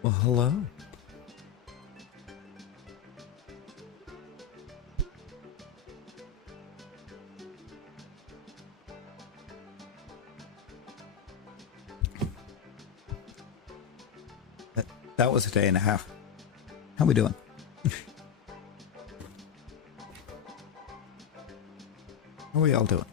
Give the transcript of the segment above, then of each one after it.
Well, hello. That was a day and a half. How we doing? How are we all doing?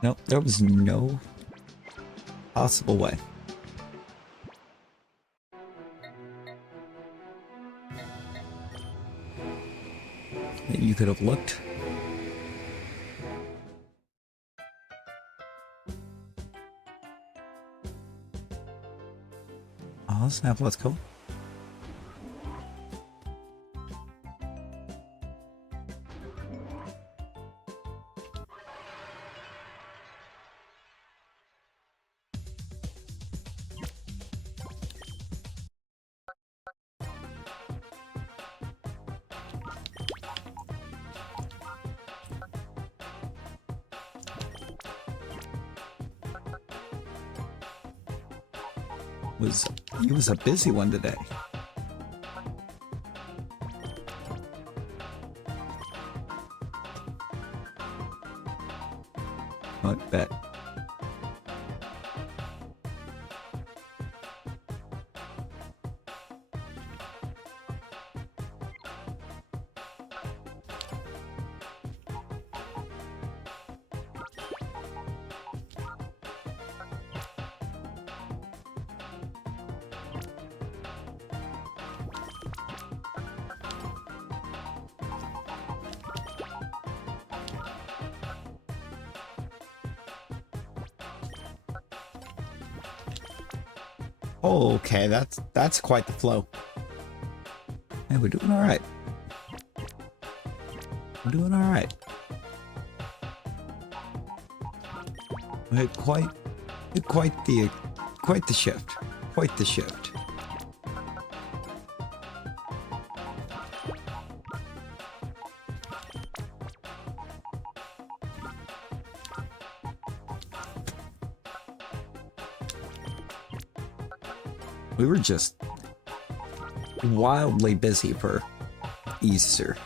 No, there was no possible way that you could have looked. Oh, snap, let's go. He was a busy one today. I bet. Okay, that's quite the flow. Hey, we're doing all right. We're doing all right. We had quite the shift. Quite the shift. We were just wildly busy for Easter.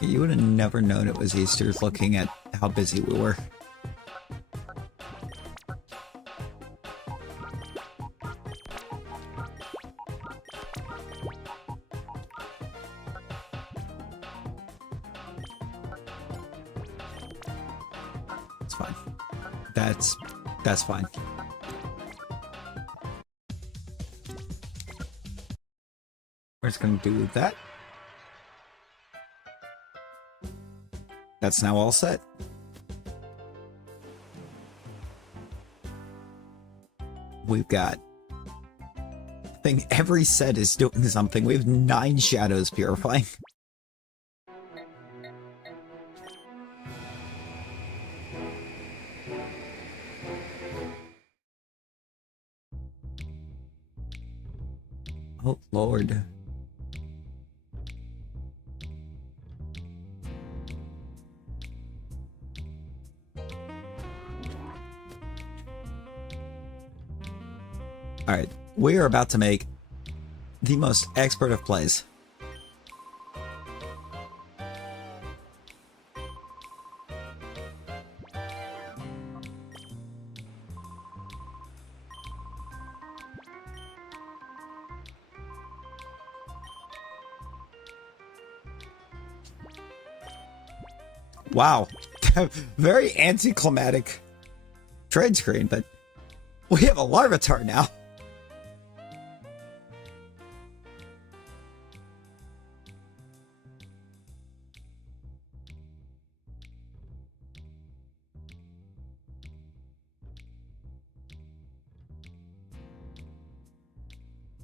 You would have never known it was Easter looking at how busy we were. It's fine. That's fine. We're just gonna do that. That's now all set. We've got... I think every set is doing something. We have 9 shadows purifying. Oh, Lord. Alright, we are about to make the most expert of plays. Wow. Very anticlimactic trade screen, but we have a Larvitar now.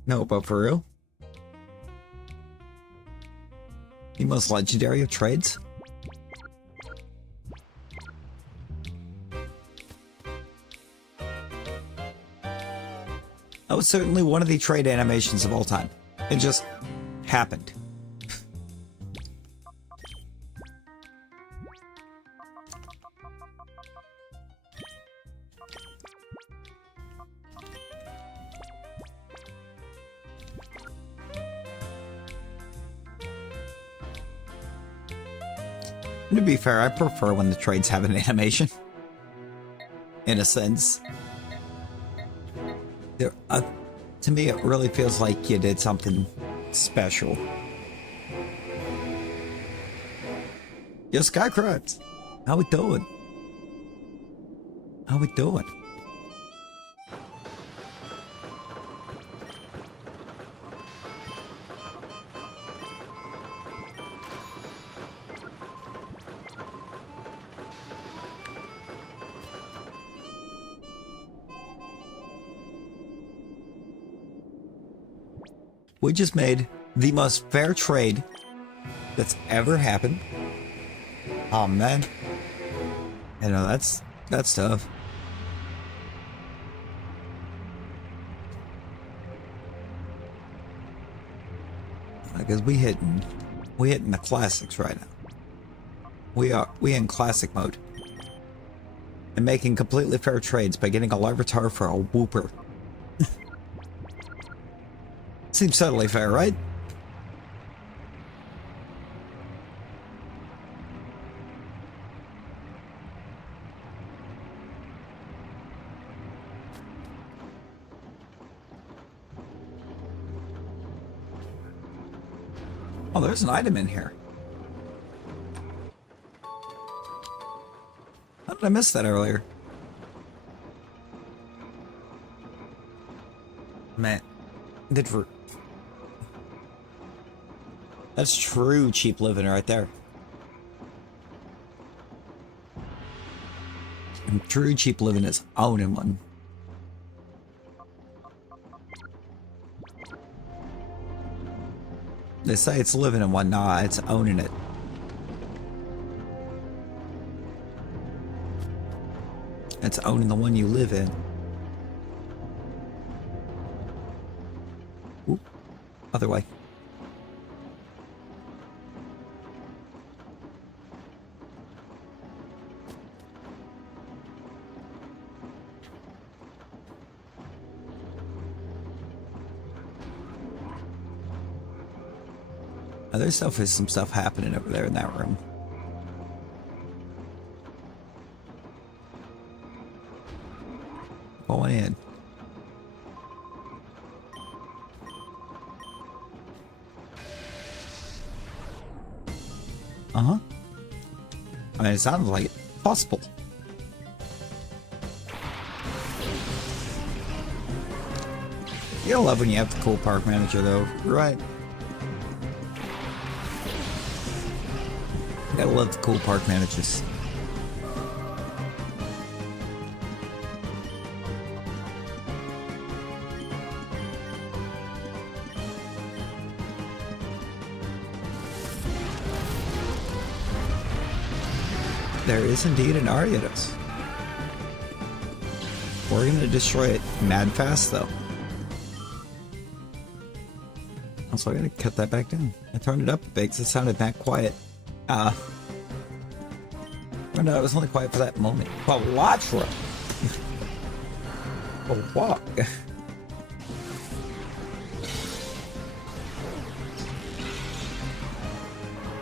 No, but for real? The most legendary of trades? That was certainly one of the trade animations of all time. It just happened. To be fair, I prefer when the trades have an animation. In a sense. To me, it really feels like you did something special. Yo, Skycrabs! How we doing? How we doing? We just made the most fair trade that's ever happened. Oh man. You know, that's tough. Because we hitting the classics right now. We in classic mode. And making completely fair trades by getting a Larvitar for a Whooper. Seems totally fair, right? Oh, there's an item in here. How did I miss that earlier? Man, that's true cheap living right there. And true cheap living is owning one. They say it's living in one, nah, it's owning it. It's owning the one you live in. Ooh, other way. There's some stuff happening over there in that room. Going in. Uh-huh. I mean, it sounds like it's possible. You gotta love when you have the cool park manager, though, right? I love the cool park managers. There is indeed an Ariados. We're gonna destroy it mad fast, though. Also, I gotta cut that back down. I turned it up a bit because it sounded that quiet. No, it was only quiet for that moment. Well, Latra! Oh, fuck.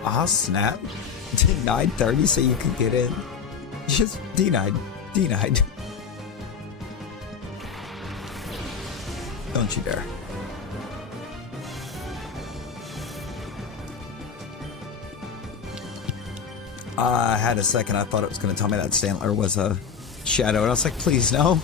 Ah, snap. Denied 30 so you could get in. Just denied. Denied. Don't you dare. I had a second, I thought it was going to tell me that Stantler was a shadow, and I was like, please, no.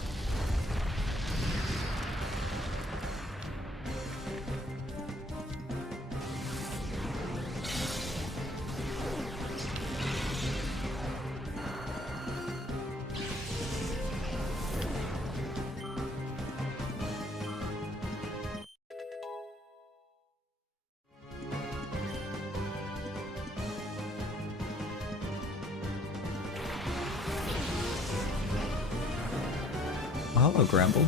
Oh, hello, Gramble.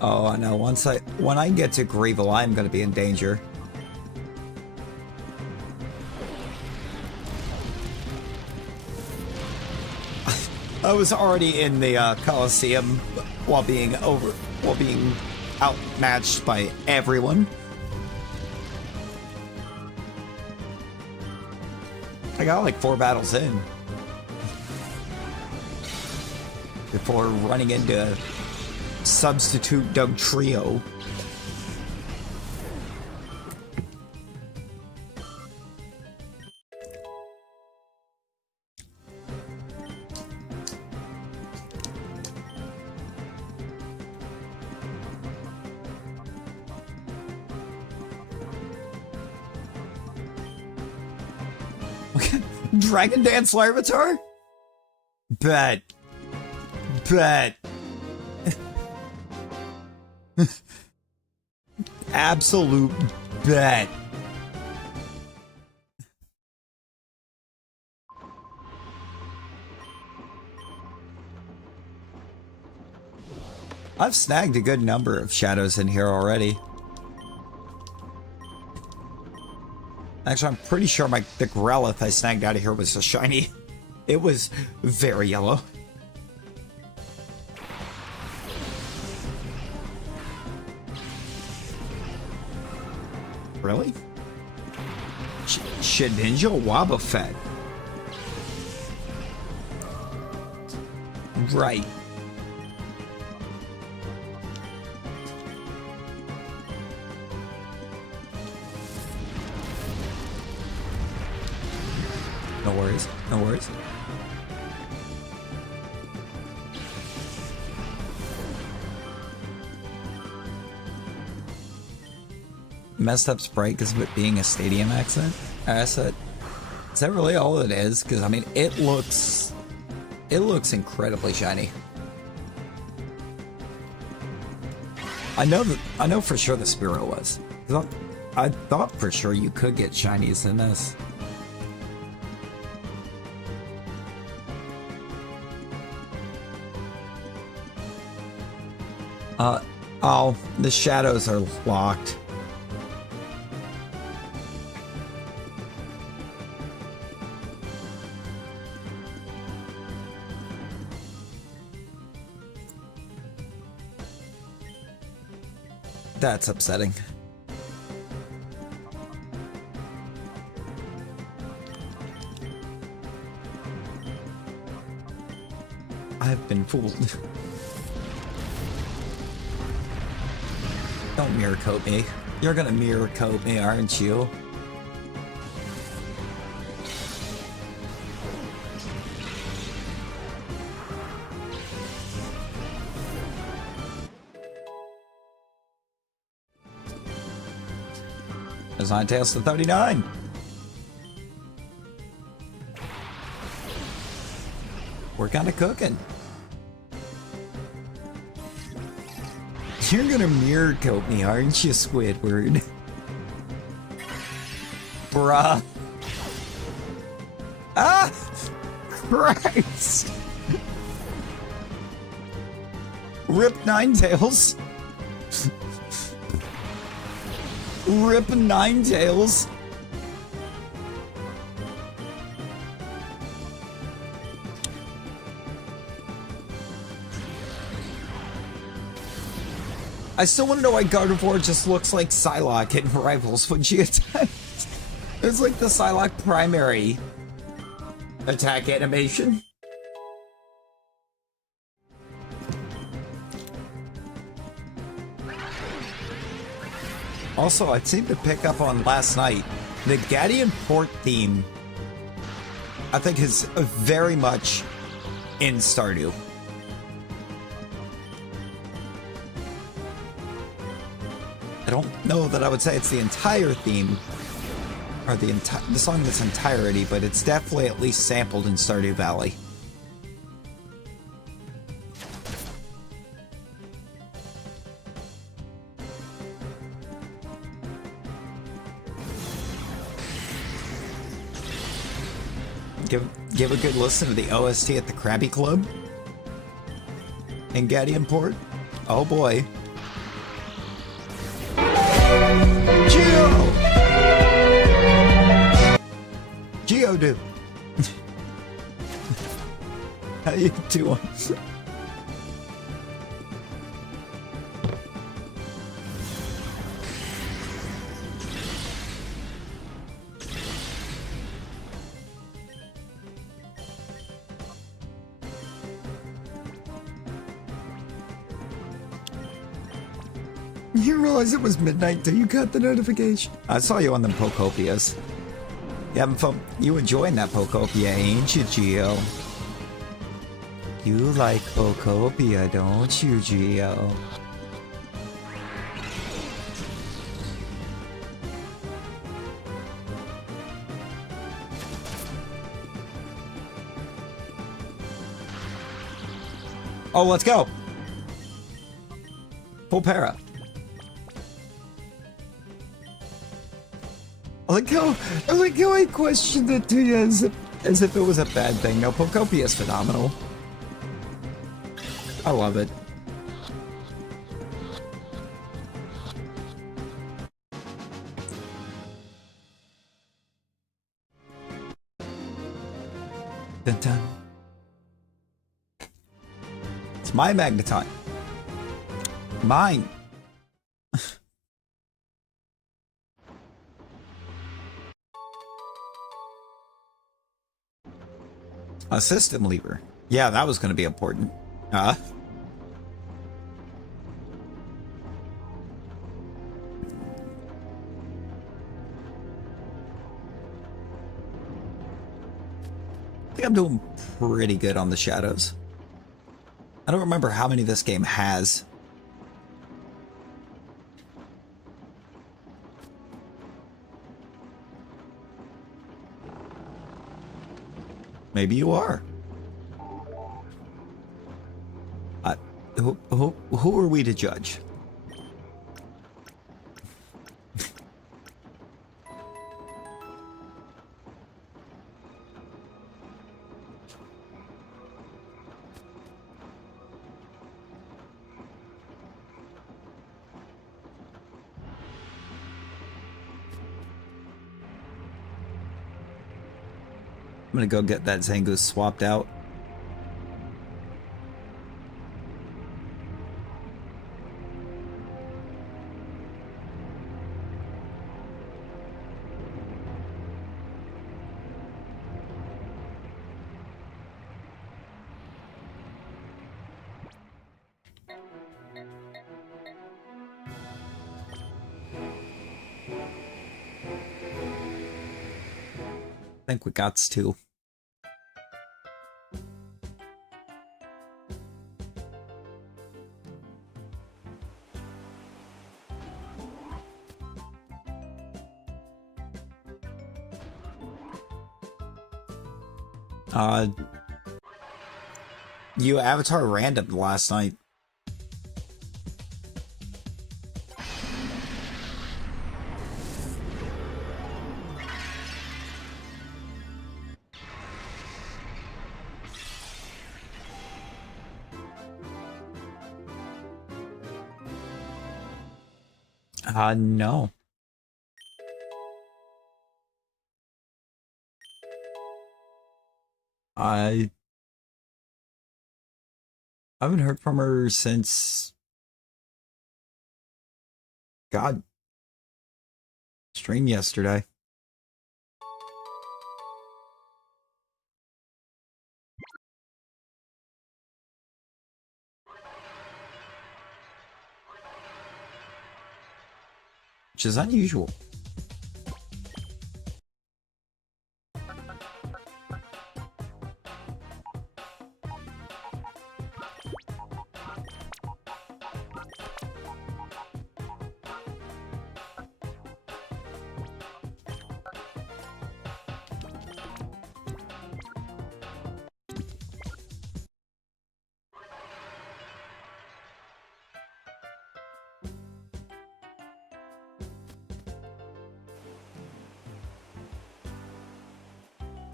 Oh, I know. When I get to Greevil, I'm going to be in danger. I was already in the Coliseum while being outmatched by everyone. I got like 4 battles in before running into substitute Doug Trio. Dragon Dance Larvitar? Bet. Absolute bet. I've snagged a good number of shadows in here already. Actually, I'm pretty sure the Growlithe I snagged out of here was a shiny. It was very yellow. Really? Shedinja Wobbuffet. Right. No worries. No worries. Messed up sprite because of it being a stadium asset. Is that really all it is? Because I mean, it looks incredibly shiny. I know for sure the Spearow was. I thought for sure you could get shinies in this. Oh, the shadows are locked. That's upsetting. I've been fooled. Don't mirror coat me. You're gonna mirror coat me, aren't you? There's Ninetales to 39. We're kind of cooking. You're gonna mirror coat me, aren't you, Squidward? Bruh. Ah! Christ! Rip Ninetales. Rip Ninetales. I still want to know why Gardevoir just looks like Psylocke in Rivals when she attacks. It's like the Psylocke primary attack animation. Also, I seemed to pick up on last night, the Gadian port theme, I think, is very much in Stardew. I don't know that I would say it's the entire theme, or the song in its entirety, but it's definitely at least sampled in Stardew Valley. Give a good listen to the OST at the Krabby Club in Gattianport. Oh boy. Geodude. How you doing? You realize it was midnight till you got the notification? I saw you on the Pocopias. You having fun? You enjoying that Pocopia, ain't you, Geo? You like Pocopia, don't you, Geo? Oh, let's go! Full para. I like how I questioned it to you as if it was a bad thing. No, Pocopia is phenomenal. I love it. Dun dun. It's my Magneton. Mine. A system lever. Yeah, that was going to be important. I think I'm doing pretty good on the shadows. I don't remember how many this game has. Maybe you are. Who are we to judge? I'm gonna go get that Zangoose swapped out. I think we got to. You Avatar random last night. No. I haven't heard from her since God stream yesterday. Which is unusual.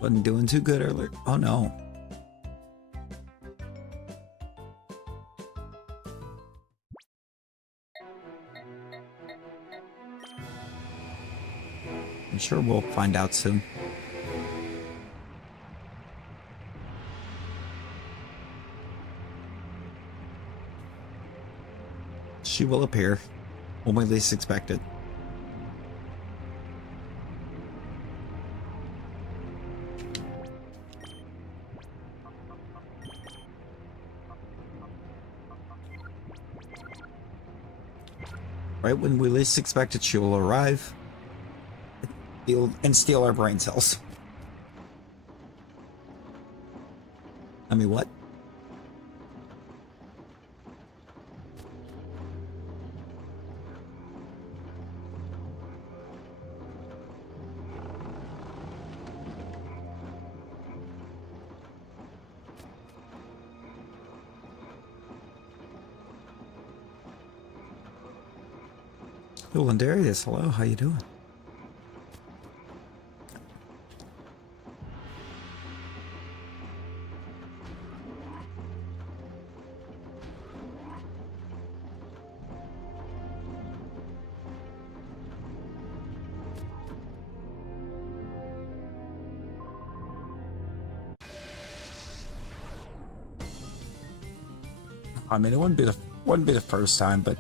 Wasn't doing too good earlier. Oh no. I'm sure we'll find out soon. She will appear when we least expect it. Right when we least expect it, she will arrive and steal our brain cells. I mean, what? Oh, Darius, hello, how you doing? I mean, it wouldn't be the first time, but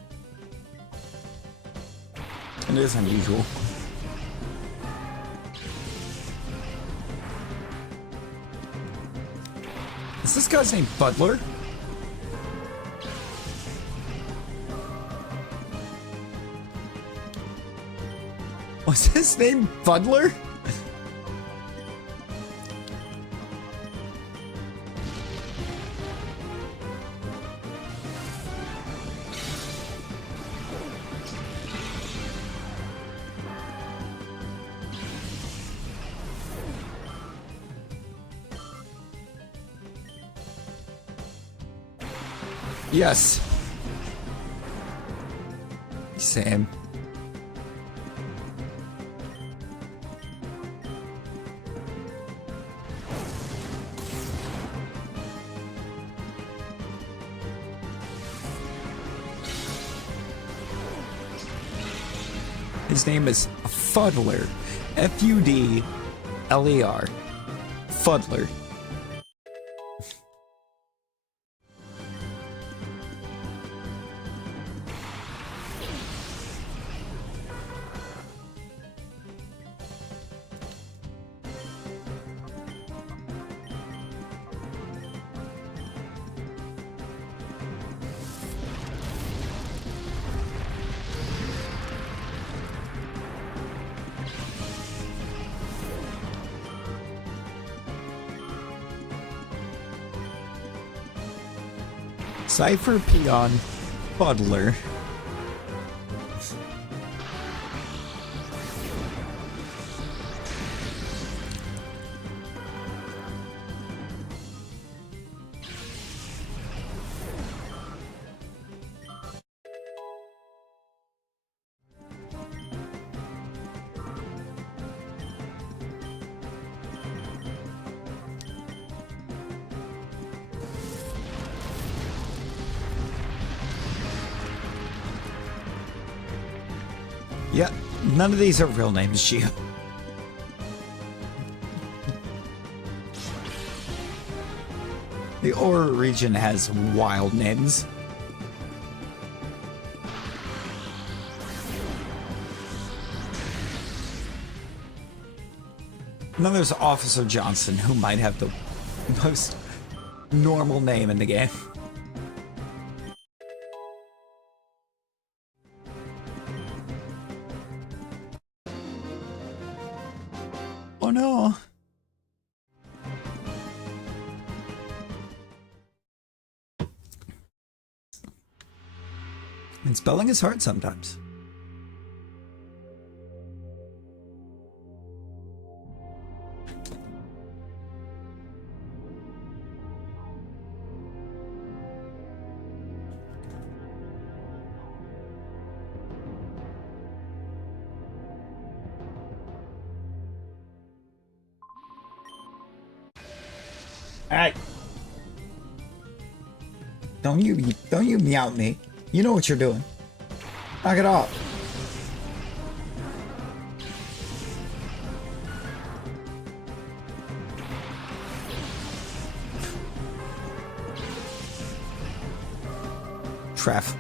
it is unusual. Is this guy's name Butler? Was his name Butler? Yes. Sam. His name is Fuddler. F-U-D-L-E-R. Fuddler. Cypher Peon Fuddler. Yeah, none of these are real names, Gio. The Aura region has wild names. And then there's Officer Johnson, who might have the most normal name in the game. Oh no. And spelling is hard sometimes. Alright. Don't you meow at me. You know what you're doing. Knock it off. Treff.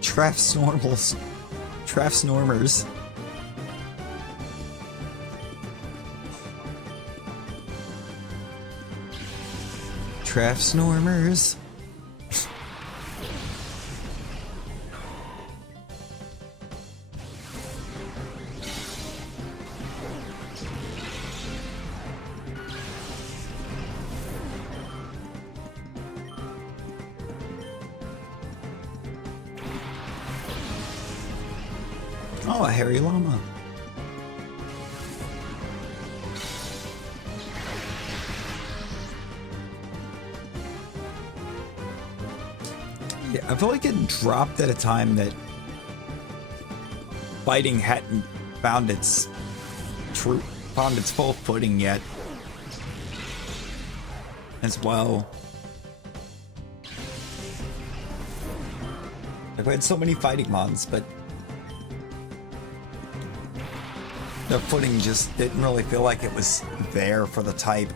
Treff's normals. Treff's normers. Treff's normers. Oh, a hairy llama. Yeah, I feel like it dropped at a time that fighting hadn't found its full footing yet. As well. Like, we had so many fighting mons, but the footing just didn't really feel like it was there for the type.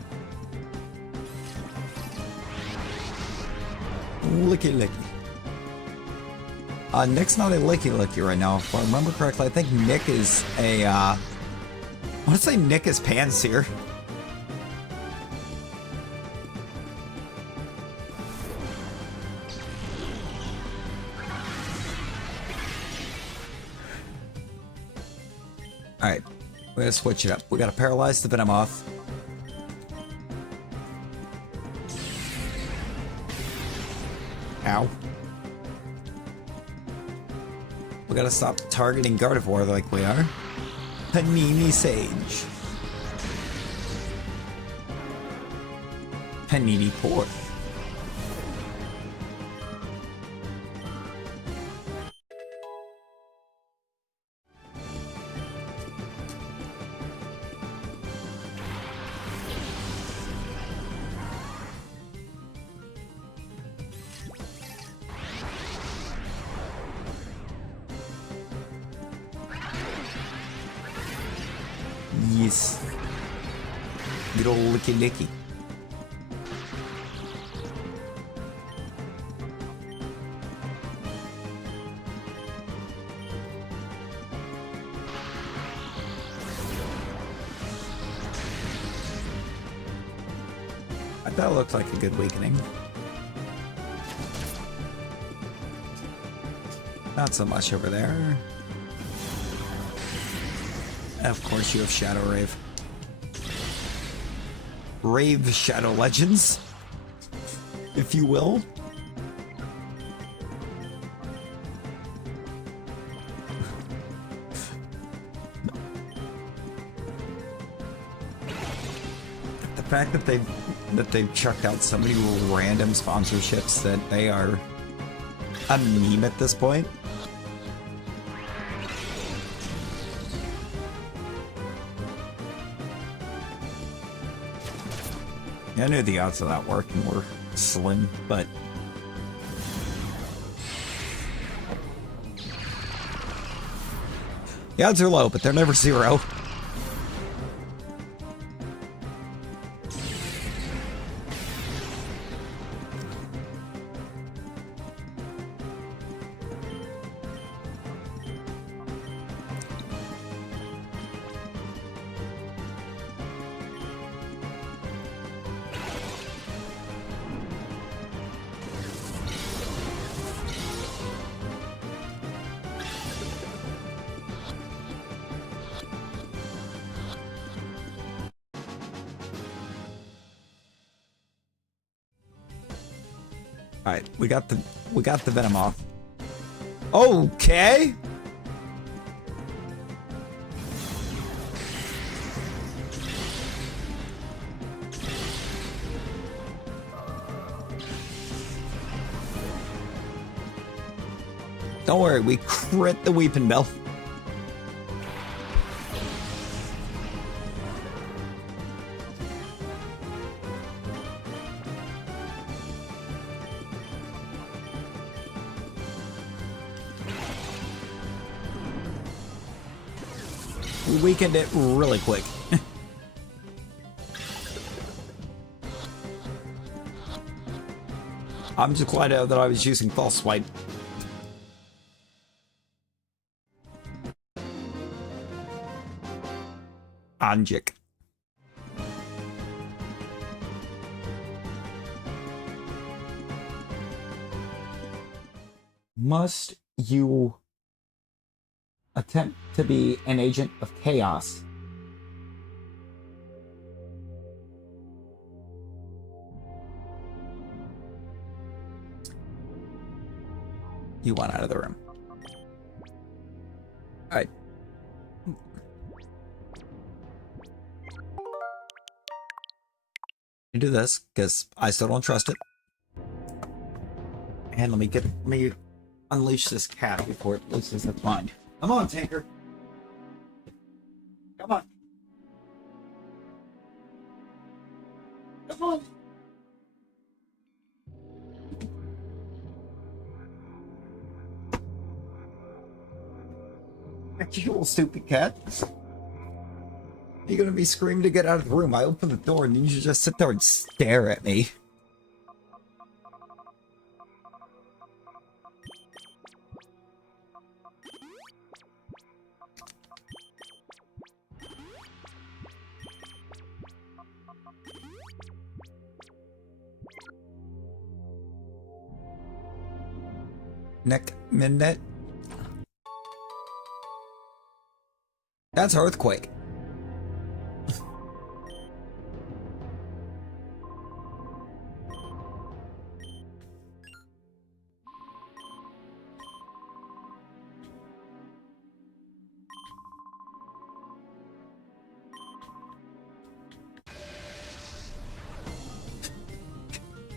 Licky licky. Nick's not a licky licky right now. If I remember correctly, I think Nick is a, I want to say Nick is Panseer. Alright, we're gonna switch it up. We gotta paralyze the Venomoth. Ow. We gotta stop targeting Gardevoir like we are. Panini Sage. Panini Port. Yes. Good old licky licky. That looked like a good weakening. Not so much over there. Of course you have Shadow Rave. Rave Shadow Legends, if you will. The fact that they've chucked out so many random sponsorships that they are a meme at this point. I knew the odds of that working were slim, but the odds are low, but they're never zero. Alright, we got the Venomoth. Okay. Don't worry, we crit the Weeping Bell. We weakened it really quick. I'm just glad that I was using False Swipe. Anjik. Must you attempt to be an agent of chaos? You want out of the room. Alright. You do this, because I still don't trust it. And let me unleash this cat before it loses its mind. Come on, Tinker. Come on. Come on. You little stupid cat. You're gonna be screaming to get out of the room. I open the door and then you just sit there and stare at me. Nick Midnight. That's Earthquake.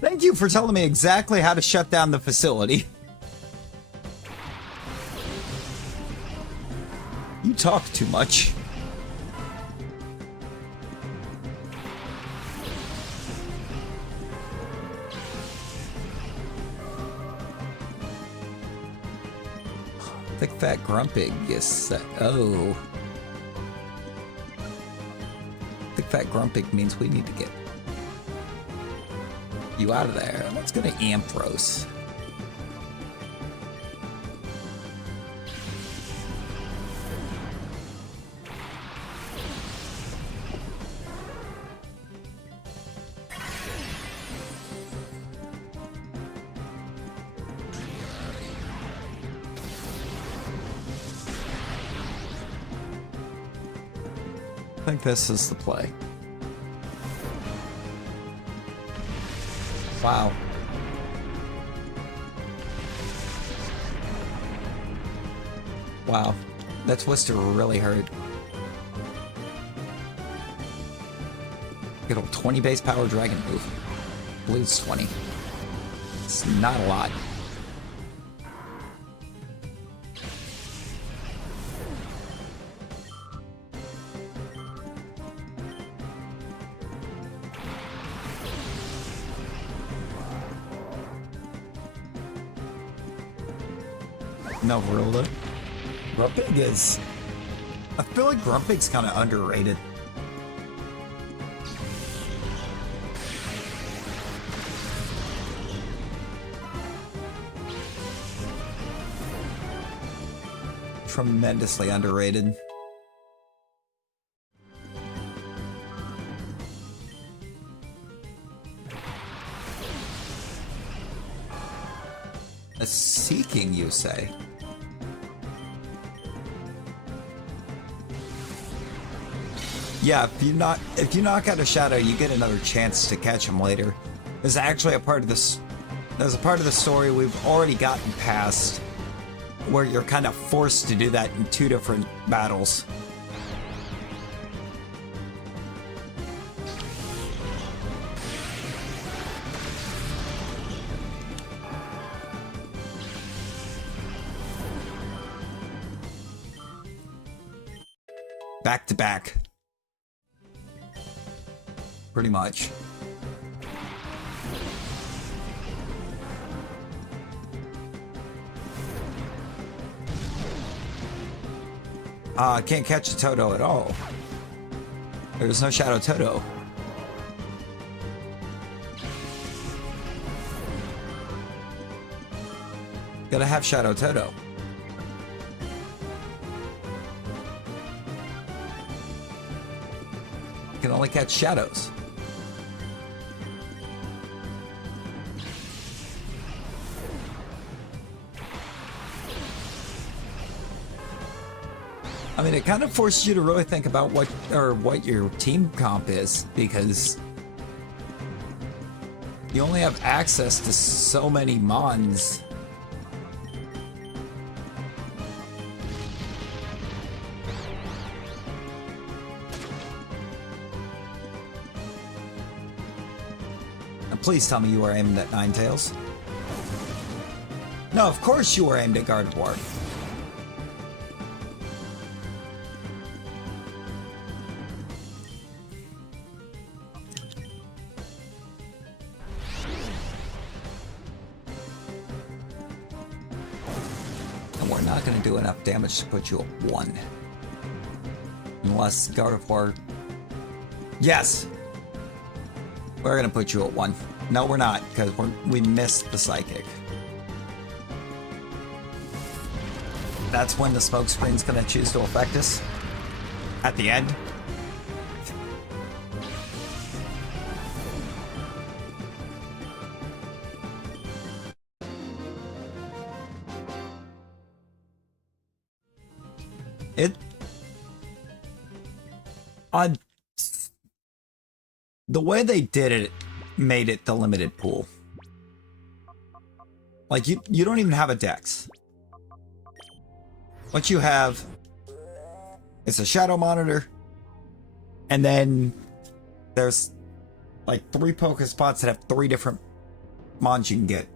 Thank you for telling me exactly how to shut down the facility. You talk too much. Thick fat grumpig, yes. Oh. Thick fat grumpig means we need to get you out of there. Let's go to Ampros. I think this is the play. Wow. Wow. That twister really hurt. Good old 20 base power dragon move. Blue's 20. It's not a lot. No, really. Grumpig is... I feel like Grumpig's kind of underrated. Tremendously underrated. A seeking, you say? Yeah, if you knock out a shadow, you get another chance to catch him later. There's actually a part of this. There's a part of the story we've already gotten past, where you're kind of forced to do that in 2 different battles. back to back. Pretty much. Can't catch a Toto at all. There's no Shadow Toto. Gotta have Shadow Toto. You can only catch shadows. I mean, it kind of forces you to really think about what your team comp is, because you only have access to so many mons. And please tell me you are aimed at Ninetales. No, of course you were aimed at Gardevoir. Going to do enough damage to put you at 1. Unless Gardevoir... Yes! We're going to put you at 1. No, we're not, because we missed the Psychic. That's when the smoke screen's going to choose to affect us. At the end. The way they did it made it the limited pool. Like, you don't even have a dex. What you have is a shadow monitor, and then there's like 3 Poké spots that have 3 different mons you can get.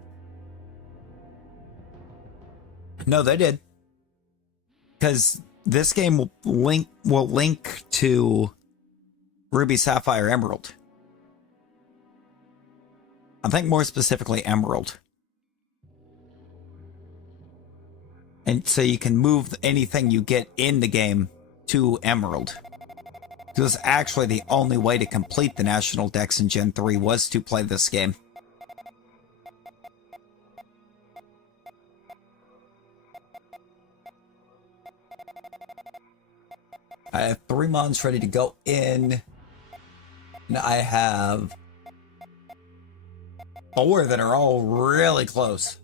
No, they did. Because this game will link to Ruby, Sapphire, Emerald. I think more specifically Emerald. And so you can move anything you get in the game to Emerald. It was actually the only way to complete the National Dex in Gen 3 was to play this game. I have 3 mons ready to go in. And I have 4 that are all really close.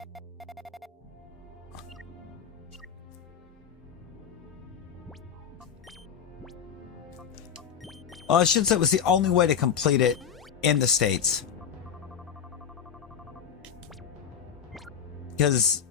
Well, I should say it was the only way to complete it in the States. Because...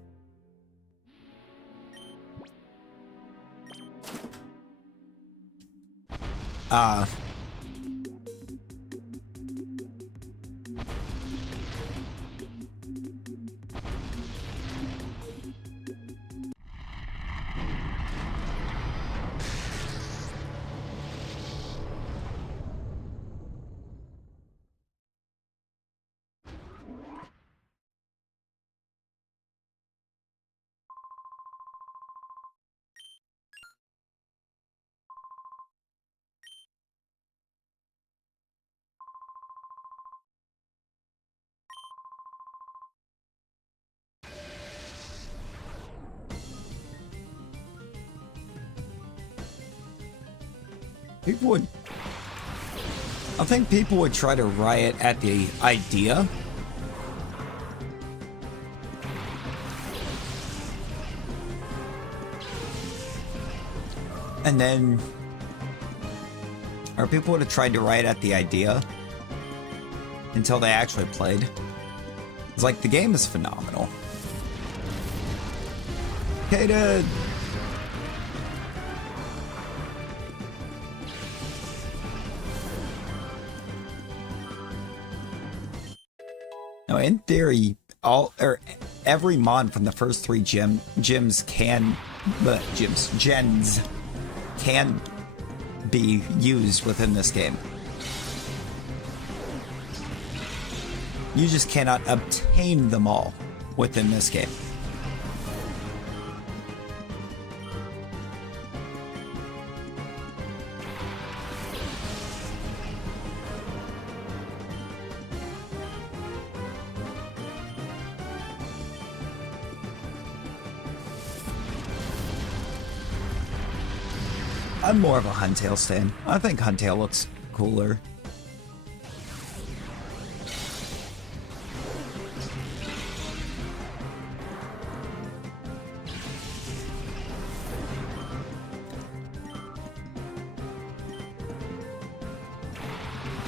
people would... I think people would try to riot at the idea. And then... Or people would have tried to riot at the idea until they actually played. It's like, the game is phenomenal. Kaden! Now, in theory, every mod from the first 3 gens can be used within this game. You just cannot obtain them all within this game. I'm more of a Huntail stan. I think Huntail looks cooler.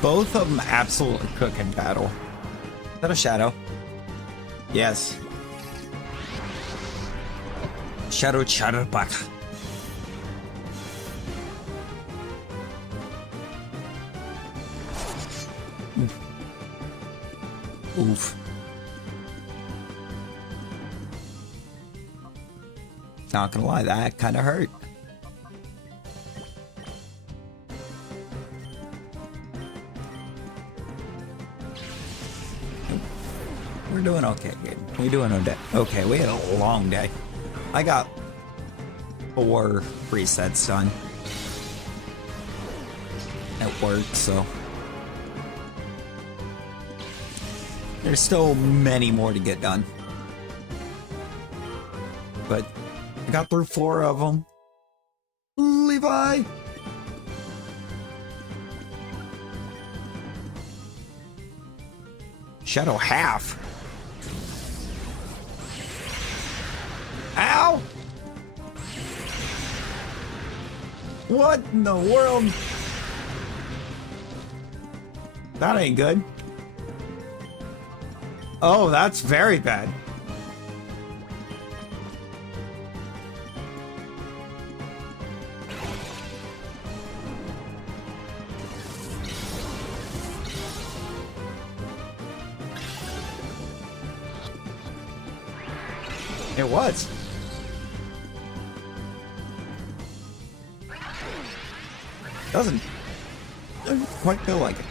Both of them absolutely cook in battle. Is that a shadow? Yes. Shadow Chatterback. Oof. Not gonna lie, that kind of hurt. We're doing okay, kid. We're doing okay. We had a long day. I got 4 resets done at work, so there's still many more to get done. But I got through 4 of them. Levi! Shadow half. Ow! What in the world? That ain't good. Oh, that's very bad. It was. Doesn't quite feel like it.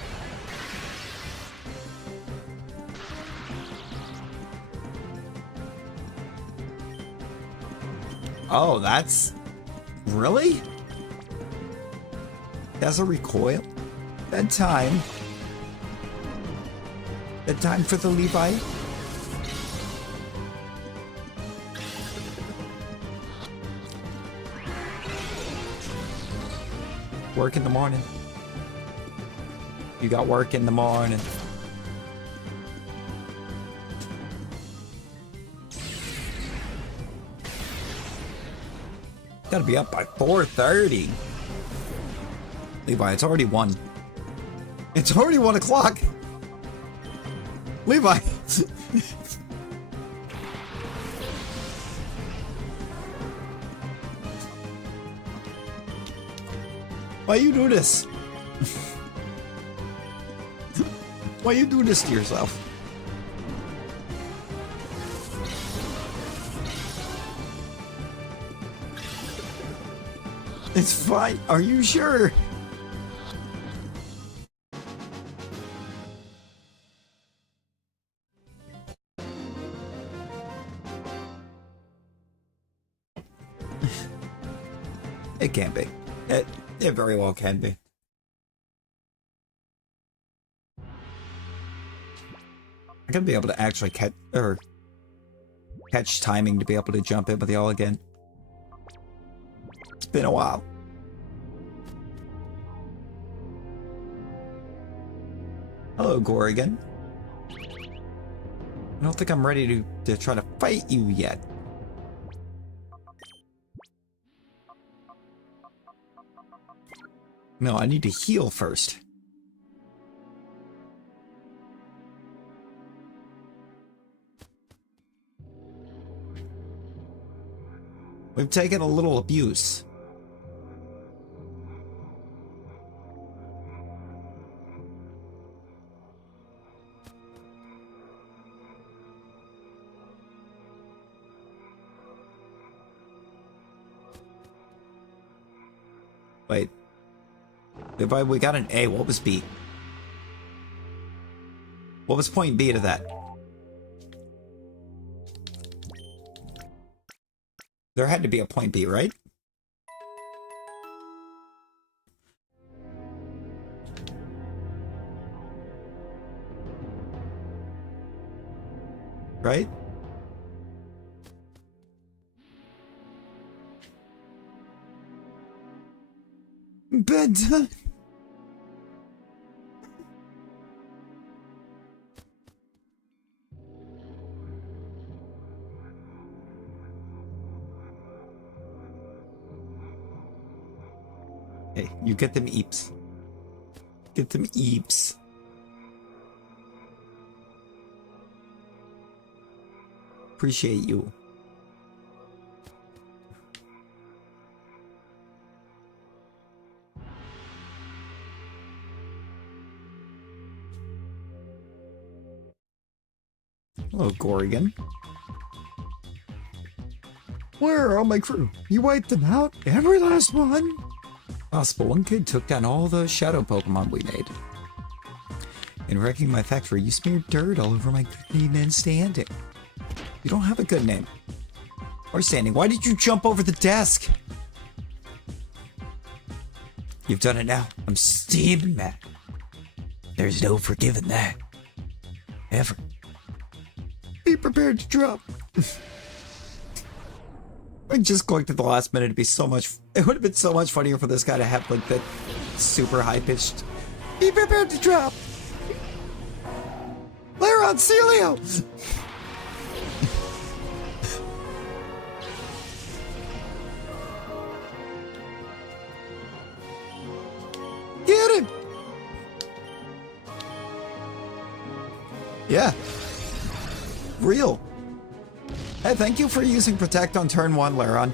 Oh, that's... Really? That's a recoil? Bedtime. Bedtime for the Levi? Work in the morning. You got work in the morning. Gotta be up by 4:30. Levi, it's already 1. It's already 1 o'clock. Levi. Why you do this? Why you do this to yourself? It's fine. Are you sure? It can be. It very well can be. I'm gonna be able to actually catch timing to be able to jump in with y'all again. It's been a while. Hello, Gorgon. I don't think I'm ready to try to fight you yet. No, I need to heal first. We've taken a little abuse. Wait. We got an A. What was B? What was point B to that? There had to be a point B, right? Right? Bedtime. Hey, you get them eeps. Get them eeps. Appreciate you. Hello, Gorgon. Where are all my crew? You wiped them out? Every last one? Possible. One kid took down all the shadow Pokemon we made. In wrecking my factory, you smeared dirt all over my good name and standing. You don't have a good name. Or standing. Why did you jump over the desk? You've done it now. I'm steaming that. There's no forgiving that. Ever. Be prepared to drop. I just clicked at the last minute. It'd be so much. It would have been so much funnier for this guy to have like that super high pitched. Be prepared to drop. Laron, Celio. Get him. Yeah. Real. Hey, thank you for using Protect on turn 1, Laron.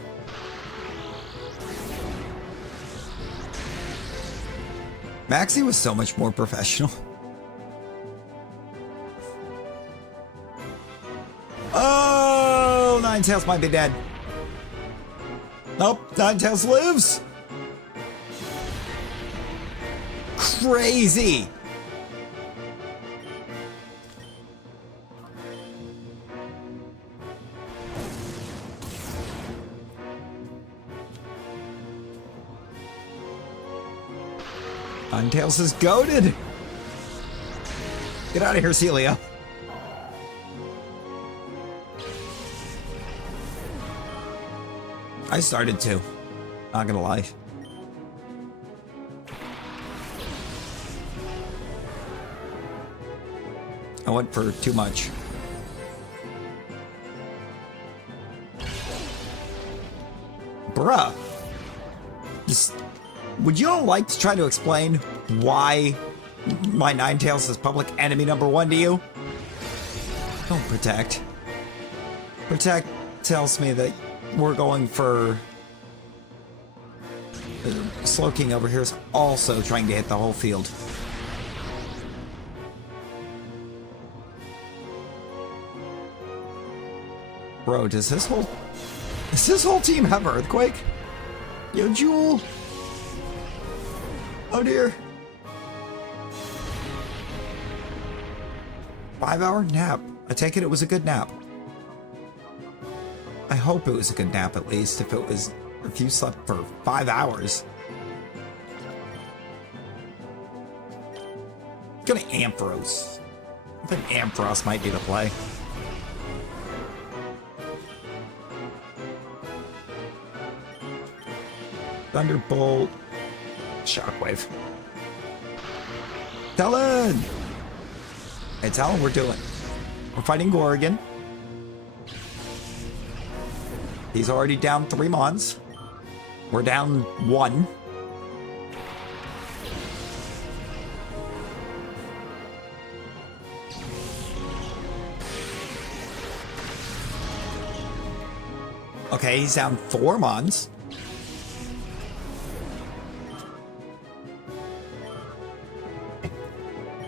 Maxie was so much more professional. Oh, Ninetales might be dead. Nope, Ninetales lives. Crazy. Ninetales is goated. Get out of here, Celia. I started to. Not gonna lie. I went for too much. Bruh. Just, would you all like to try to explain why my Ninetales is public enemy number 1 to you? Don't Protect. Protect tells me that we're going for... Slowking over here is also trying to hit the whole field. Bro, does this whole team have Earthquake? Yo, Jewel. Oh dear. 5-hour nap. I take it was a good nap. I hope it was a good nap at least, if you slept for 5 hours. Gonna Ampharos. I think Ampharos might be the play. Thunderbolt. Shockwave. Talon! Hey, Talon, we're doing. We're fighting Gorgon. He's already down 3 Mons. We're down 1. Okay, he's down 4 Mons.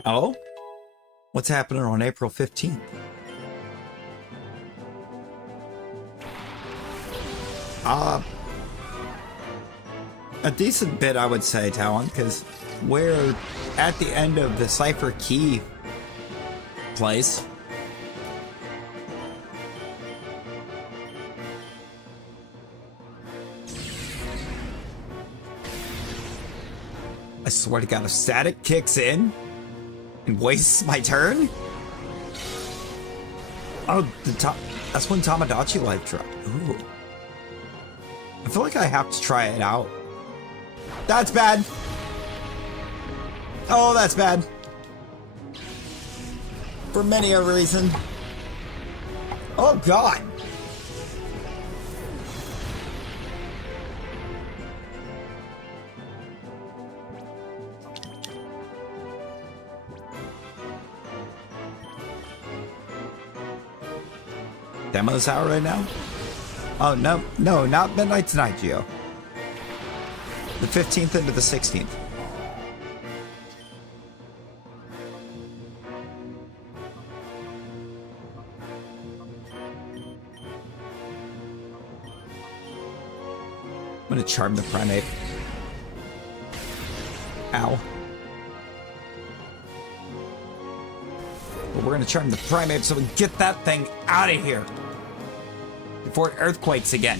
Oh? What's happening on April 15th? A decent bit, I would say, Talon, because We're at the end of the cipher key place. I swear to God, if static kicks in and wastes my turn. Oh, that's when Tamagotchi life dropped. Ooh. I feel like I have to try it out. That's bad. Oh, that's bad. For many a reason. Oh, God. Demo's out right now? Oh, no, not Midnight Tonight, Geo. The 15th into the 16th. I'm gonna charm the primate. Ow. But we're gonna charm the primate so we can get that thing out of here before it earthquakes again.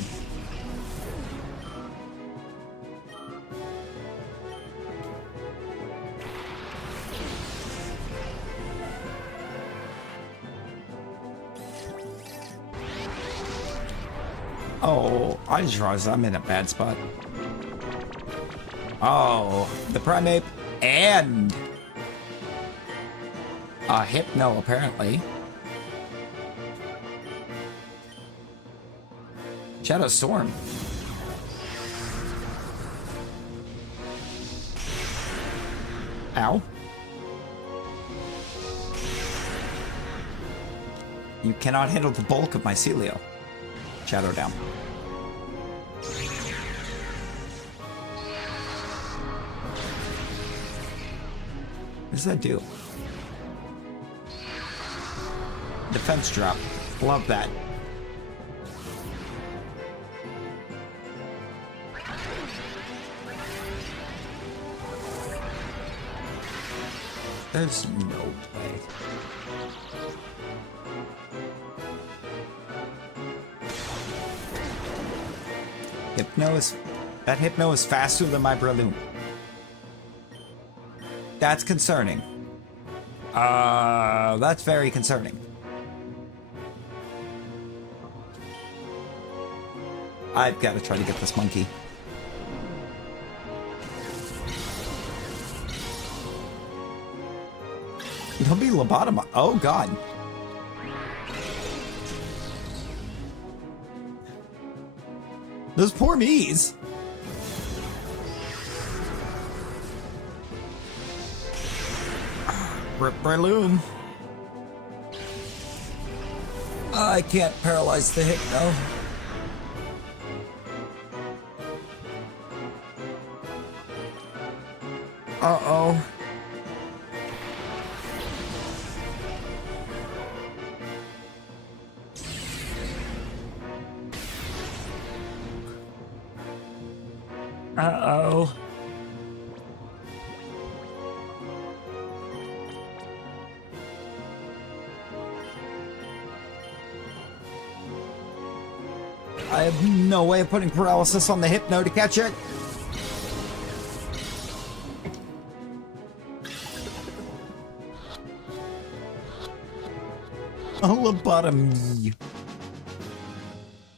Oh, I just realized I'm in a bad spot. Oh, the primate and Hypno, apparently. Shadow Storm. Ow. You cannot handle the bulk of my Celio. Shadow down. What does that do? Defense drop. Love that. There's no way. That Hypno is faster than my Breloom. That's concerning. That's very concerning. I've got to try to get this monkey. Don't be lobotomized. Oh, God. Those poor me's. Rip Breloom. I can't paralyze the Hypno. Uh-oh. Uh-oh. I have no way of putting paralysis on the Hypno to catch it. Oh, lobotomy.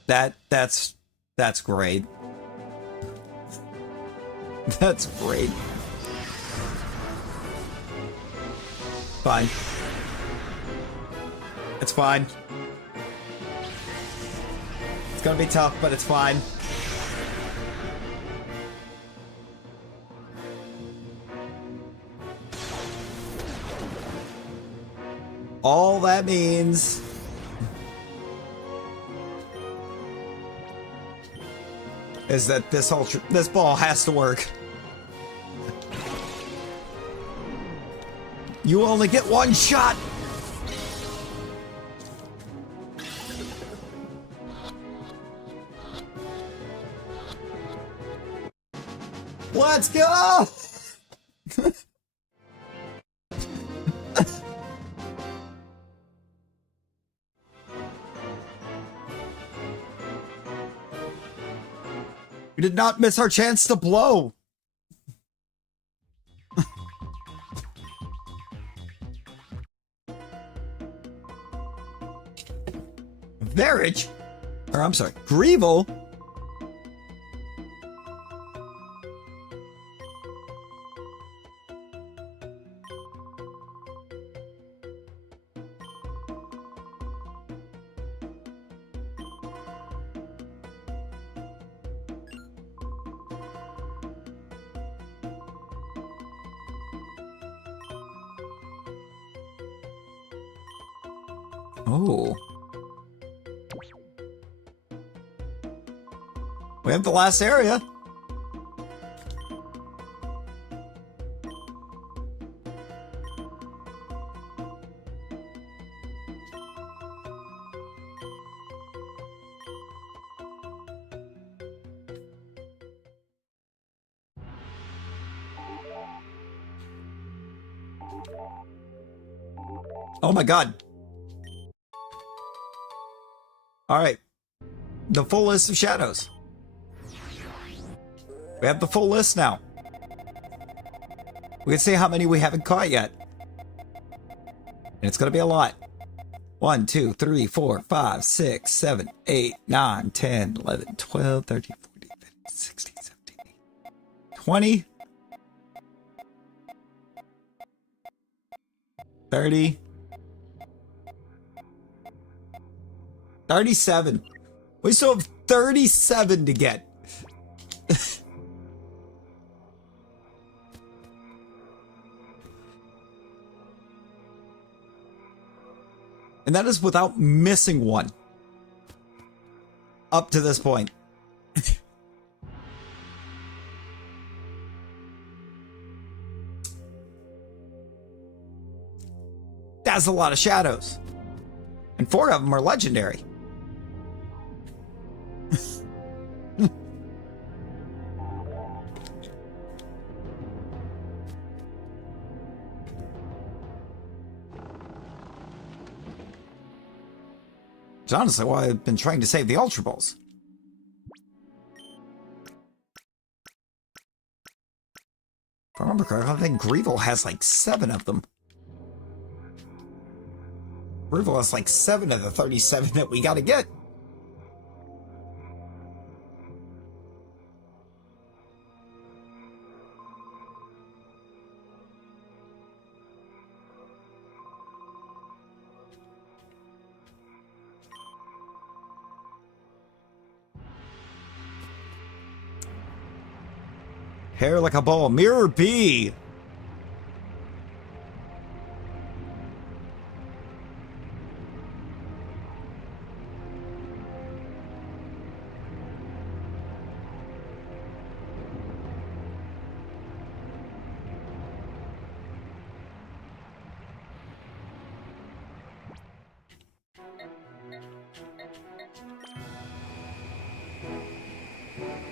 That's great. That's great. Fine. It's fine. It's gonna be tough, but it's fine. All that means is that this ball has to work. You only get one shot. Let's go. We did not miss our chance to blow. Verage? Or I'm sorry, Greevil? Oh. We have the last area. Oh my god. All right. The full list of shadows. We have the full list now. We can see how many we haven't caught yet. And it's going to be a lot. 1, 2, 3, 4, 5, 6, 7, 8, 9, 10, 11, 12, 13, 14, 15, 16, 17, 18, 20, 30, 37. We still have 37 to get. And that is without missing one. Up to this point. That's a lot of shadows. And 4 of them are legendary. It's honestly why I've been trying to save the Ultra Balls. If I remember correctly, I think Greevil has like 7 of them. Greevil has like 7 of the 37 that we gotta get. Hair like a ball. Mirror B.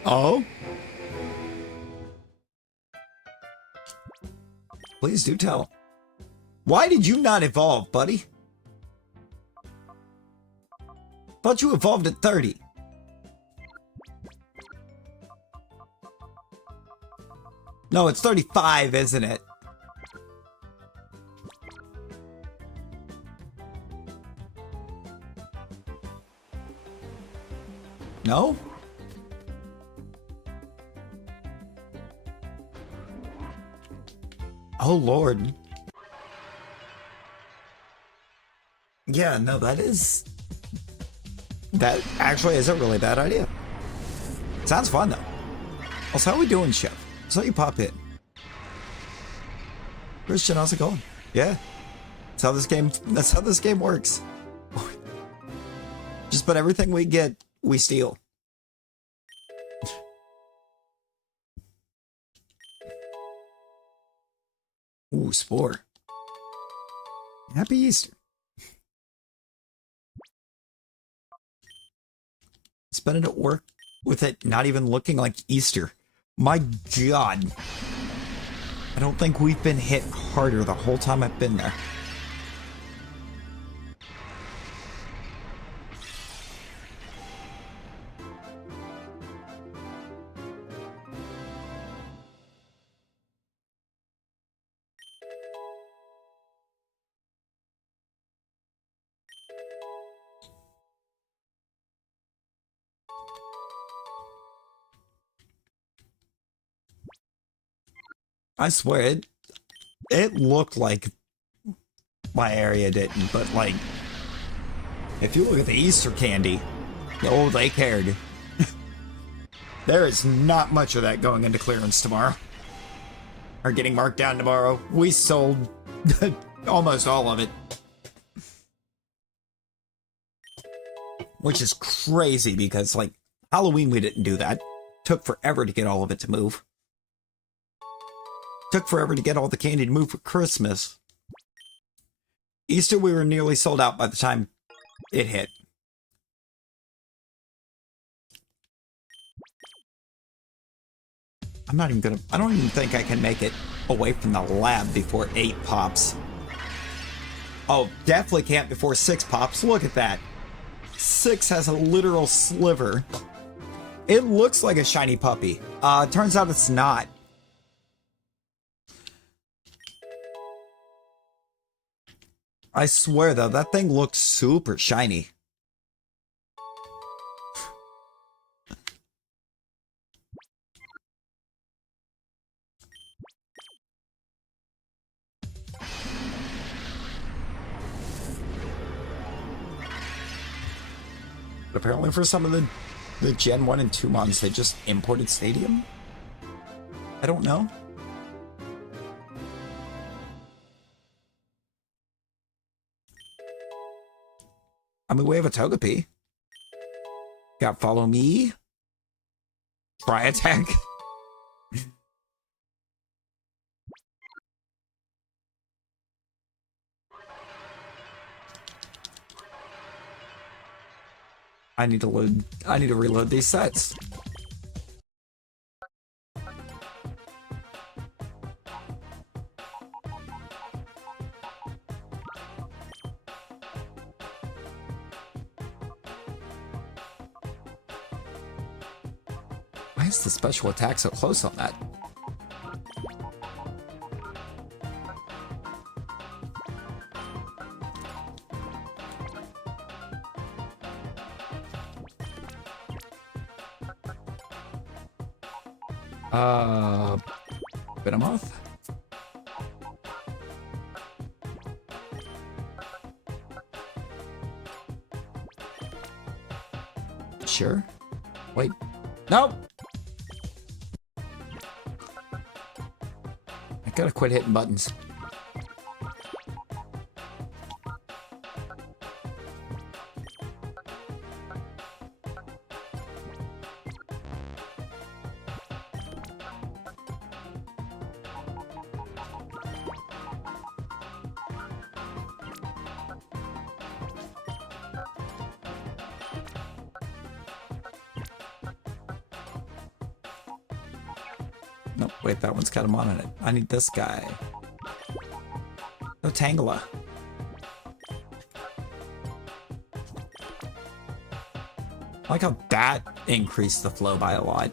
Oh? Please do tell. Why did you not evolve, buddy? Thought you evolved at 30. No, it's 35, isn't it? No? Oh, Lord. Yeah, no, that actually is a really bad idea. Sounds fun, though. Also, how we doing, Chef? So you pop in. Christian, how's it going? Yeah. That's how this game works. Just about everything we get, we steal. Ooh, Spore. Happy Easter. Spend it at work with it not even looking like Easter. My God. I don't think we've been hit harder the whole time I've been there. I swear it looked like my area didn't, but like if you look at the Easter candy, oh, they cared. There is not much of that going into clearance tomorrow. Or getting marked down tomorrow. We sold almost all of it. Which is crazy because, like, Halloween we didn't do that. Took forever to get all of it to move. Took forever to get all the candy to move for Christmas. Easter we were nearly sold out by the time it hit. I'm not even gonna... I don't even think I can make it away from the lab before 8 pops. Oh, definitely can't before 6 pops. Look at that. 6 has a literal sliver. It looks like a shiny puppy. Turns out it's not. I swear though, that thing looks super shiny. But apparently for some of the Gen 1 and 2 mods, they just imported Stadium? I don't know. I mean, we have a Togepi. Got Follow Me. Try Attack. I need to reload these sets. Why is the special attack so close on that? Venomoth? Sure. Wait. Nope! I gotta quit hitting buttons. Nope, wait, that one's got him on it. I need this guy. No Tangela. I like how that increased the flow by a lot.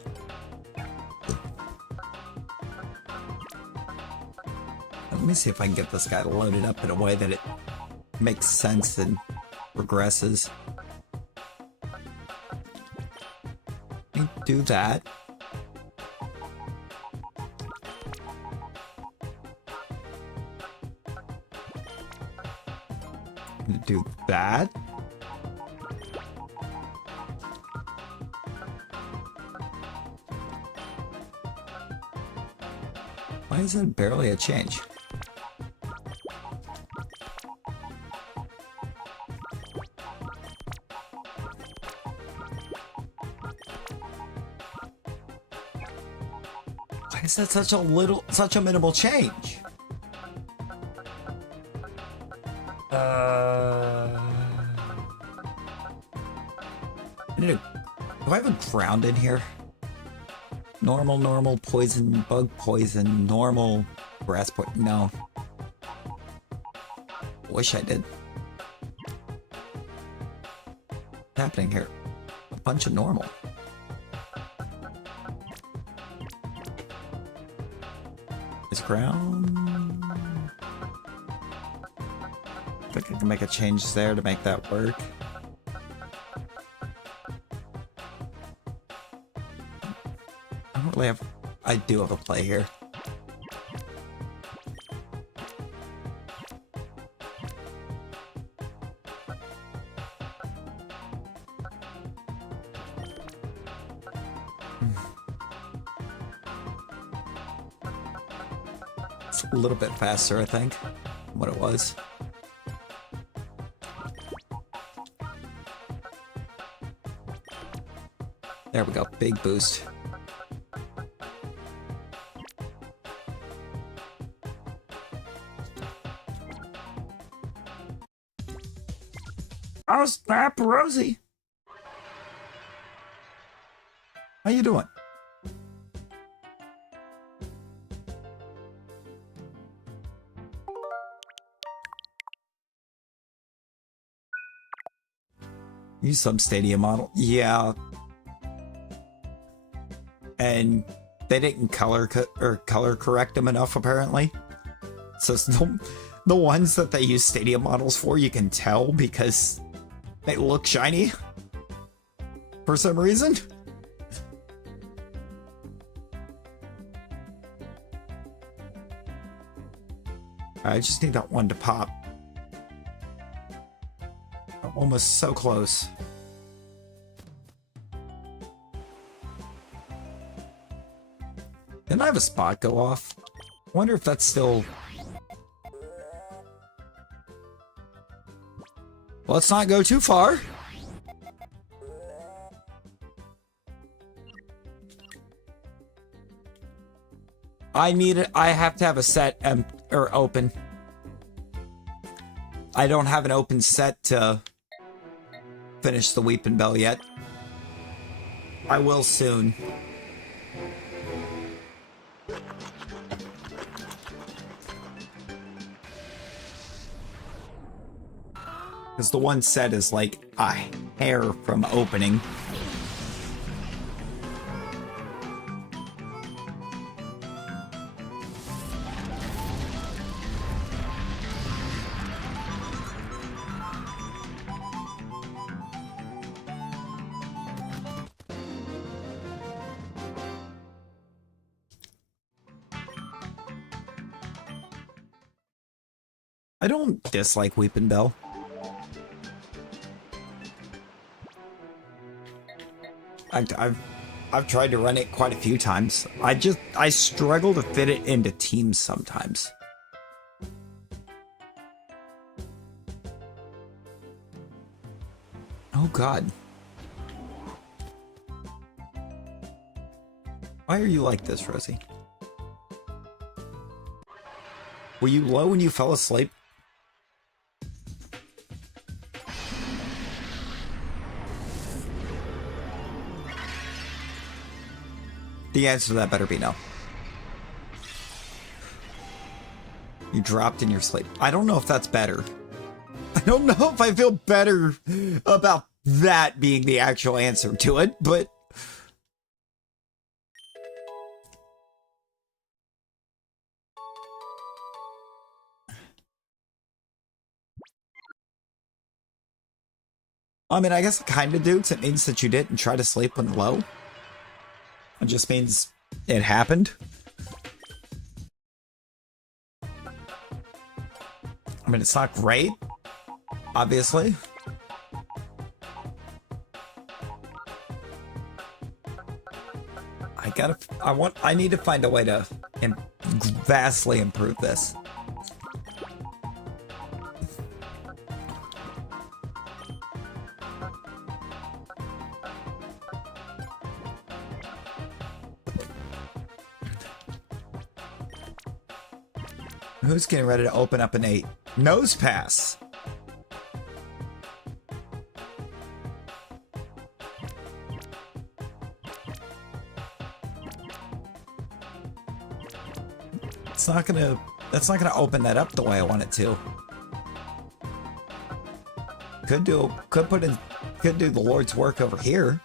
Let me see if I can get this guy loaded up in a way that it makes sense and progresses. Let me do that. Do that. Why is it barely a change? Why is that such a minimal change? Do I have a ground in here? Normal, poison, bug poison, normal. Brass point. No. Wish I did. What's happening here? A bunch of normal. Is ground... I think I can make a change there to make that work. I don't really have... I do have a play here. It's a little bit faster, I think, than what it was. There we go, big boost. Oh snap, Rosie! How you doing? Use some Stadia model. Yeah. And they didn't color correct them enough, apparently. So the ones that they use Stadia models for, you can tell because they look shiny for some reason. I just need that one to pop. Almost so close. Didn't I have a spot go off? Wonder if that's still... Let's not go too far. I have to have a set or open. I don't have an open set to finish the Weeping Bell yet. I will soon. Because the one set is like a hair from opening. I don't dislike Weeping Bell. I've tried to run it quite a few times. I struggle to fit it into teams sometimes. Oh God. Why are you like this, Rosie? Were you low when you fell asleep? The answer to that better be no. You dropped in your sleep. I don't know if that's better. I don't know if I feel better about that being the actual answer to it, but... I mean, I guess I kind of do, because it means that you didn't try to sleep when low. It just means it happened. I mean, it's not great, obviously. I need to find a way to vastly improve this. Who's getting ready to open up an 8? Nose pass. It's not gonna, that's not gonna open that up the way I want it to. Could do the Lord's work over here.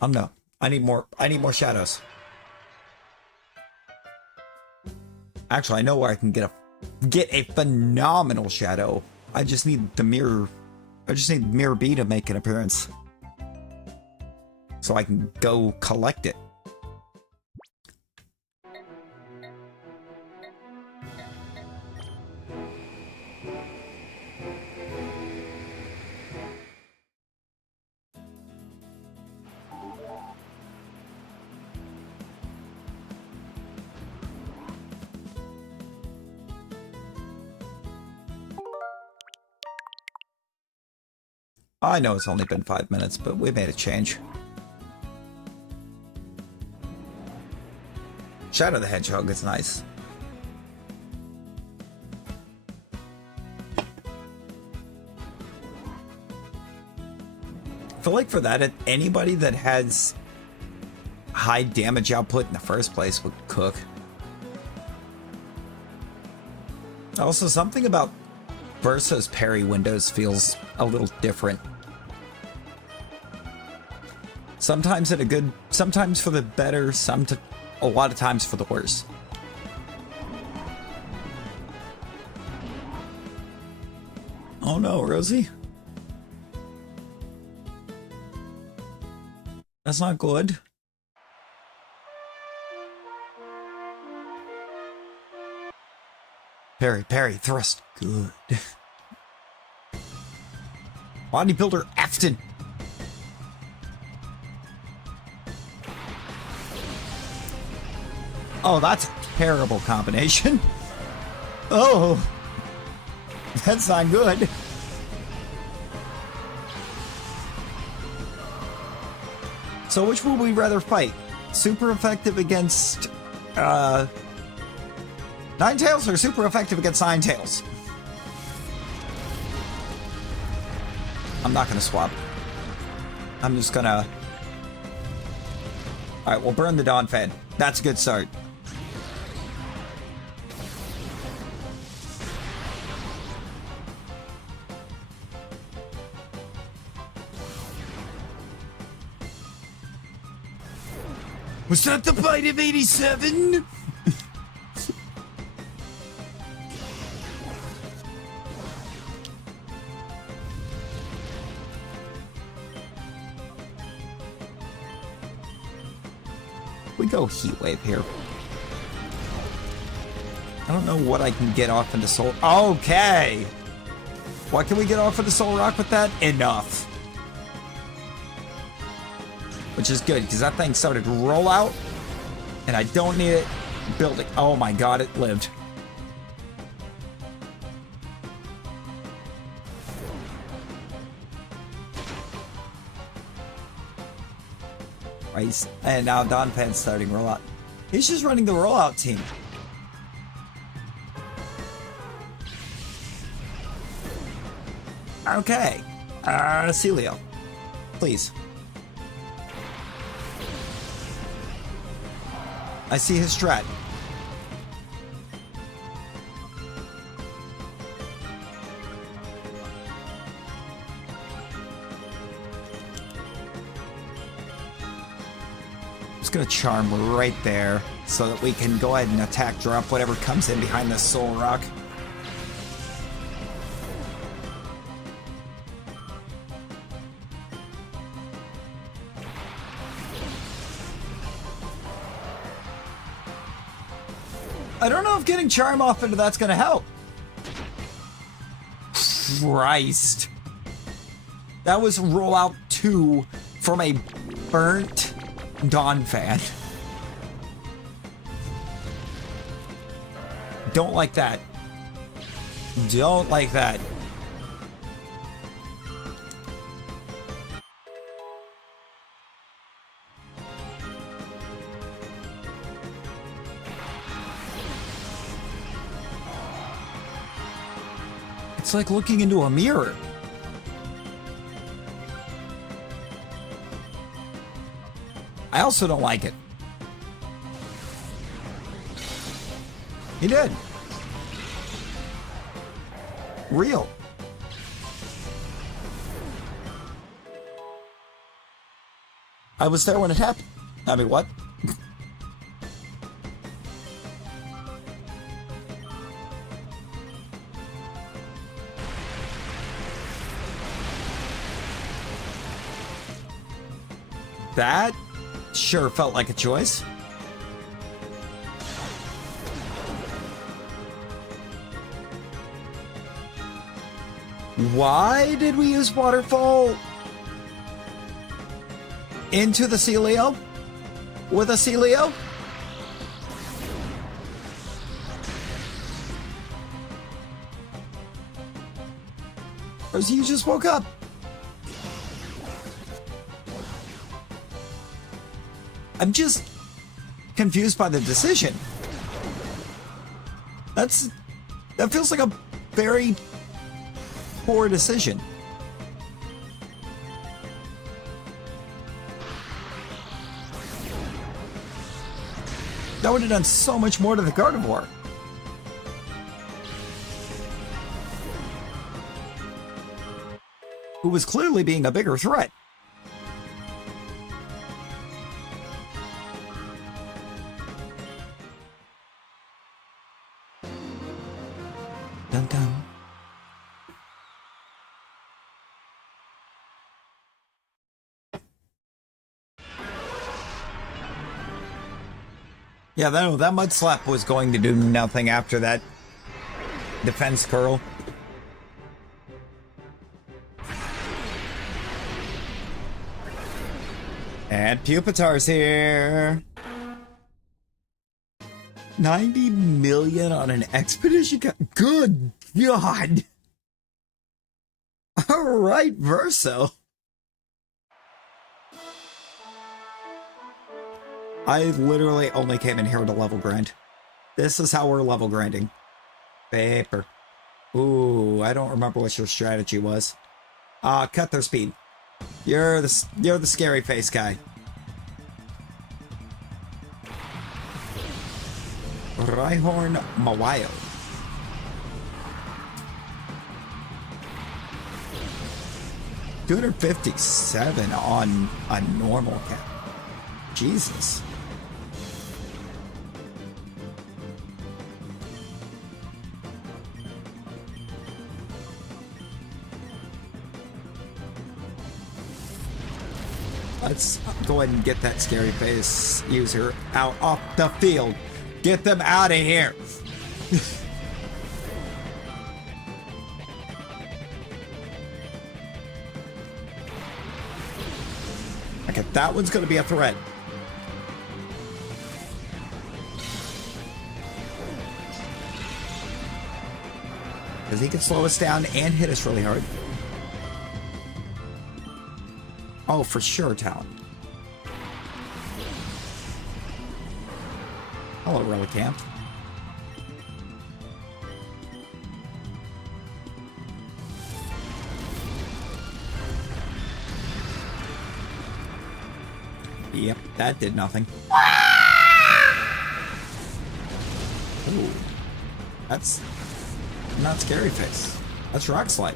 No. I need more shadows. Actually, I know where I can get a phenomenal shadow. I just need the mirror. I just need Mirror B to make an appearance. So I can go collect it. I know it's only been 5 minutes, but we made a change. Shadow the Hedgehog is nice. I feel like for that, anybody that has high damage output in the first place would cook. Also, something about Verso's parry windows feels a little different. Sometimes sometimes for the better, a lot of times for the worse. Oh no, Rosie. That's not good. Parry, thrust. Good. Bodybuilder Afton. Oh, that's a terrible combination. Oh, that's not good. So which would we rather fight? Super effective against Ninetales or super effective against Ninetales? I'm not gonna swap. I'm just gonna... Alright, we'll burn the Dawn Fan. That's a good start. Was that the fight of 87? We go Heat Wave here. I don't know what I can get off into Soul... Okay! What can we get off into Soul Rock with that? Enough. Which is good, because that thing started to roll out, and I don't need it building. Oh my god, it lived. Right, and now Don Pan's starting rollout. He's just running the rollout team. Okay. Celio. Please. I see his strat. Just gonna charm right there so that we can go ahead and attack drop whatever comes in behind this Soul Rock. I don't know if getting Charm off into that's gonna help. Christ. That was rollout 2 from a burnt Dawn Fan. Don't like that. Don't like that. It's like looking into a mirror. I also don't like it. He did. Real. I was there when it happened. I mean, what? That sure felt like a choice. Why did we use Waterfall into the Celio? With a Celio? Or you just woke up? I'm just confused by the decision. That feels like a very poor decision. That would have done so much more to the carnivore. Who was clearly being a bigger threat. Dun dun. Yeah, that mud slap was going to do nothing after that defense curl. And Pupitar's here. 90 million on an expedition? Good God. All right, Verso. I literally only came in here to level grind. This is how we're level grinding. Paper. Ooh, I don't remember what your strategy was. Cut their speed. You're the scary face guy. Rhyhorn Mawayo. $257 on a normal cap. Jesus. Let's go ahead and get that scary face user out off the field. Get them out of here. Okay, that one's going to be a threat. Because he can slow us down and hit us really hard. Oh, for sure, Talon. Hello, Relicamp. Yep, that did nothing. Ooh. That's not Scary Face. That's Rock Slide.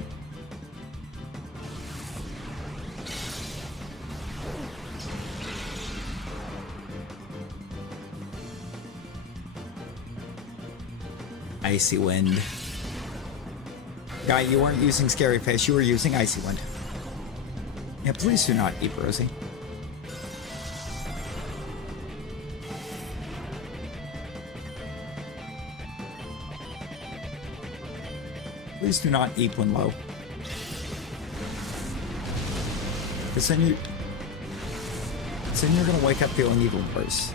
Icy Wind. Guy, you weren't using Scary Face, you were using Icy Wind. Yeah, please do not eat Rosie. Please do not eat when low. Because then you're gonna wake up feeling even worse.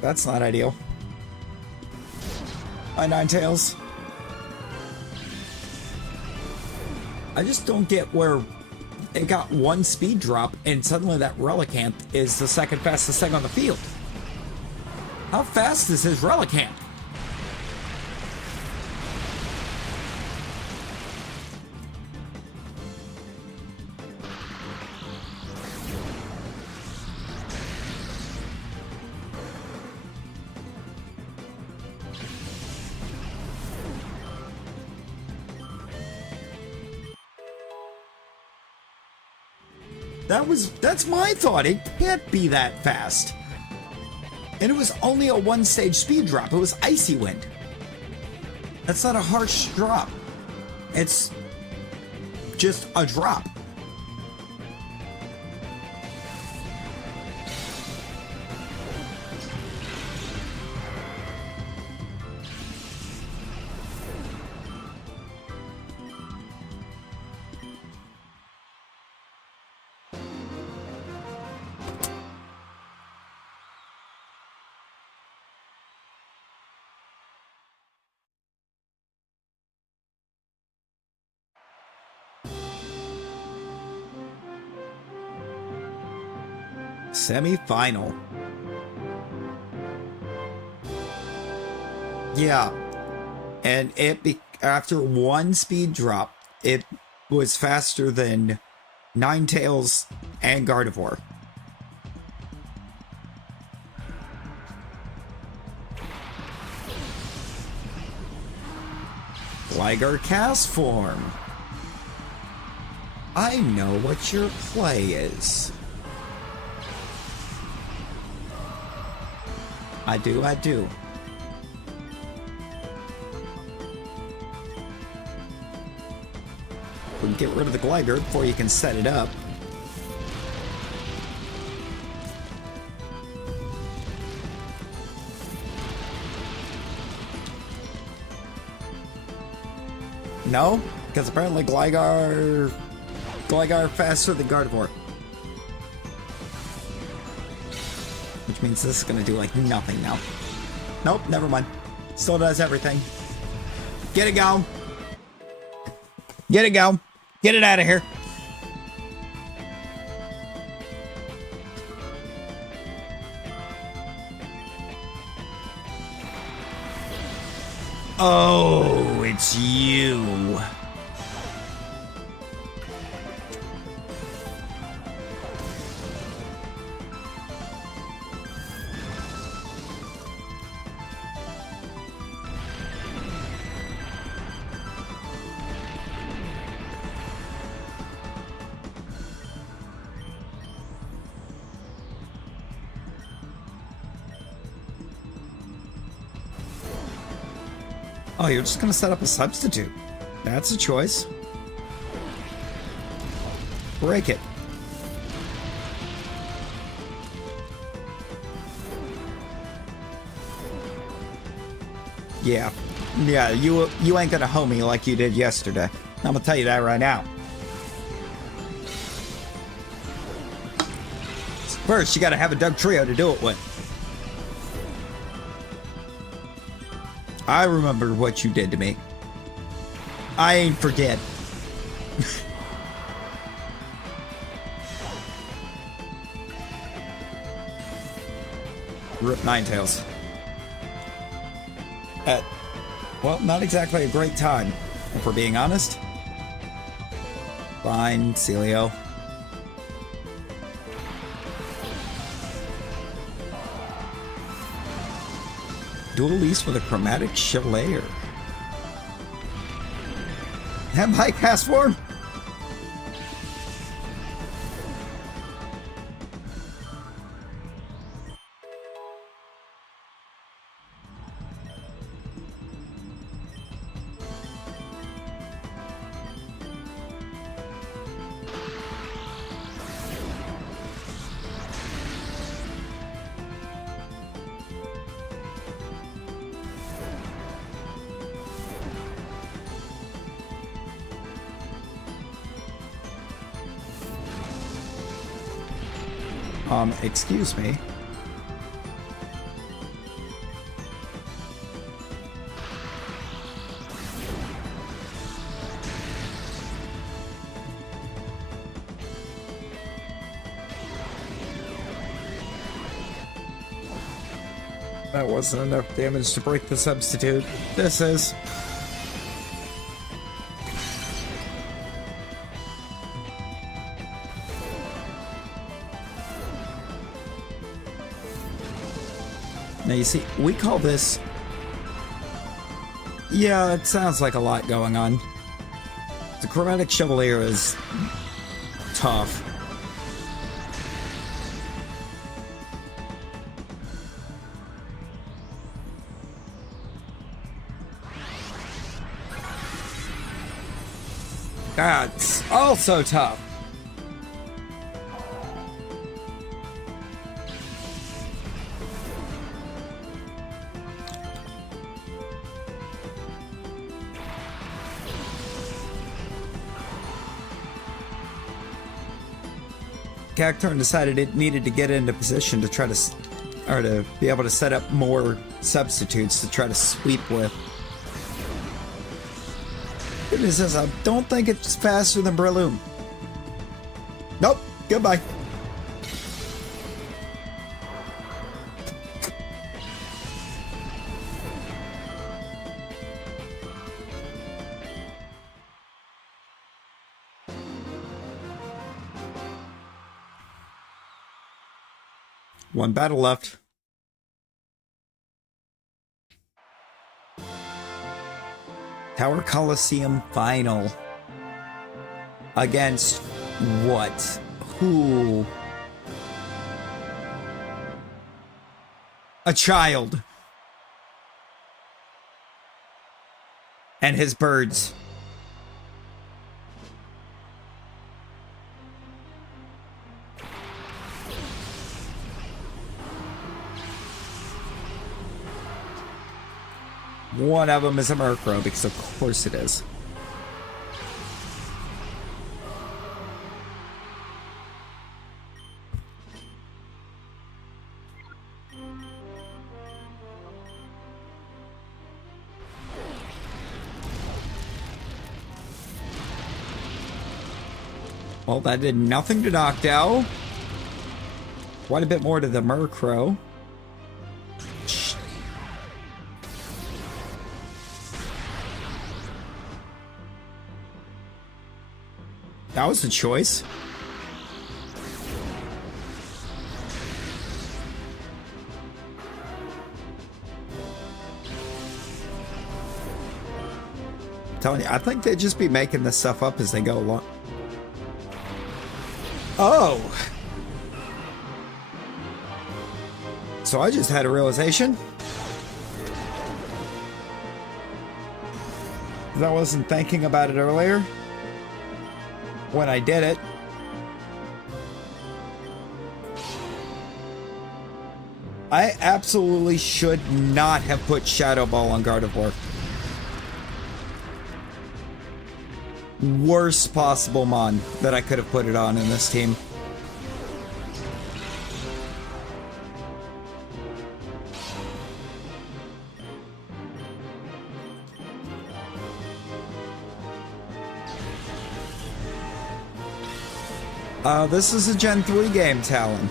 That's not ideal. Hi, Ninetales. I just don't get where it got one speed drop and suddenly that Relicant is the second fastest thing on the field. How fast is his Relicanth? That's my thought. It can't be that fast. And it was only a one-stage speed drop. It was Icy Wind. That's not a harsh drop. It's just a drop. Semi-final. Yeah. And after one speed drop, it was faster than Ninetales and Gardevoir. Gligar cast form. I know what your play is. I do. We can get rid of the Gligar before you can set it up. No, because apparently Gligar faster than Gardevoir. Which means this is going to do, like, nothing now. Nope, never mind. Still does everything. Get it going. Get it going. Get it out of here. Oh, it's you. Oh, you're just going to set up a substitute. That's a choice. Break it. Yeah, you ain't gonna hoe me like you did yesterday. I'm gonna tell you that right now. First, you gotta have a Doug Trio to do it with. I remember what you did to me. I ain't forget. Rip Ninetales. Well, not exactly a great time, if we're being honest. Fine, Celio. Dual East with a chromatic Chalair. That might cast form. Excuse me. That wasn't enough damage to break the substitute. This is. Now you see, we call this... Yeah, it sounds like a lot going on. The Chromatic Chevalier is tough. That's also tough. Cacturn decided it needed to get into position to try to, or to be able to set up more substitutes to try to sweep with. Goodness says, I don't think it's faster than Breloom. Nope, goodbye. One battle left. Tower Coliseum final. Against what? Who? A child. And his birds. One of them is a Murkrow, because of course it is. Well, that did nothing to Noctowl. Quite a bit more to the Murkrow. That was a choice. I'm telling you, I think they'd just be making this stuff up as they go along. Oh! So I just had a realization. I wasn't thinking about it earlier. When I did it. I absolutely should not have put Shadow Ball on Gardevoir. Worst possible mon that I could have put it on in this team. This is a Gen 3 game, Talon.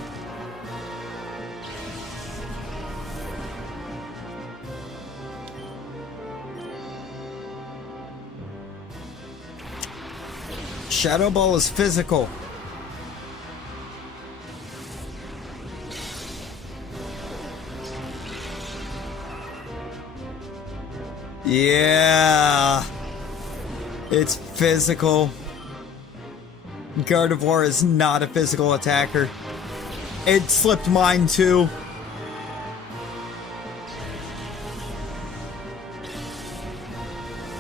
Shadow Ball is physical. Yeah. It's physical. Gardevoir is not a physical attacker. It slipped mine too.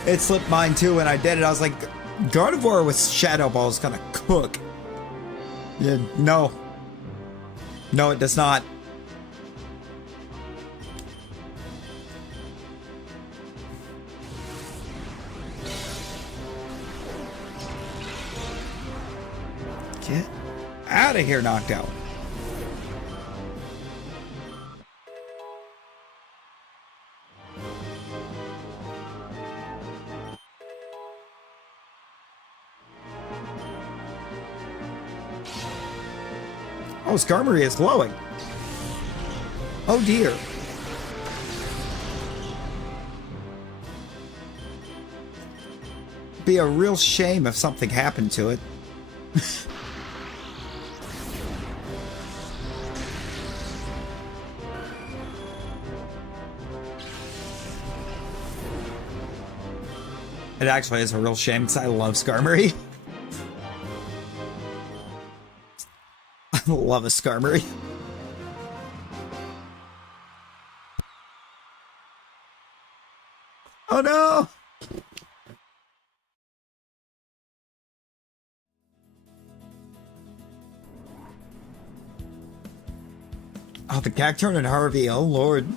It slipped mine too when I did it. I was like, Gardevoir with Shadow Ball is gonna cook. Yeah, no. No, it does not. Get out of here, Noctowl. Oh, Skarmory is glowing. Oh dear. be a real shame if something happened to it. It actually is a real shame because I love Skarmory. I love a Skarmory. Oh no! Oh, the Cacturn and Harvey, oh lord.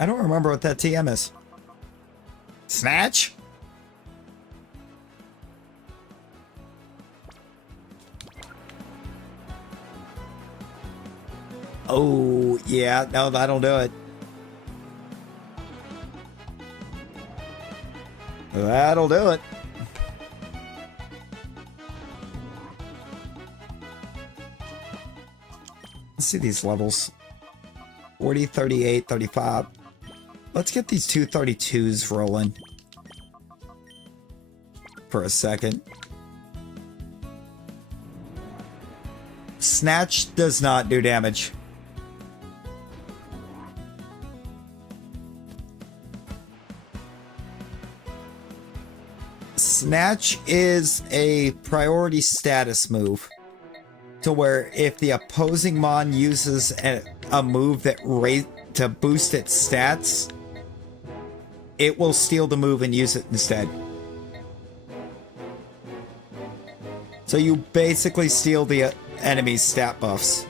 I don't remember what that TM is. Snatch? Oh, yeah, no, that'll do it. That'll do it. Let's see these levels. 40, 38, 35. Let's get these 232s rolling. For a second. Snatch does not do damage. Snatch is a priority status move. To where if the opposing mon uses a move that to boost its stats, it will steal the move and use it instead. So you basically steal the enemy's stat buffs.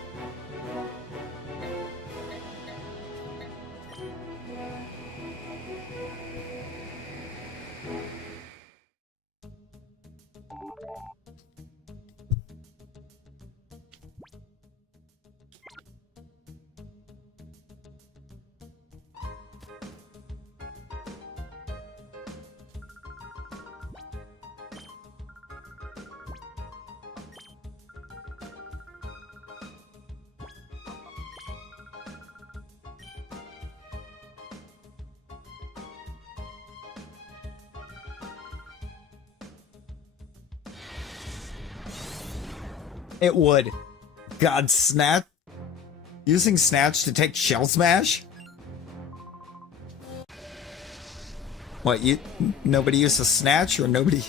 It would. God, Snatch? Using Snatch to take Shell Smash? What, nobody uses Snatch or nobody...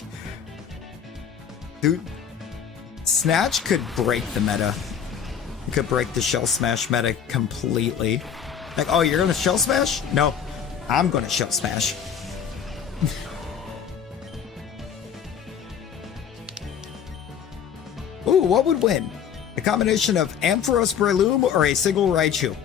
Dude, Snatch could break the meta. It could break the Shell Smash meta completely. Like, oh, you're gonna Shell Smash? No, I'm gonna Shell Smash. Ooh, what would win? A combination of Ampharos Breloom or a single Raichu?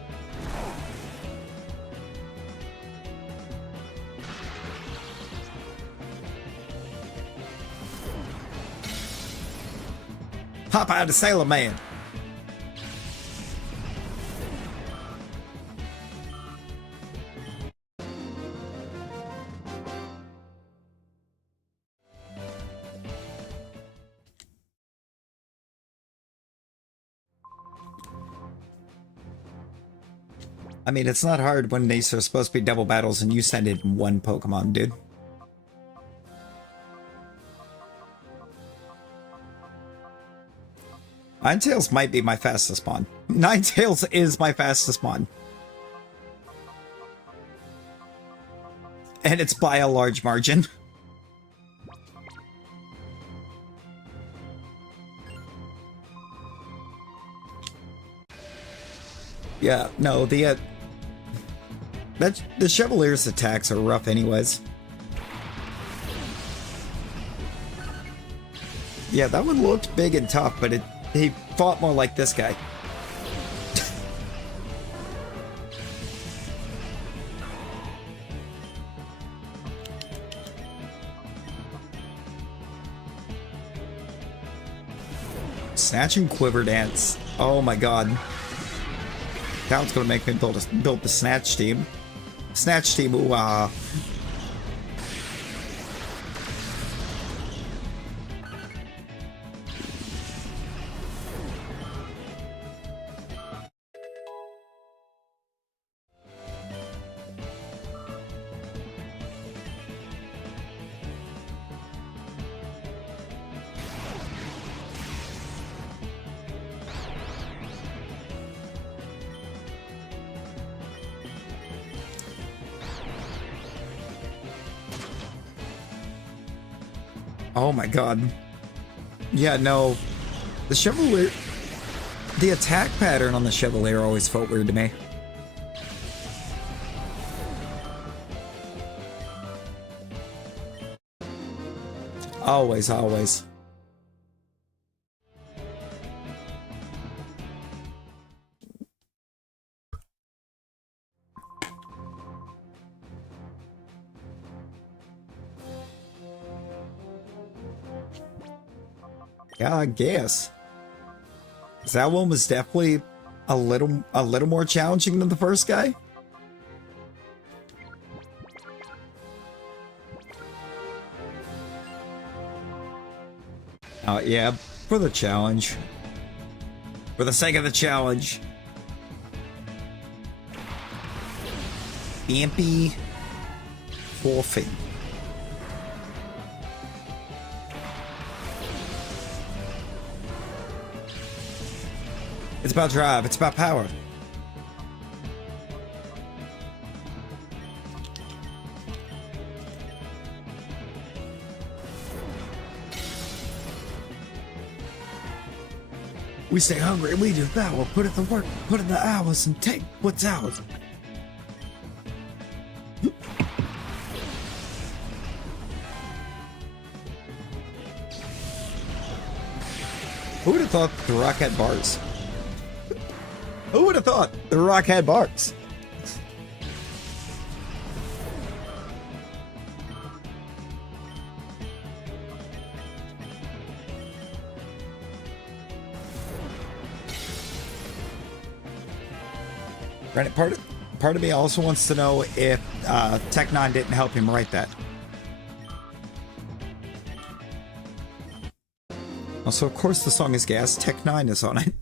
Hop out of Sailor Man. I mean, it's not hard when these are supposed to be double battles and you send in one Pokemon, dude. Ninetales might be my fastest spawn. Ninetales is my fastest spawn. And it's by a large margin. Yeah, no, the Chevalier's attacks are rough anyways. Yeah, that one looked big and tough, but he fought more like this guy. Snatch and Quiver Dance. Oh my god. That's gonna make me build the Snatch team. Snatch team, ooh ah. Oh my god. Yeah, no. The Chevalier... The attack pattern on the Chevalier always felt weird to me. Always, always. Yeah, I guess. That one was definitely a little more challenging than the first guy. Yeah, for the challenge. For the sake of the challenge. Ampy forfeit. It's about drive, it's about power. We stay hungry, we devour, put in the work, put in the hours, and take what's ours. Who would have thought The Rock had bars? Who would have thought The Rock had bars? Granted, part of me also wants to know if Tech 9 didn't help him write that. Also, of course, the song is gas. Tech 9 is on it.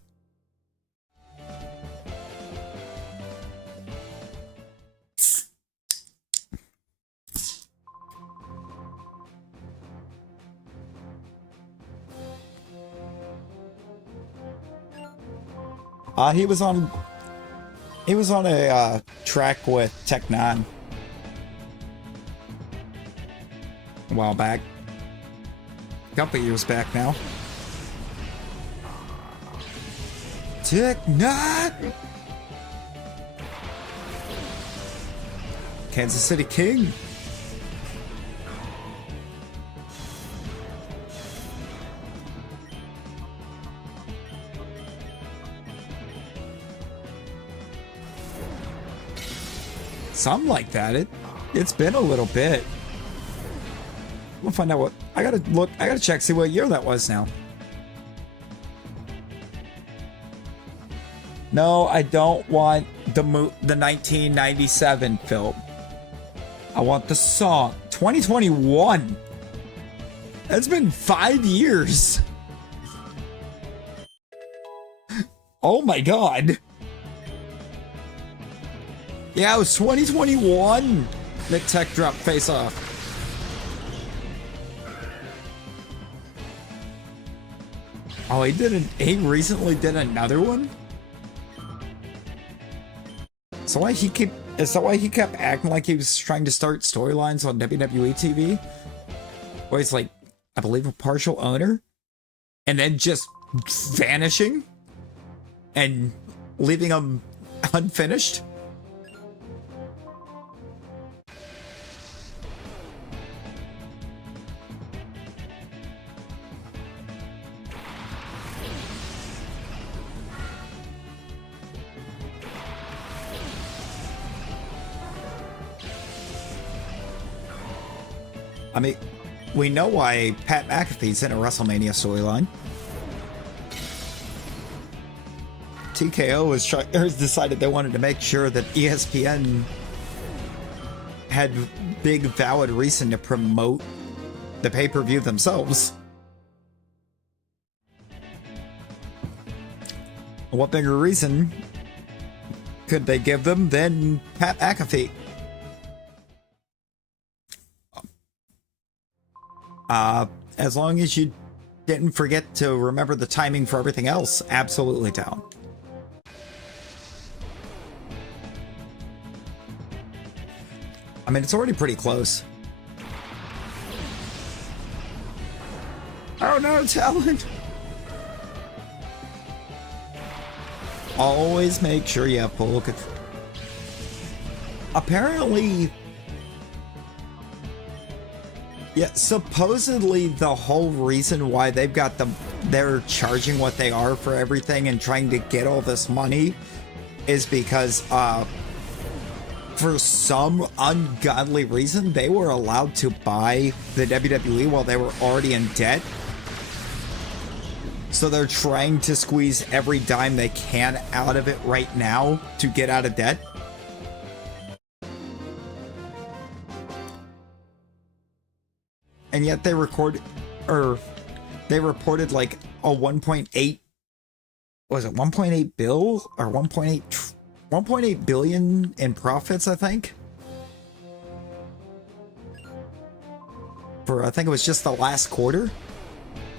He was on a track with Tech 9 a while back. A couple years back now. Tech 9! Kansas City King. Something like that. It's been a little bit. We'll find out what I gotta check, see what year that was now. No, I don't want the 1997 film. I want the song. 2021. That's been 5 years. Oh my god. Yeah, it was 2021 that Tech dropped Face Off. Oh, he recently did another one? So is that why he kept acting like he was trying to start storylines on WWE TV? Where he's like, I believe, a partial owner? And then just vanishing? And leaving them unfinished? I mean, we know why Pat McAfee's in a WrestleMania storyline. TKO has decided they wanted to make sure that ESPN had big valid reason to promote the pay-per-view themselves. What bigger reason could they give them than Pat McAfee? As long as you didn't forget to remember the timing for everything else, absolutely down. I mean, it's already pretty close. Oh no, Talon! Always make sure you have full control. Apparently, yeah, supposedly the whole reason why they've got they're charging what they are for everything and trying to get all this money is because, for some ungodly reason, they were allowed to buy the WWE while they were already in debt. So they're trying to squeeze every dime they can out of it right now to get out of debt. And yet they reported like a 1.8, was it 1.8 bill or 1.8 billion in profits, I think. For I think it was just the last quarter.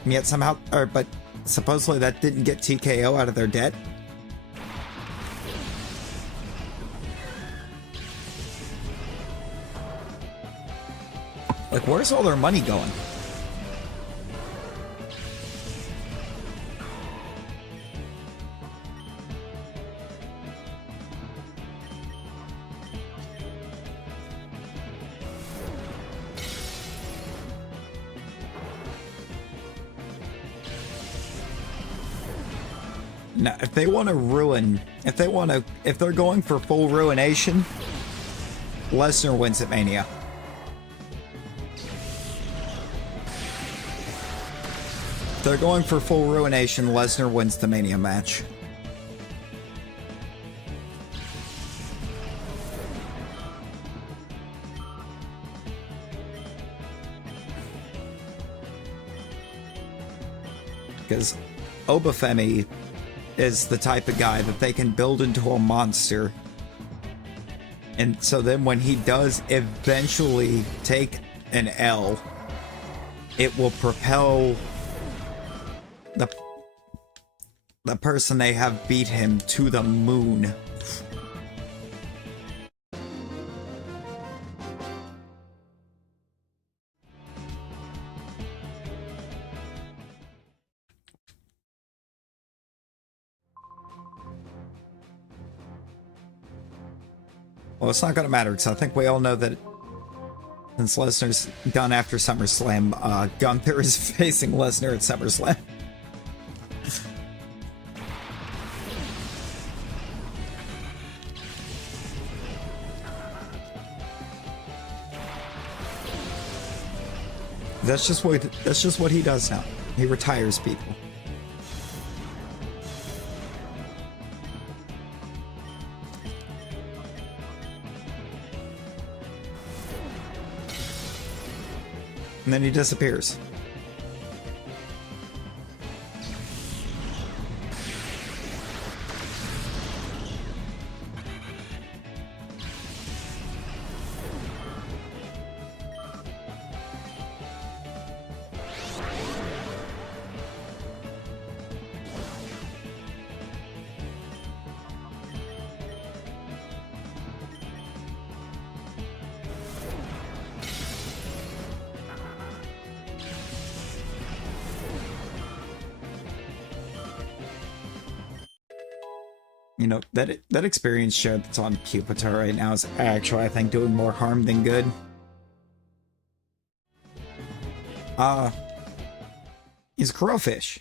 And yet somehow, but supposedly that didn't get TKO out of their debt. Like, where's all their money going? Now, if they want to ruin, if they're going for full ruination, Lesnar wins at Mania. If they're going for full ruination, Lesnar wins the Mania match. Because Obafemi is the type of guy that they can build into a monster. And so then when he does eventually take an L, it will propel the person they have beat him to the moon. Well, it's not going to matter, because I think we all know that since Lesnar's done after SummerSlam, Gunther is facing Lesnar at SummerSlam. That's just what he does now. He retires people. And then he disappears. You know, that experience share that's on Pupitar right now is actually, I think, doing more harm than good. He's a crowfish.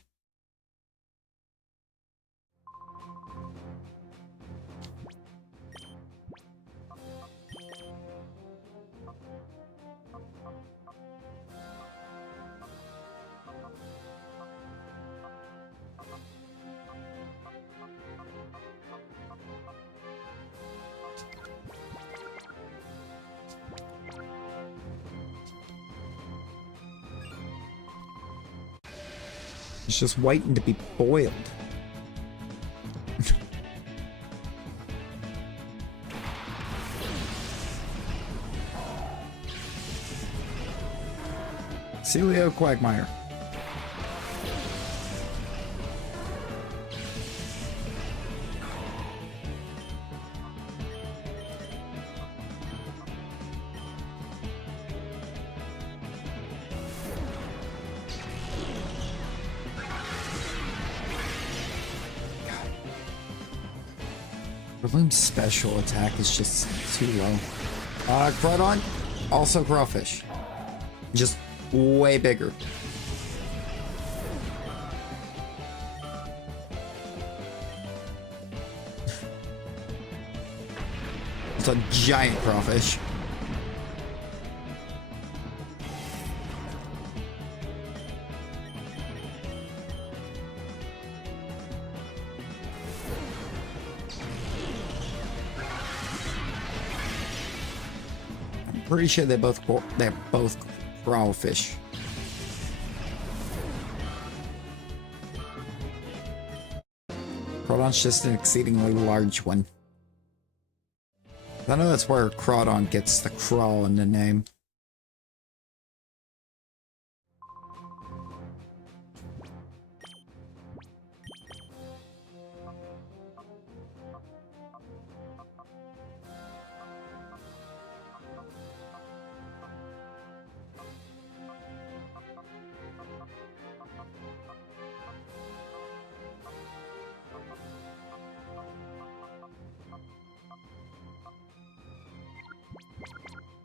It's just waiting to be boiled. Celio Quagmire. Balloon's special attack is just too low. Crawdon, also crawfish. Just way bigger. It's a giant crawfish. Pretty sure they're both crawfish. Crawdon's just an exceedingly large one. I know that's where Crawdon gets the crawl in the name.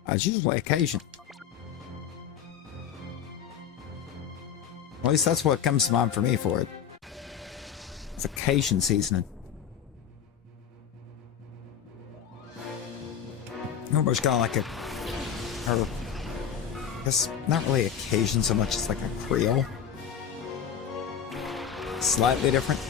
It's usually occasion. At least that's what comes to mind for me for it. It's occasion seasoning. Almost kind of like a, or I guess not really occasion so much as like a Creole. Slightly different.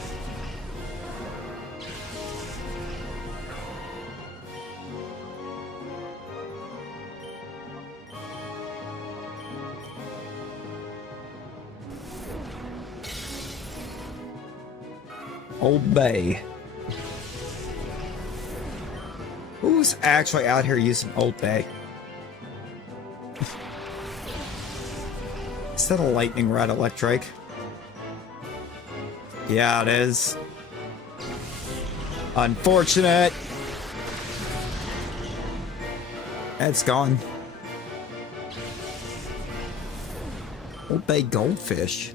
Old Bay. Who's actually out here using Old Bay? Is that a lightning rod electric? Yeah, it is. Unfortunate. It's gone. Old Bay goldfish.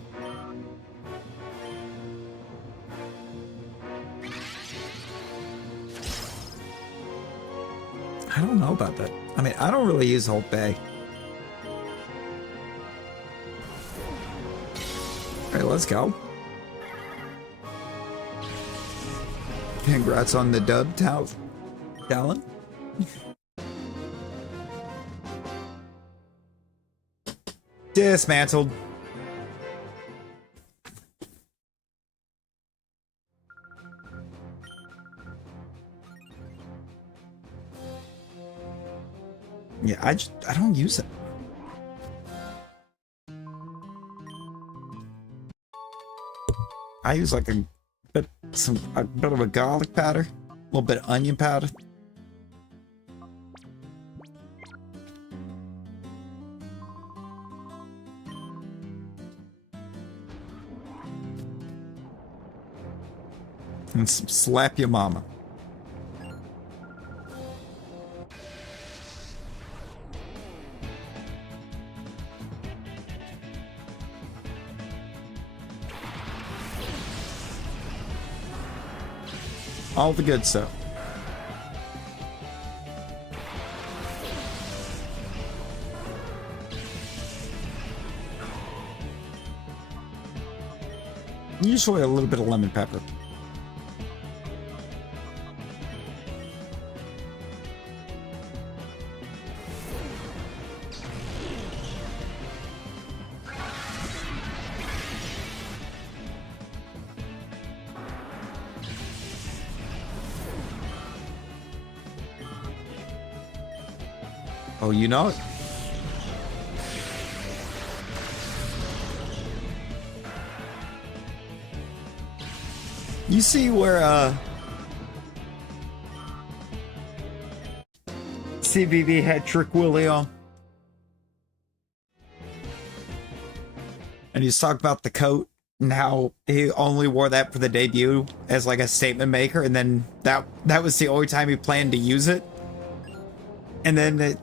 I don't know about that. I mean, I don't really use Old Bay. Alright, let's go. Congrats on the dub, Talon. Dismantled. Yeah, I don't use it. I use like a bit of a garlic powder, a little bit of onion powder. And some slap your mama. All the good stuff. Usually a little bit of lemon pepper. Oh, you know it. You see where CVV had Trick Willie on? And he's talking about the coat and how he only wore that for the debut as like a statement maker, and then that was the only time he planned to use it. And then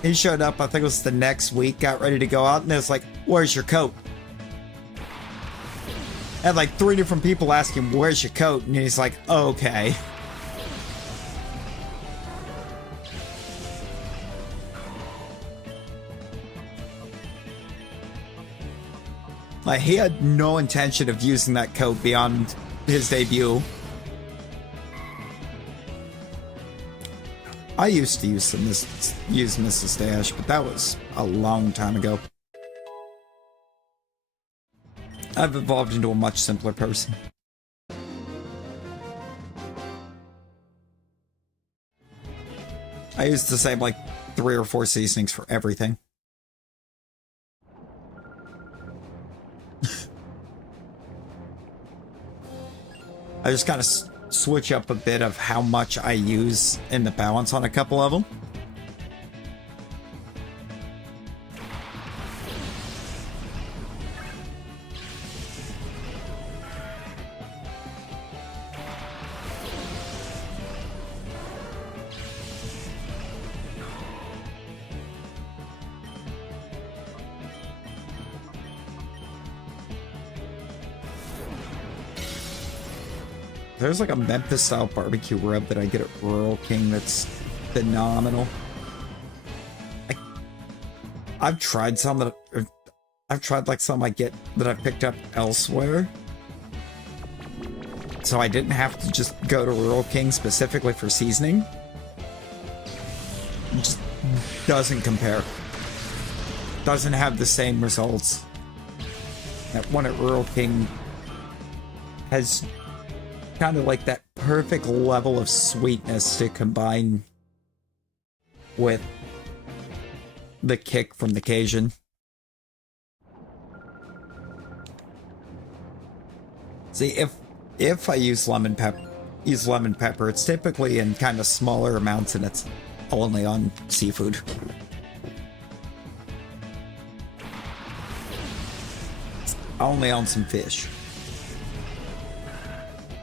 he showed up, I think it was the next week, got ready to go out, and it was like, where's your coat? Had like 3 different people ask him, where's your coat? And he's like, okay. Like, he had no intention of using that coat beyond his debut. I used to use Mrs. Dash, but that was a long time ago. I've evolved into a much simpler person. I used the same, like, 3 or 4 seasonings for everything. I just gotta switch up a bit of how much I use in the balance on a couple of them. There's like a Memphis-style barbecue rub that I get at Rural King that's phenomenal. I've tried some that I've tried like some I get that I've picked up elsewhere, so I didn't have to just go to Rural King specifically for seasoning. It just doesn't compare. Doesn't have the same results. That one at Rural King has kind of like that perfect level of sweetness to combine with the kick from the Cajun. See, if I use lemon pepper, it's typically in kind of smaller amounts and it's only on seafood. It's only on some fish.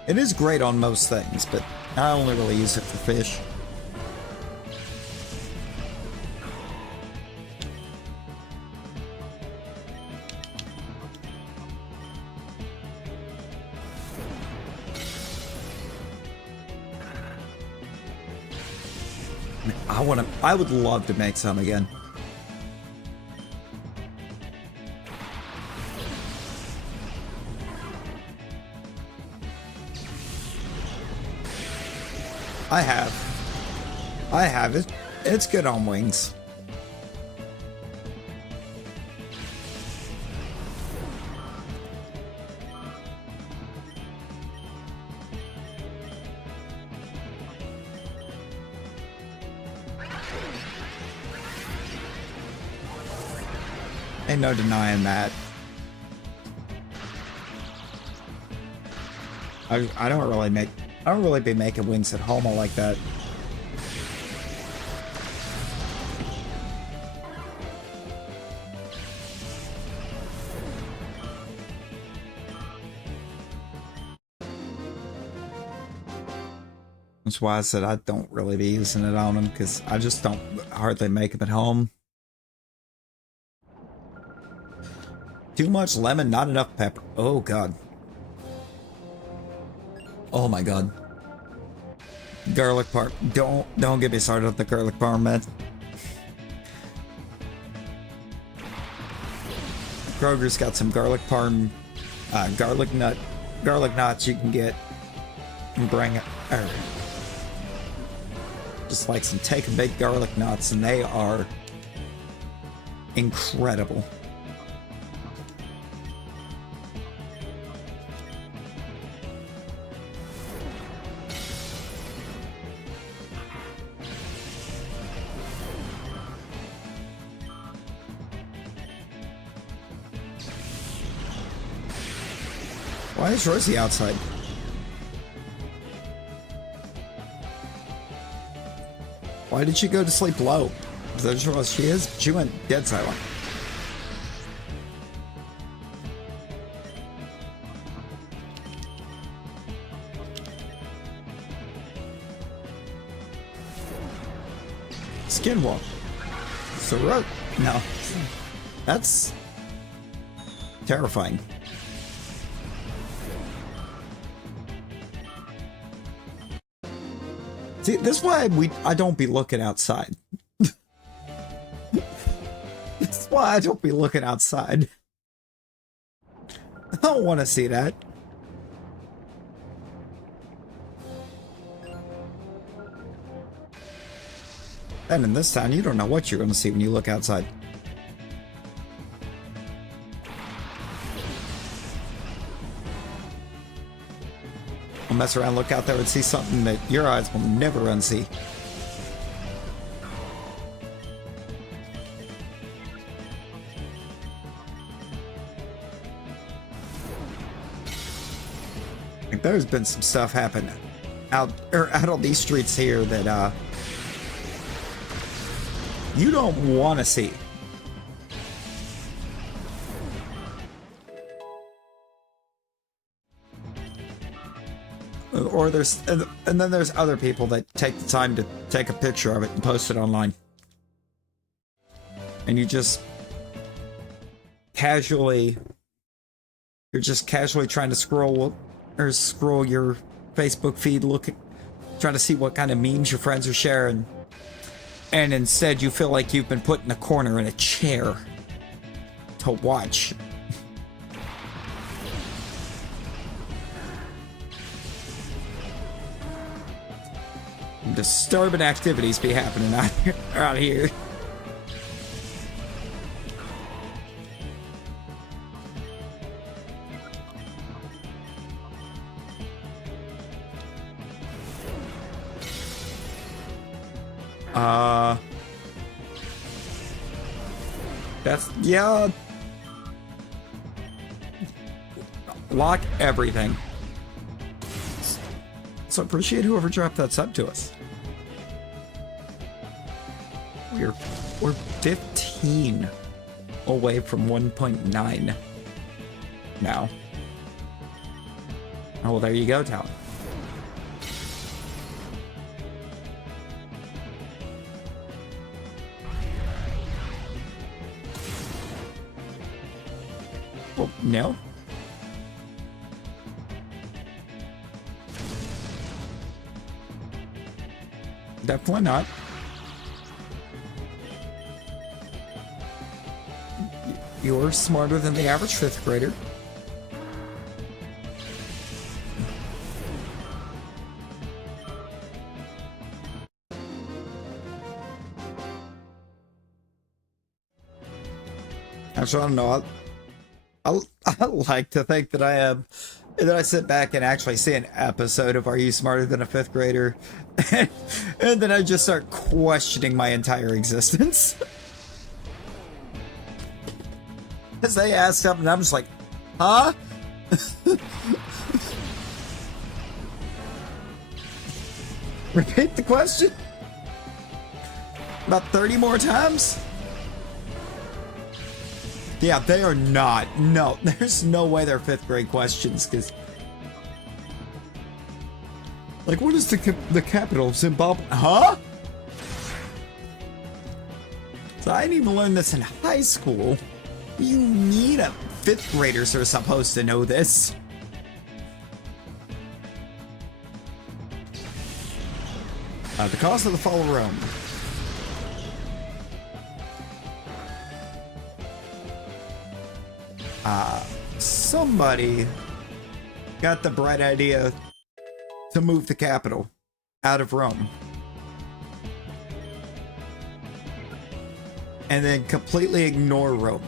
It is great on most things, but I only really use it for fish. I would love to make some again. I have it. It's good on wings. Ain't no denying that. I don't really be making wings at home all like that. That's why I said I don't really be using it on them, because I just don't hardly make them at home. Too much lemon, not enough pepper. Oh god. Oh my god. Garlic parm. Don't get me started on the garlic parm, man. Kroger's got some garlic parm, garlic nuts you can get and bring it. Just like some take and bake garlic nuts, and they are incredible. Why is Rosie outside? Why did she go to sleep low? Is that just what she is? She went dead silent. Skinwalk. Sorok. No. That's terrifying. See, this is why I don't be looking outside. This is why I don't be looking outside. I don't want to see that. And in this town, you don't know what you're going to see when you look outside. I'll mess around, look out there, and see something that your eyes will never unsee. Like, there's been some stuff happen out on these streets here that you don't want to see. Or there's, and then there's other people that take the time to take a picture of it and post it online. And you're just casually trying to scroll your Facebook feed, trying to see what kind of memes your friends are sharing. And instead you feel like you've been put in a corner in a chair to watch. Disturbing activities be happening out here. Yeah. Lock everything. So appreciate whoever dropped that sub to us. We're 15 away from 1.9 now. Oh, well, there you go, Talon. Well, no. Definitely not. You're smarter than the average 5th grader. Actually, I don't know. I like to think that I sit back and actually see an episode of Are You Smarter Than a 5th Grader? And then I just start questioning my entire existence. As they ask something, I'm just like, huh? Repeat the question? About 30 more times? Yeah, they are not. No, there's no way they're 5th grade questions, because... Like, what is the capital of Zimbabwe? Huh? So I didn't even learn this in high school. You need a 5th graders are supposed to know this. The cost of the fall of Rome. Somebody got the bright idea to move the capital out of Rome. And then completely ignore Rome.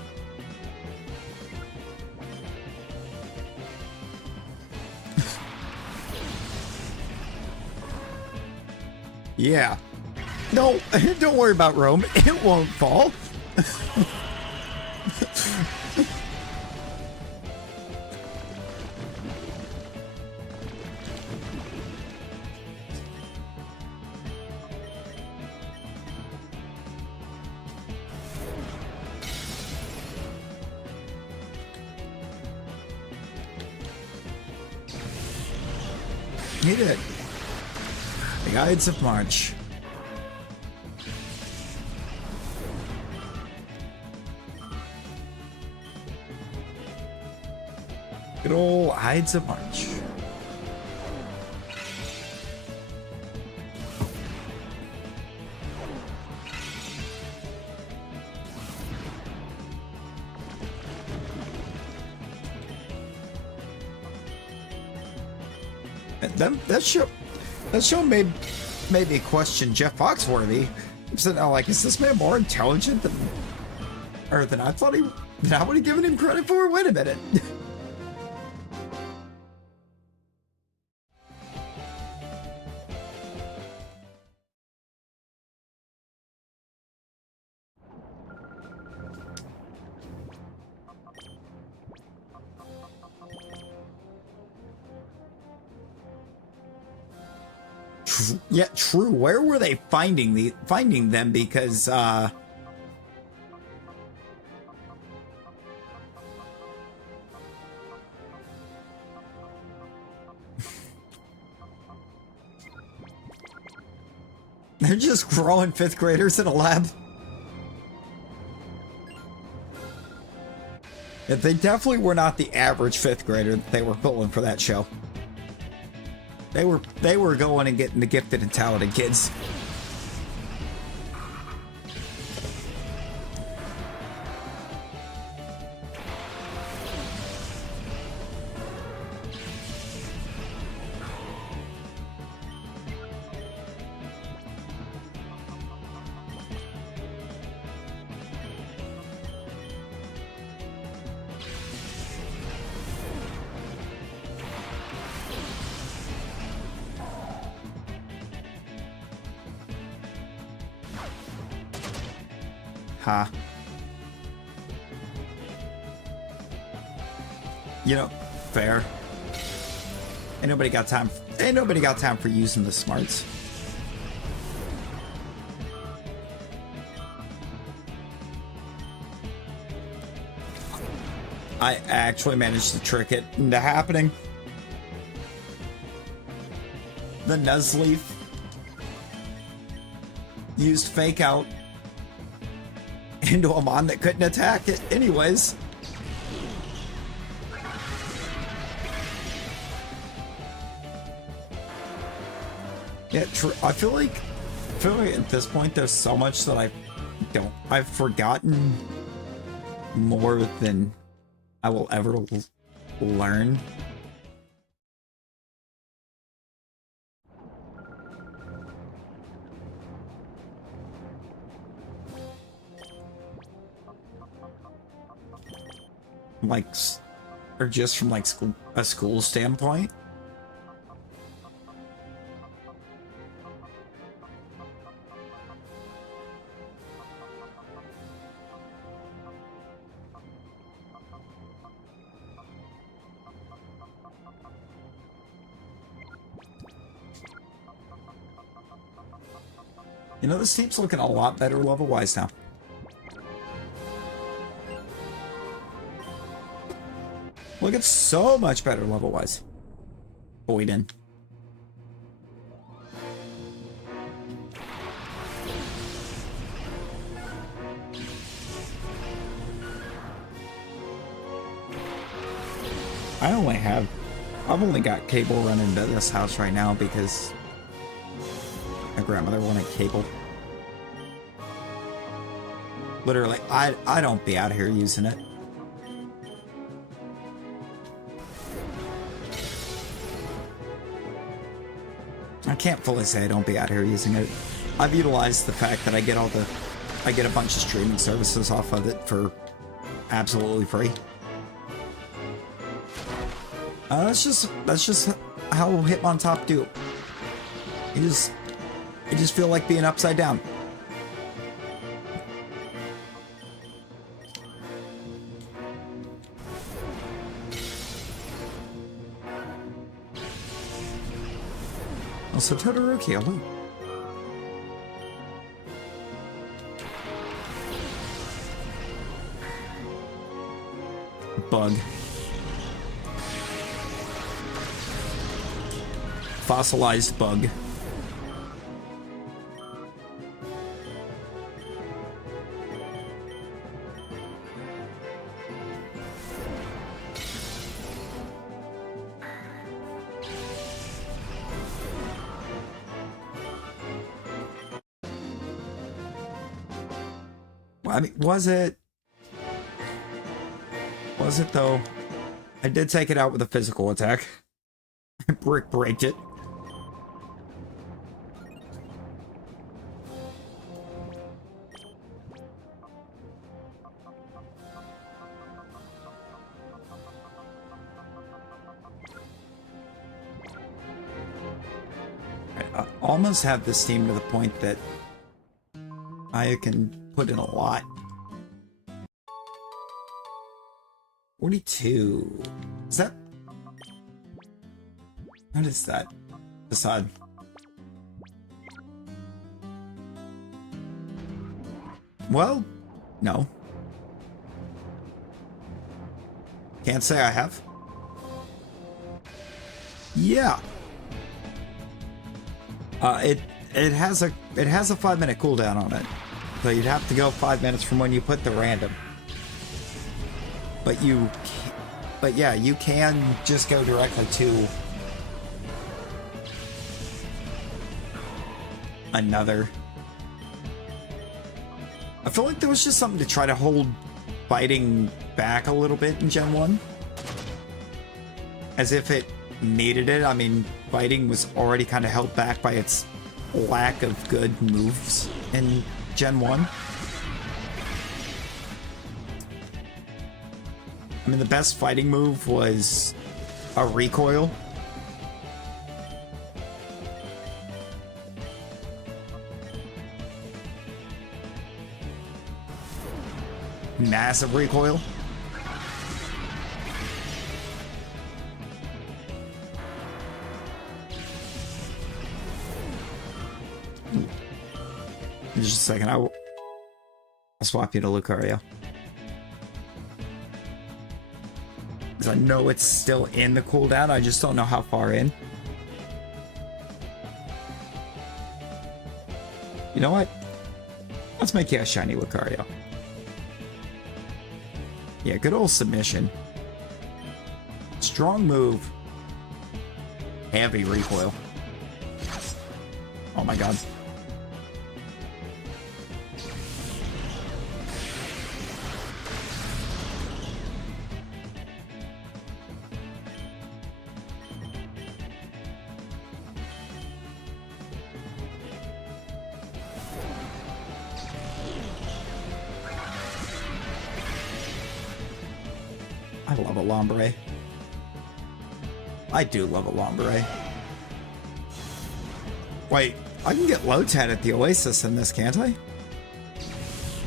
Yeah. No, don't worry about Rome. It won't fall. He did. The Ides of March. Good old Ides of March. That show made me question Jeff Foxworthy. I'm sitting there like, is this man more intelligent than I thought than I would have given him credit for? Wait a minute. Yeah, true. Where were they finding them? Because they're just growing fifth graders in a lab. Yeah, they definitely were not the average fifth grader that they were pulling for that show. They were going and getting the gifted and talented kids. Huh. You know, fair. Ain't nobody got time for using the smarts. I actually managed to trick it into happening. The Nuzleaf used fake out into a mon that couldn't attack it anyways. Yeah, true. I feel like at this point there's so much that I've forgotten more than I will ever learn. Like, or just from like a school standpoint. You know, this team's looking a lot better level-wise now. Looking so much better level-wise. Boyden. I've only got cable running to this house right now because my grandmother wanted cable. Literally, I don't be out here using it. I can't fully say I don't be out here using it. I've utilized the fact that I get a bunch of streaming services off of it for absolutely free. That's just how Hitmontop do. You just feel like being upside down. Also, Todoroki, hello. Bug. Fossilized bug. I mean, was it though? I did take it out with a physical attack. Brick break it. I almost have this team to the point that I can put in a lot. 42. Is that... What is that? Facade. Well, no. Can't say I have. Yeah. It has a 5-minute cooldown on it. So you'd have to go 5 minutes from when you put the random. But yeah, you can just go directly to another. I feel like there was just something to try to hold fighting back a little bit in Gen 1. As if it needed it. I mean, fighting was already kind of held back by its lack of good moves in Gen 1. I mean, the best fighting move was a recoil. Massive recoil. Just a second, I'll swap you to Lucario. Because I know it's still in the cooldown, I just don't know how far in. You know what? Let's make you a shiny Lucario. Yeah, good old submission. Strong move. Heavy recoil. Oh my god. I love a Lombre. I do love a Lombre. Wait, I can get low 10 at the Oasis in this, can't I?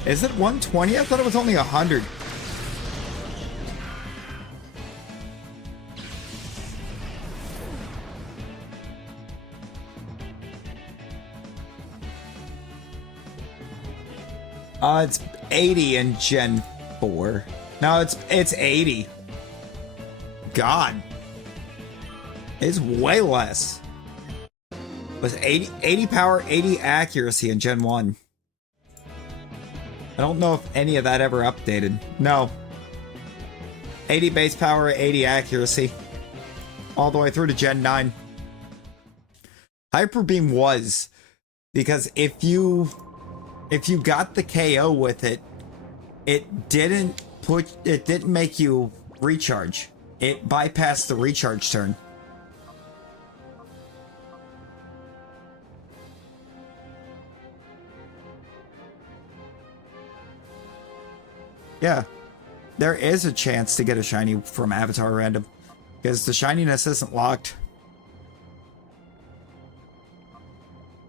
Is it 120? I thought it was only 100. It's 80 in Gen 4. No, it's 80. God. It's way less. It was 80 power, 80 accuracy in Gen 1. I don't know if any of that ever updated. No. 80 base power, 80 accuracy. All the way through to Gen 9. Hyper Beam was. Because if you got the KO with it, it didn't make you recharge. It bypassed the recharge turn. Yeah. There is a chance to get a shiny from Avatar Random. Because the shininess isn't locked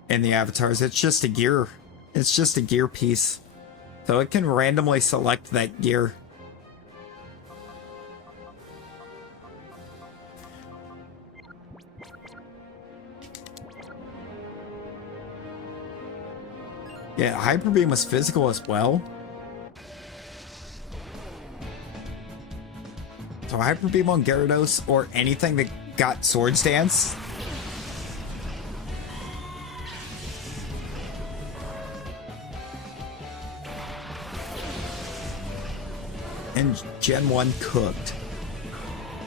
in the avatars. It's just a gear. It's just a gear piece. So it can randomly select that gear. Yeah, Hyper Beam was physical as well. So Hyper Beam on Gyarados or anything that got Swords Dance. And Gen 1 cooked.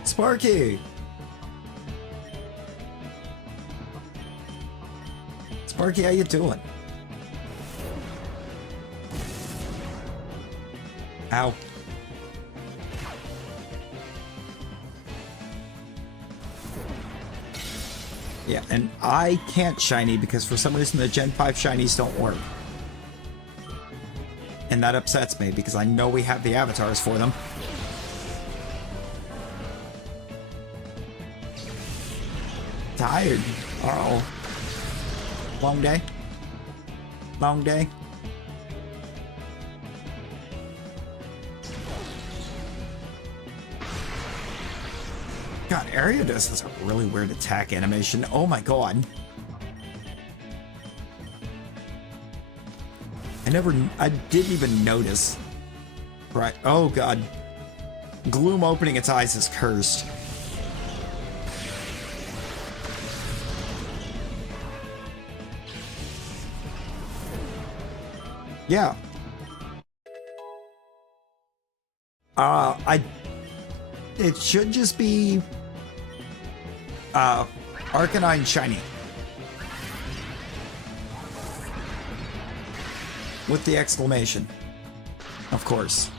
Sparky! Sparky, how you doing? Ow. Yeah, and I can't shiny because for some reason the Gen 5 shinies don't work. And that upsets me because I know we have the avatars for them. Tired. Uh-oh. Long day? Long day? God, Area does this a really weird attack animation. Oh my god. I didn't even notice. Right. Oh god. Gloom opening its eyes is cursed. Yeah. It should just be Arcanine shiny. With the exclamation. Of course.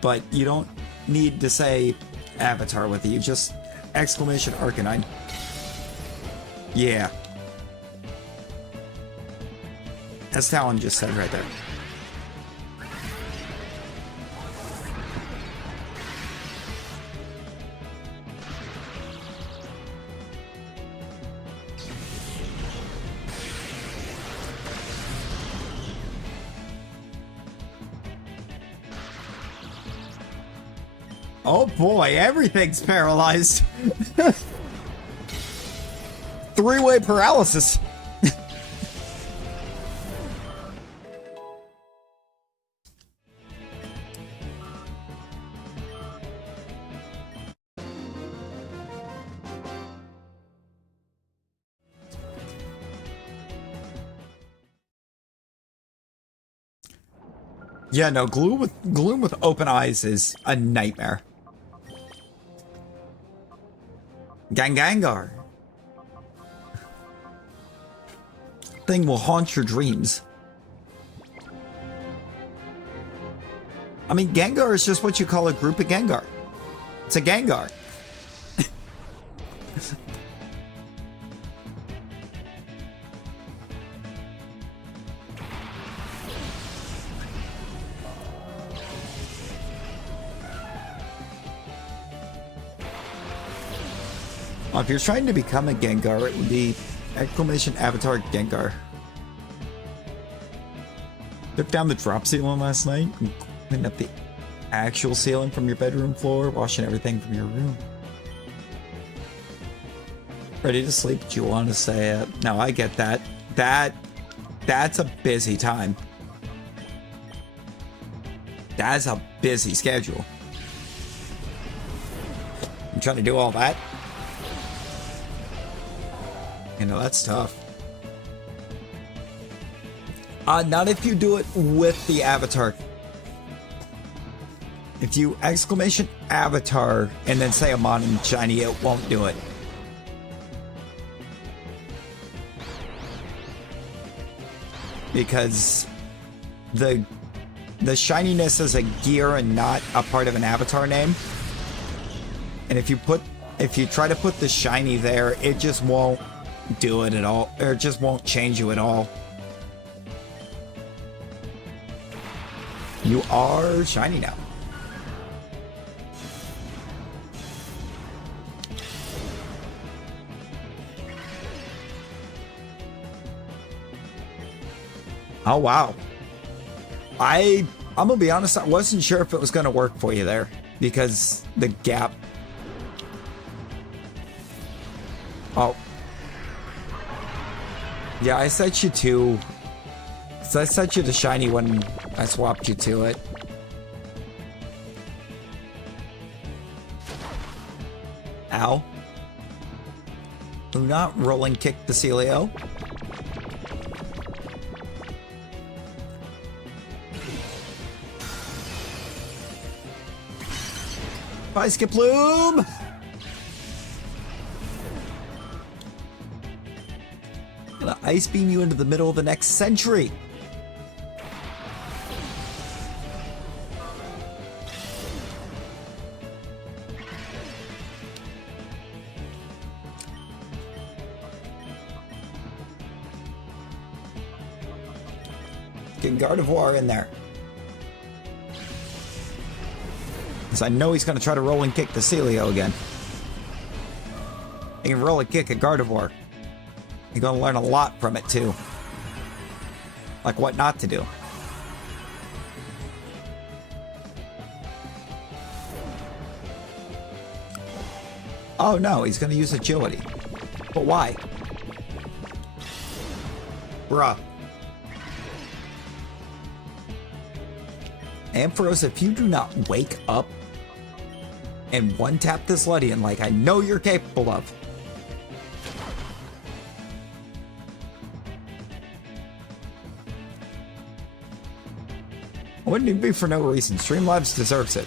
But you don't need to say avatar with it. You just exclamation Arcanine. Yeah. As Talon just said right there. Oh boy, everything's paralyzed. Three-way paralysis. Yeah, no, Gloom with open eyes is a nightmare. Gangangar. Thing will haunt your dreams. I mean, Gengar is just what you call a group of Gengar. It's a Gengar. If you're trying to become a Gengar, it would be exclamation avatar Gengar. Took down the drop ceiling last night and cleaned up the actual ceiling from your bedroom floor, washing everything from your room. Ready to sleep, but you want to stay up. No, I get that. That's a busy time. That's a busy schedule. I'm trying to do all that. You know, that's tough. Not if you do it with the avatar. If you exclamation avatar and then say Amon and shiny, it won't do it. Because the shininess is a gear and not a part of an avatar name. And if you try to put the shiny there, it just won't do it at all, or it just won't change you at all. You are shiny now. Oh wow. I'm gonna be honest, I wasn't sure if it was gonna work for you there because the gap. Oh. Yeah, I set you to... So I set you to shiny when I swapped you to it. Ow. Do not rolling kick the Celio. Bye, Skiploom! Gonna ice beam you into the middle of the next century. freaking Gardevoir in there. Because I know he's going to try to roll and kick the Celio again. He can roll and kick a Gardevoir. You're going to learn a lot from it too. Like what not to do. Oh no, he's going to use agility. But why? Bruh. Ampharos, if you do not wake up and one-tap this Ledian like I know you're capable of. Wouldn't it be for no reason? Streamlabs deserves it.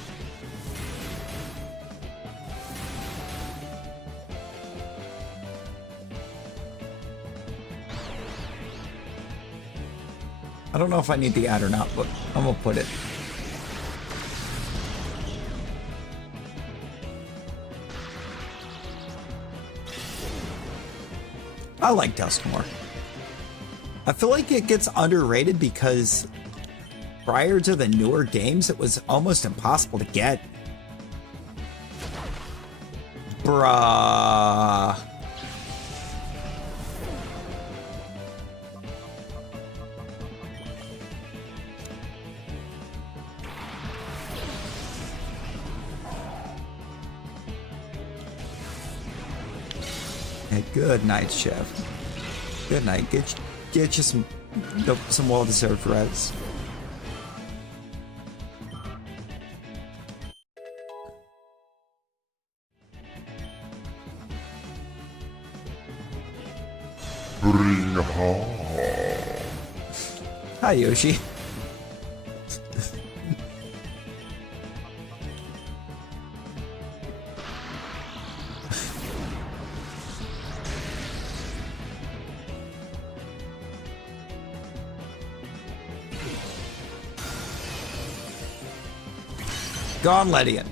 I don't know if I need the ad or not, but I'm gonna put it. I like Duskmore. I feel like it gets underrated because prior to the newer games, it was almost impossible to get. Bruh. Hey, good night, Chef. Good night. Get you some well-deserved rest. Bring home. Hi, Yoshi. Gone, Ledian.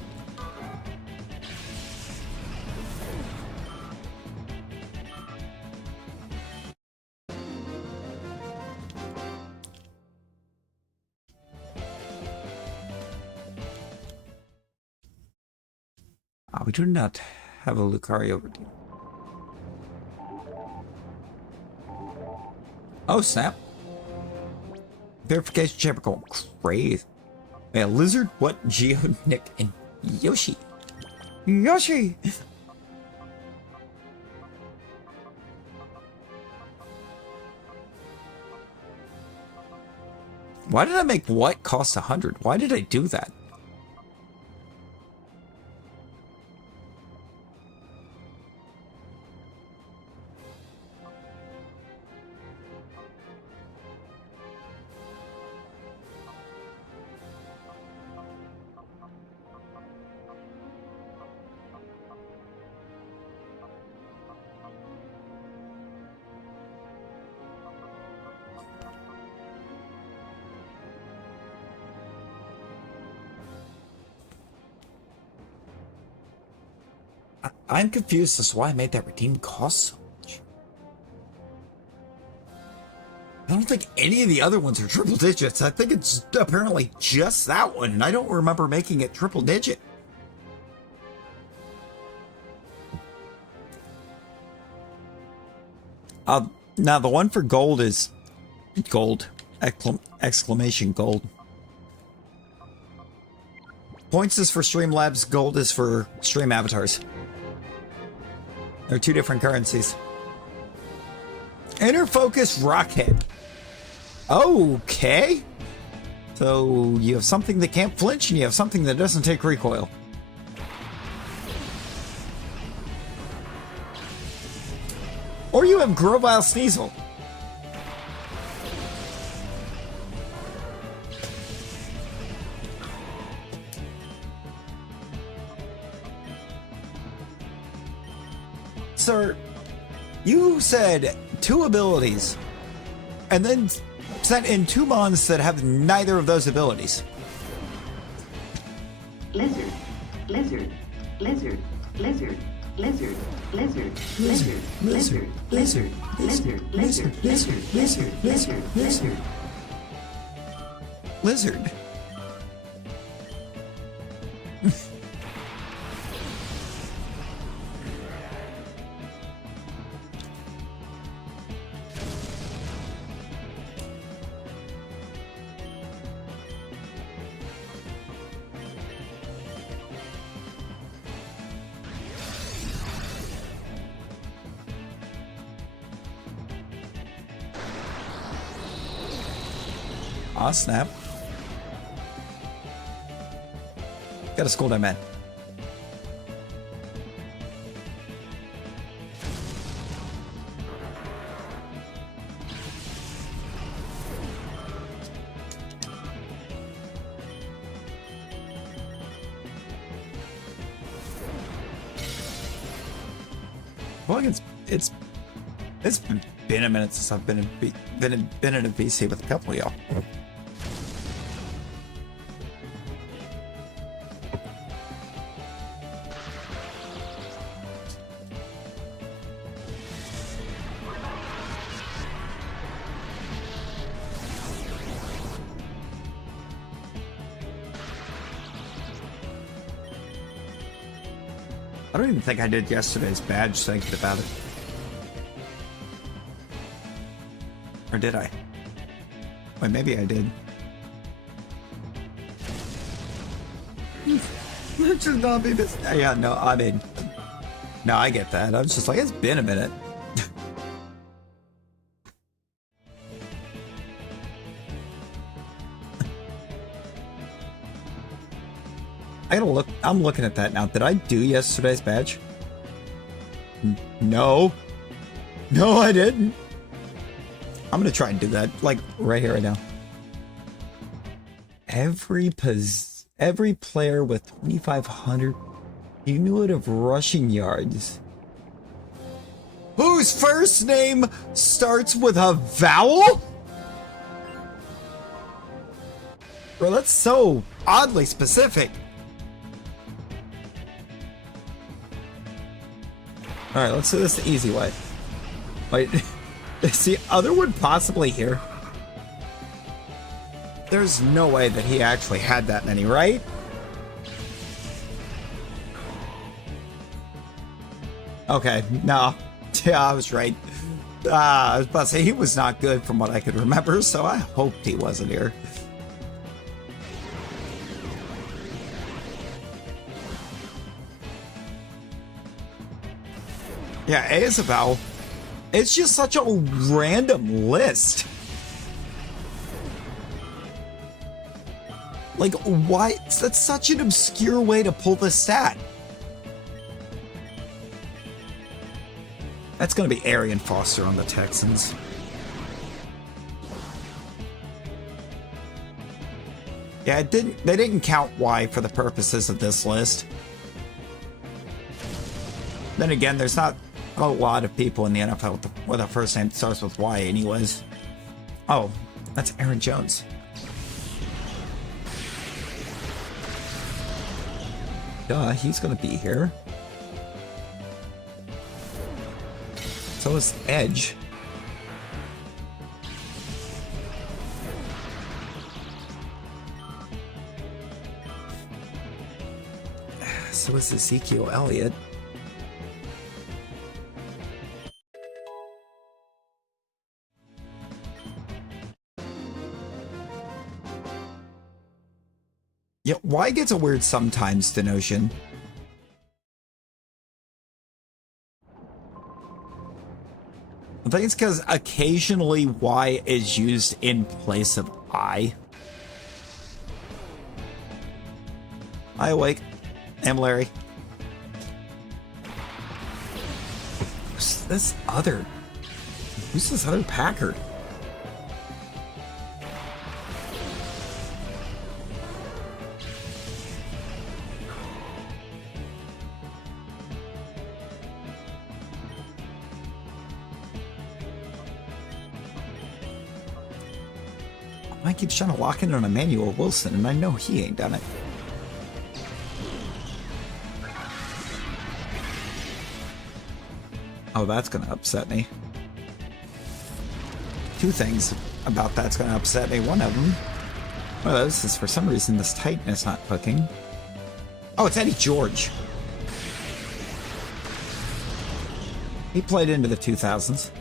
We do not have a Lucario redeem. Oh, snap. Verification chamber going crazy. Man, Lizard, what? Geo, Nick, and Yoshi. Yoshi! Why did I make what cost 100? Why did I do that? I'm confused as to why I made that redeem cost so much. I don't think any of the other ones are triple digits. I think it's apparently just that one, and I don't remember making it triple digit. Now the one for gold is gold. Exclamation gold. Points is for Streamlabs, gold is for stream avatars. They're two different currencies. Inner Focus Rockhead. Okay. So you have something that can't flinch and you have something that doesn't take recoil. Or you have Grovile Sneasel. Sir, you said two abilities, and then sent in two mons that have neither of those abilities. Lizard, lizard, lizard, lizard, lizard, lizard, lizard, lizard, lizard, lizard, lizard, lizard, lizard, lizard, lizard. lizard. Aw, snap. Gotta school that man. Well, it's been a minute since I've been in a VC with a couple of y'all. I don't even think I did yesterday's badge thinking about it. Or did I? Wait, maybe I did. That should not be this. Yeah, no, I mean, no, I get that. I was just like, it's been a minute. I gotta look. I'm looking at that now. Did I do yesterday's badge? No. No, I didn't. I'm gonna try and do that, like, right here, right now. Every player with 2,500 cumulative rushing yards whose first name starts with a vowel? Bro, that's so oddly specific. Alright, let's do this the easy way. Wait, is the other one possibly here? There's no way that he actually had that many, right? Okay, no. Yeah, I was right. I was about to say, he was not good from what I could remember, so I hoped he wasn't here. Yeah, A is a vowel. It's just such a random list. Like, why? That's such an obscure way to pull the stat. That's going to be Arian Foster on the Texans. Yeah, they didn't count Y for the purposes of this list. Then again, there's not a lot of people in the NFL where their first name starts with Y anyways. Oh, that's Aaron Jones. Duh, he's gonna be here. So is Edge. So is Ezekiel Elliott. Yeah, Y gets a weird sometimes denotion. I think it's because occasionally Y is used in place of I. Hi, Awake. I'm Larry. Who's this other Packard? I keep trying to lock in on Emmanuel Wilson, and I know he ain't done it. Oh, that's gonna upset me. Two things about that's gonna upset me. One of them Well, this is for some reason this Titan is not clicking. Oh, it's Eddie George. He played into the 2000s.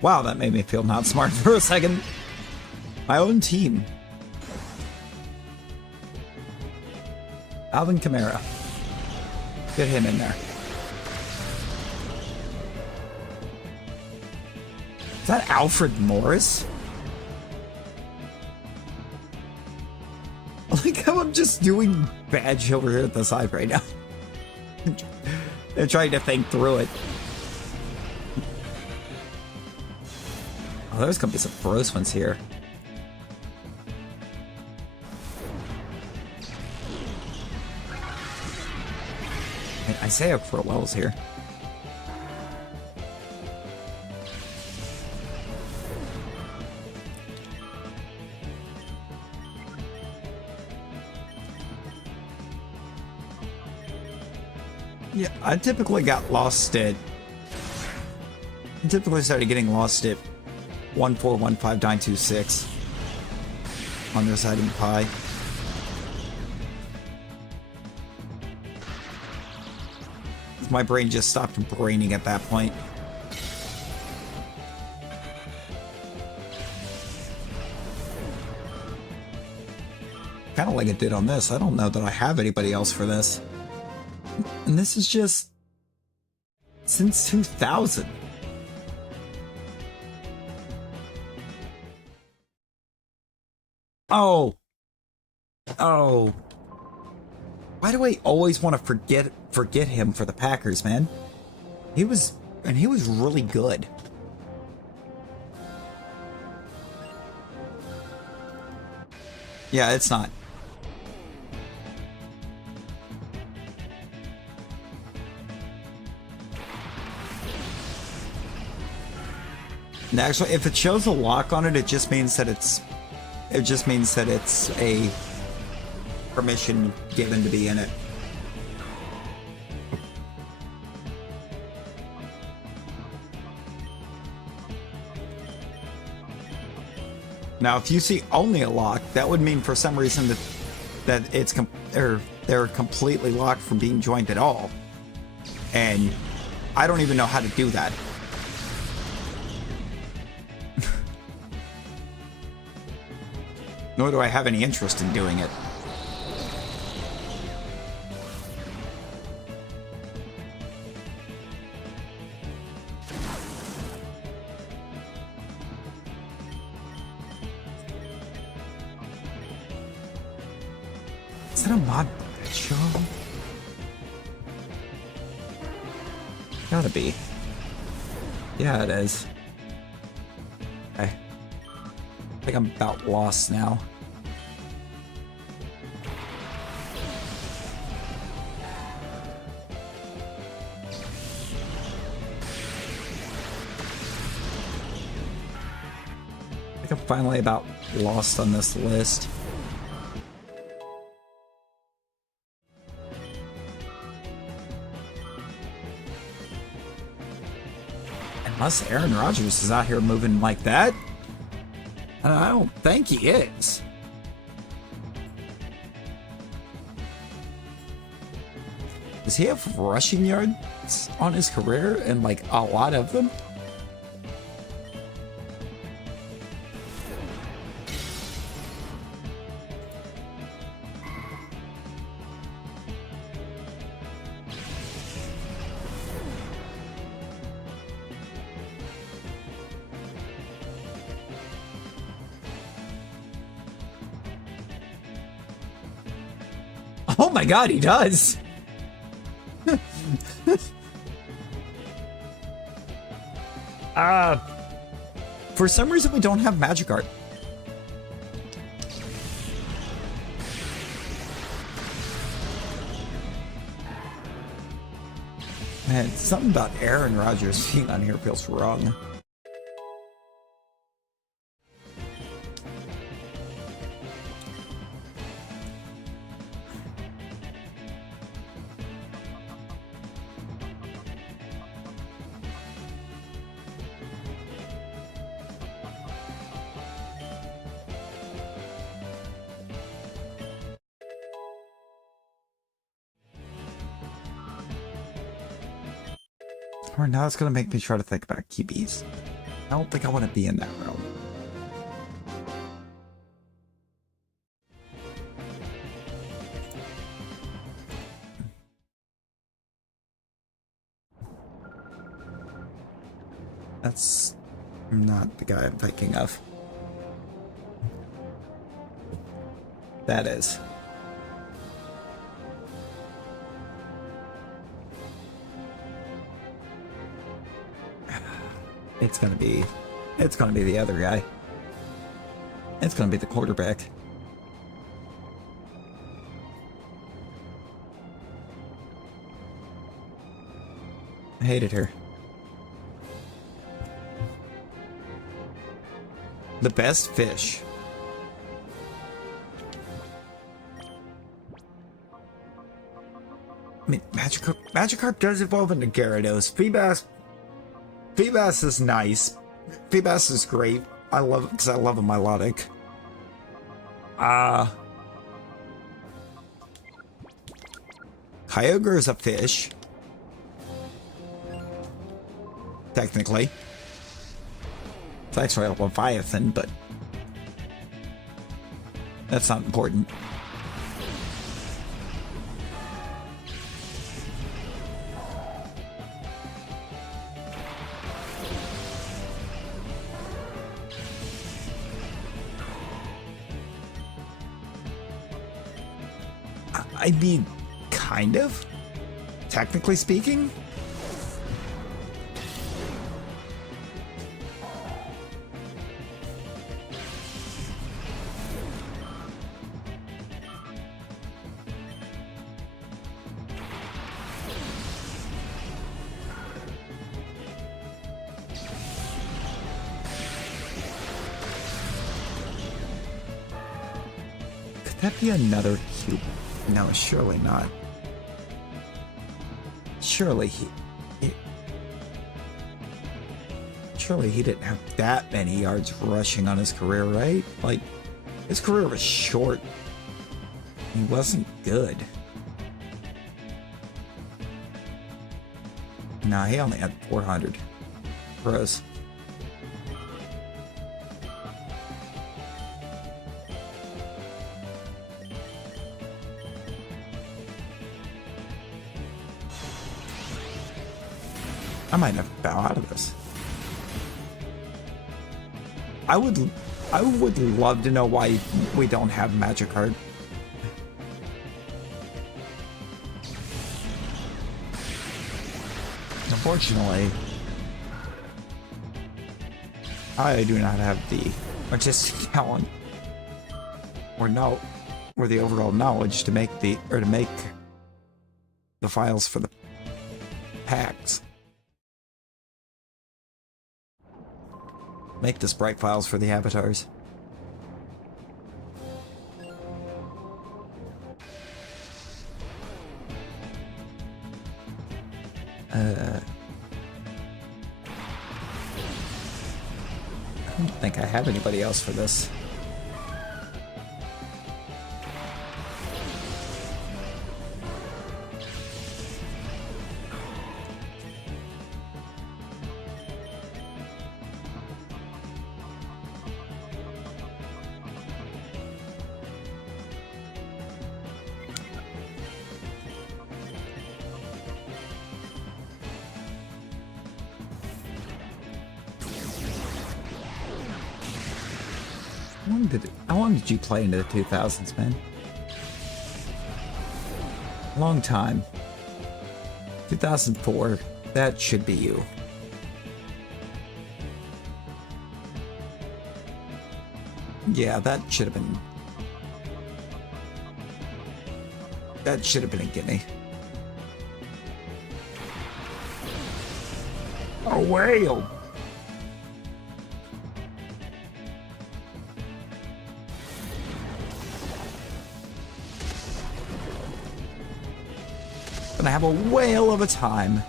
Wow, that made me feel not smart for a second. My own team. Alvin Kamara. Get him in there. Is that Alfred Morris? I like how I'm just doing badge over here at the side right now. They're trying to think through it. Oh, there's gonna be some gross ones here. Isaiah Crowell's here. Yeah, I typically started getting lost at 1415926 on this item pie. My brain just stopped braining at that point. Kind of like it did on this. I don't know that I have anybody else for this. And this is just since 2000. Oh. Why do I always want to forget him for the Packers, man? He was really good. Yeah, it's not. And actually, if it shows a lock on it, it just means that it's a permission given to be in it. Now, if you see only a lock, that would mean for some reason that they're completely locked from being joined at all. And I don't even know how to do that. Nor do I have any interest in doing it. Is that a mod show? Gotta be. Yeah, it is. Okay. I think I'm about lost now. I think I'm finally about lost on this list. Unless Aaron Rodgers is out here moving like that. And I don't think he is. Does he have rushing yards on his career and like a lot of them? Oh my god, he does! For some reason we don't have Magikarp. Man, something about Aaron Rodgers being on here feels wrong. Or now it's gonna make me try to think about QBs. I don't think I want to be in that realm. That's not the guy I'm thinking of. That is. It's gonna be the other guy. It's gonna be the quarterback. I hated her. The best fish. I mean, Magikarp does evolve into Gyarados. Feebas is nice. Feebas is great. I love it because I love a melodic. Kyogre is a fish. Technically. It's actually a Leviathan, but that's not important. I mean, kind of. Technically speaking. Could that be another cube? No, surely not. Surely surely he didn't have that many yards rushing on his career, right? Like, his career was short. He wasn't good. Nah, he only had 400. Gross. I might have to bow out of this. I would love to know why we don't have Magikarp. Unfortunately, I do not have the artistic talent or the overall knowledge to make the files for the packs. Make the sprite files for the avatars. I don't think I have anybody else for this. How long did you play into the 2000s, man? Long time. 2004. That should be you. Yeah, that should have been a gimme. A whale! Gonna have a whale of a time.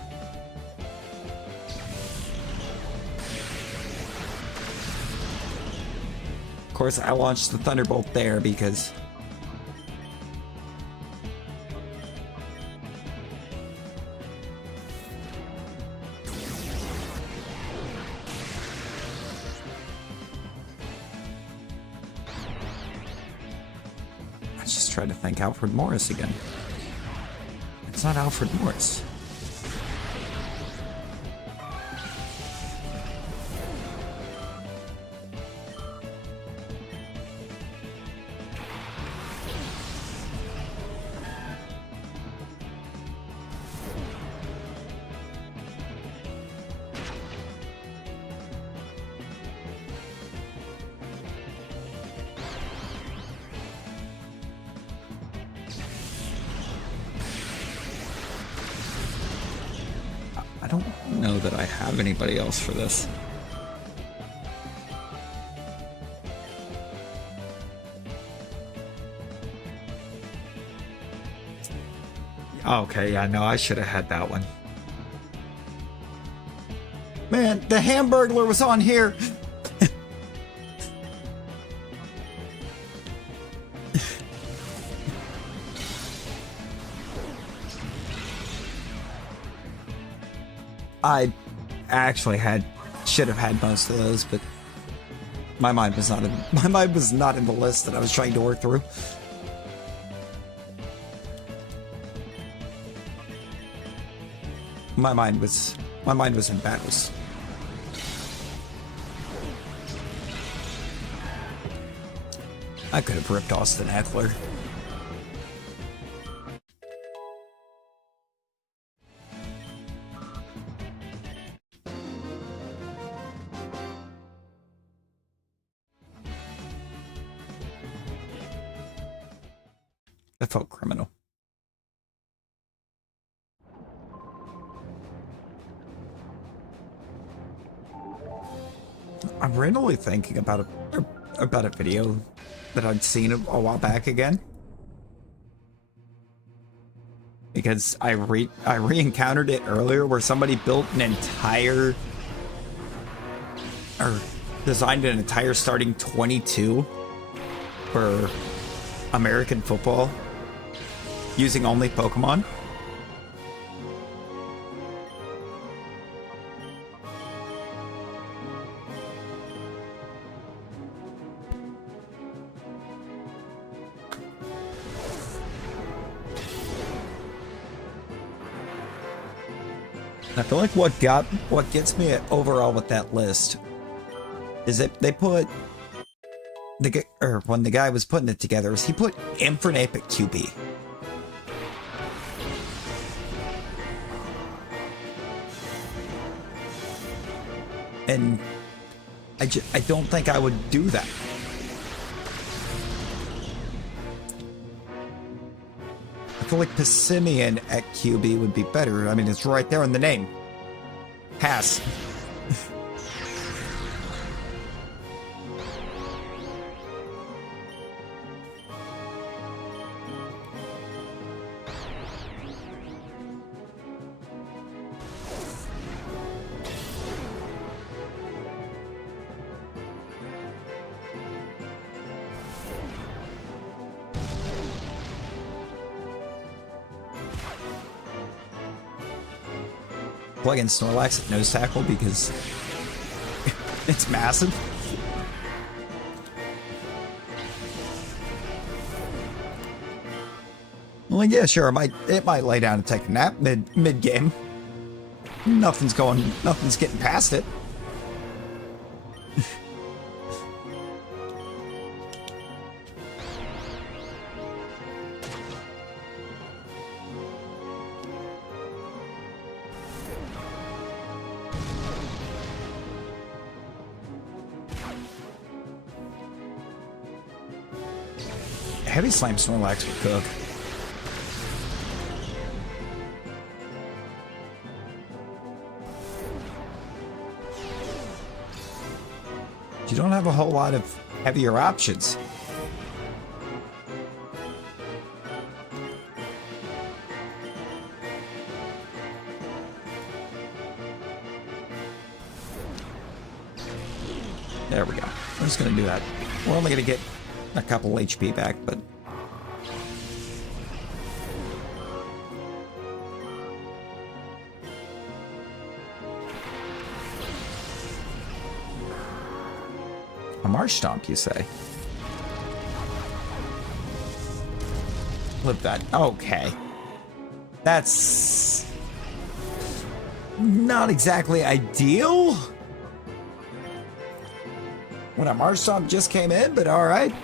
Of course, I launched the Thunderbolt there because Let's just try to think Alfred Morris again. It's not Alfred Morris. I don't know that I have anybody else for this. Okay, yeah, no, I should have had that one. Man, the Hamburglar was on here! I actually should have had most of those, but my mind was not in the list that I was trying to work through. My mind was in battles. I could have ripped Austin Eckler. That felt criminal. I'm randomly thinking about a video that I'd seen a while back again, because I re-encountered it earlier where somebody built an entire or designed an entire starting 22 for American football using only Pokemon. I feel like what gets me overall with that list is that they put when the guy was putting it together, he put Infernape at QB. And I don't think I would do that. I feel like Passimian at QB would be better. I mean, it's right there in the name. Pass. Plug in Snorlax at nose tackle because it's massive. Well, yeah, sure. It might lay down and take a nap mid game. Nothing's getting past it. Heavy Slam Snorlax would cook. You don't have a whole lot of heavier options. There we go. I'm just going to do that. We're only going to get a couple HP back, but a Marsh Stomp, you say? clip that. Okay. That's not exactly ideal when a Marshtomp just came in, but all right.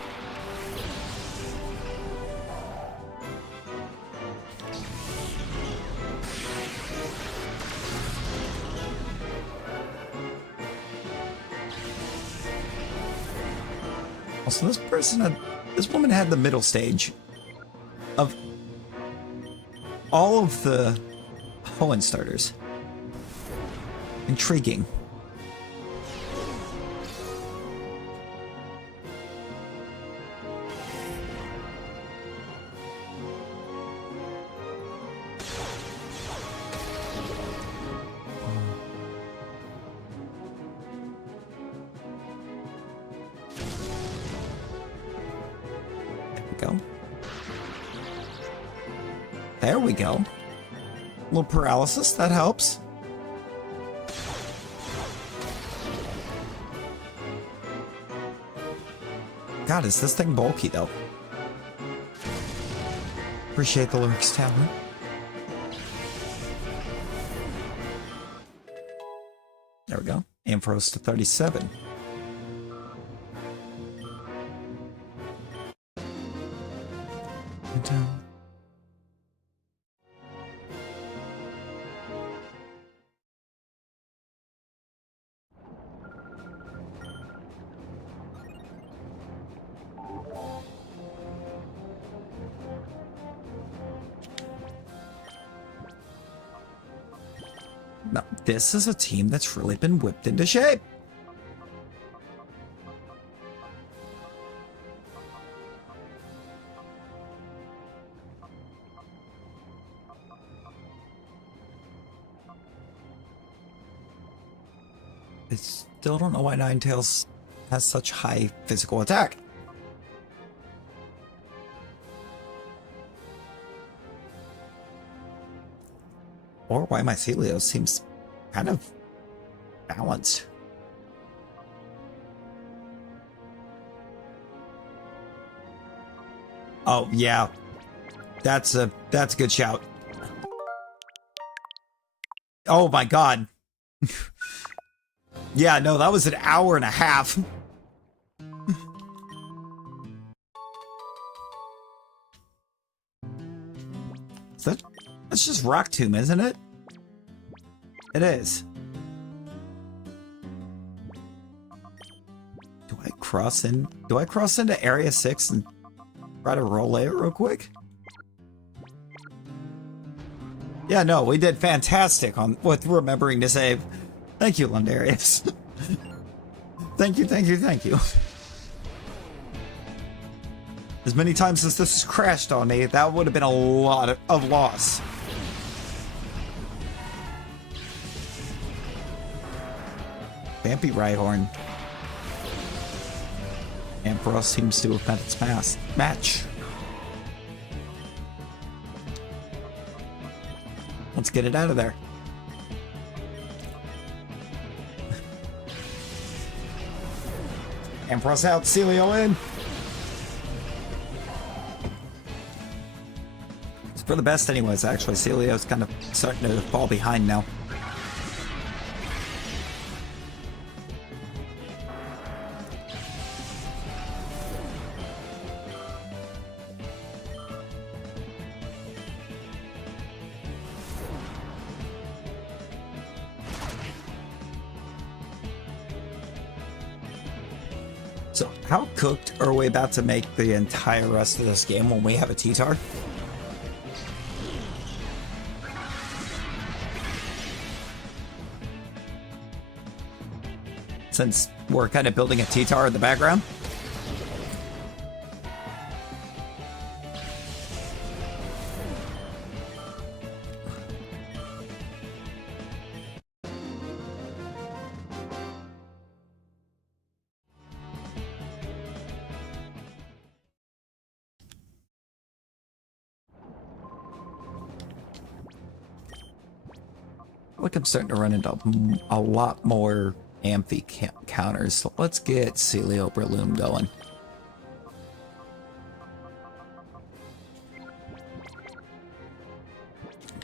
Also, this woman had the middle stage of all of the Hoenn starters. Intriguing. There we go. A little paralysis, that helps. God, is this thing bulky though? Appreciate the Lurk's talent. There we go. Ampharos to 37. Now, this is a team that's really been whipped into shape. I still don't know why Ninetales has such high physical attack. Or why my Celio seems kind of balanced. Oh, yeah. That's a good shout. Oh my god. Yeah, no, that was an hour and a half. That's just Rock Tomb, isn't it? It is. Do I cross into Area 6 and try to roll it real quick? Yeah, no, we did fantastic with remembering to save. Thank you, Lundarius. Thank you. As many times as this has crashed on me, that would have been a lot of loss. Vampy Rhyhorn. Ampharos seems to have met its match. Let's get it out of there. Ampharos out, Celio in. It's for the best anyways, actually. Celio's kind of starting to fall behind now. So, how cooked are we about to make the entire rest of this game when we have a T-Tar? Since we're kind of building a T-Tar in the background? Look, I'm starting to run into a lot more Amphi counters, so let's get Celio Breloom going.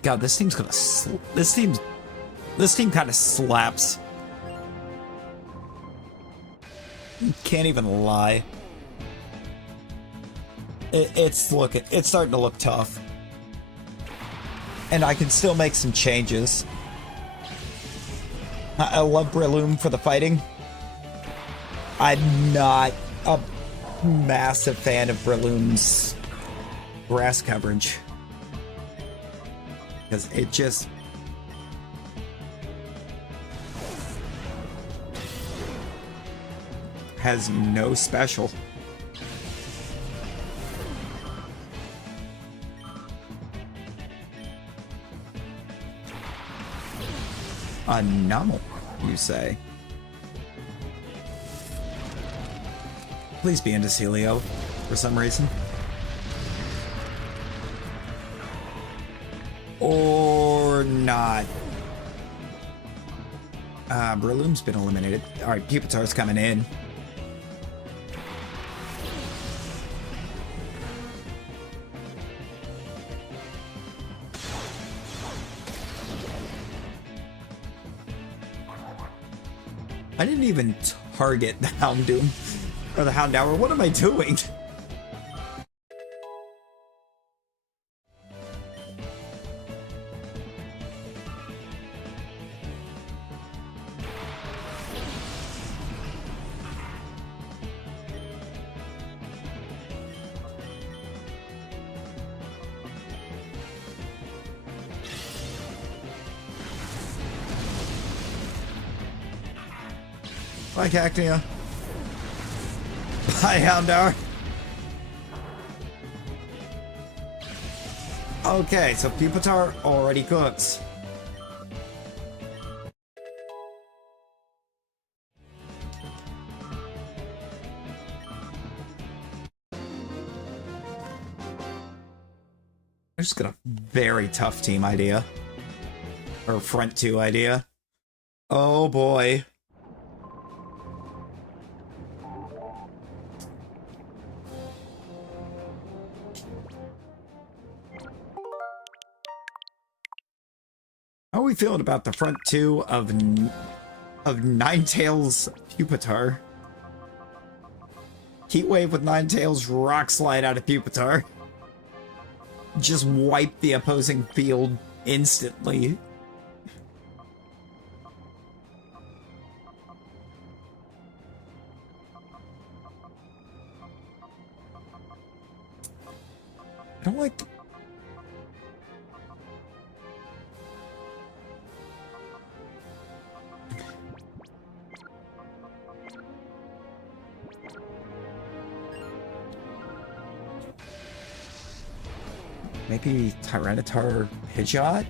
God, this team's gonna. This team kind of slaps. Can't even lie. It's starting to look tough, and I can still make some changes. I love Breloom for the fighting. I'm not a massive fan of Breloom's grass coverage. Because it just... has no special. A nummel, you say? Please be into Celio for some reason. Or not. Breloom's been eliminated. Alright, Pupitar's coming in. I didn't even target the Houndoom. Or the Houndour. What am I doing? Bye, Cacnea. Bye, Houndour. Okay, so Pupitar already cooks. I just got a very tough team idea. Or front two idea. Oh boy. How are we feeling about the front two of Ninetales Pupitar? Heatwave with Ninetales, Rock Slide out of Pupitar. Just wipe the opposing field instantly. I don't like... Maybe Tyranitar Pidgeot?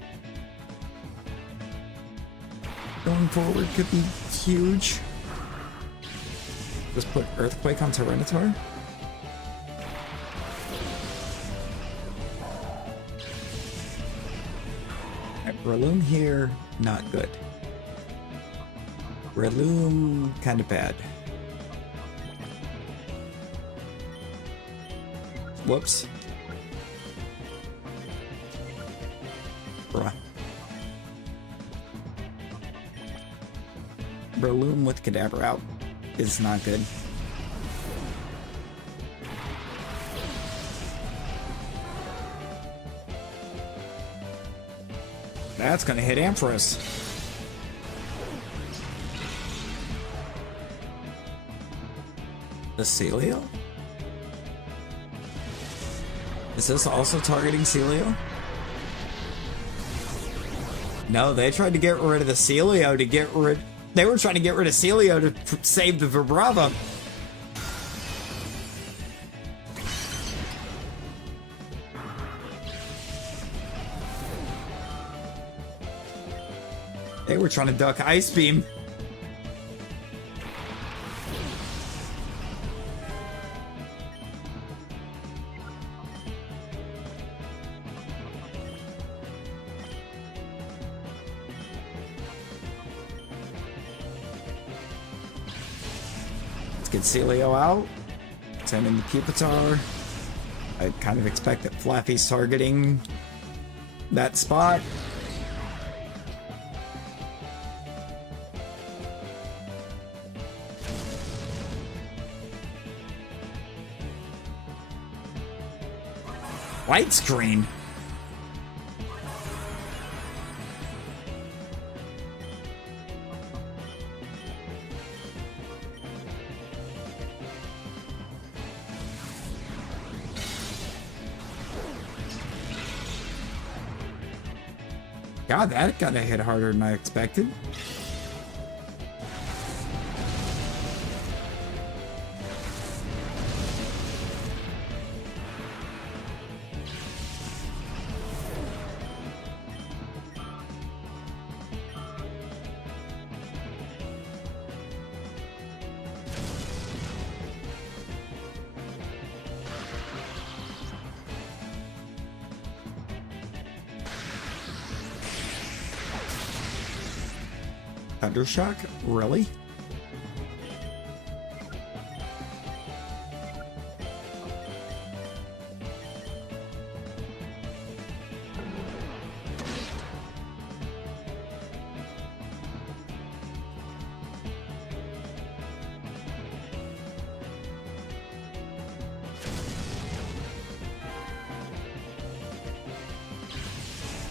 Going forward could be huge. Just put Earthquake on Tyranitar? Alright, Breloom here, not good. Breloom, kind of bad. Whoops. Bruh. Breloom with Kadabra out is not good. That's gonna hit Ampharos. The Celio? Is this also targeting Celio? No, they tried to get rid of the Celio to get rid... They were trying to get rid of Celio to save the Vibrava. They were trying to duck Ice Beam. Get Celio out. Send in the Pupitar. I kind of expect that Flaffy's targeting that spot. Light screen. God, that got to hit harder than I expected. Thundershock? Really?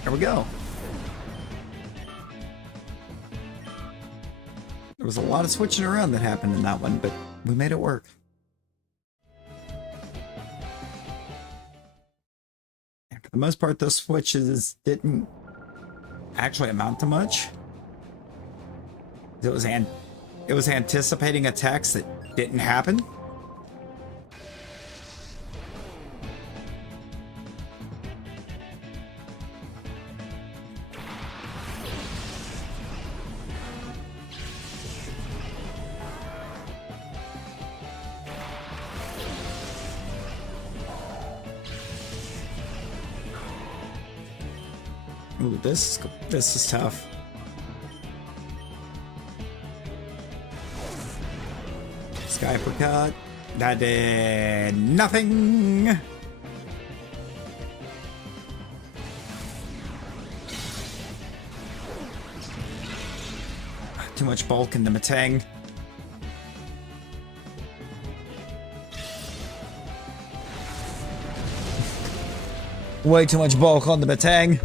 There we go. There was a lot of switching around that happened in that one, but we made it work. And for the most part, those switches didn't actually amount to much. It was anticipating attacks that didn't happen. Ooh, this is tough. Sky Apricot. That did nothing. Too much bulk in the Matang. Way too much bulk on the Matang.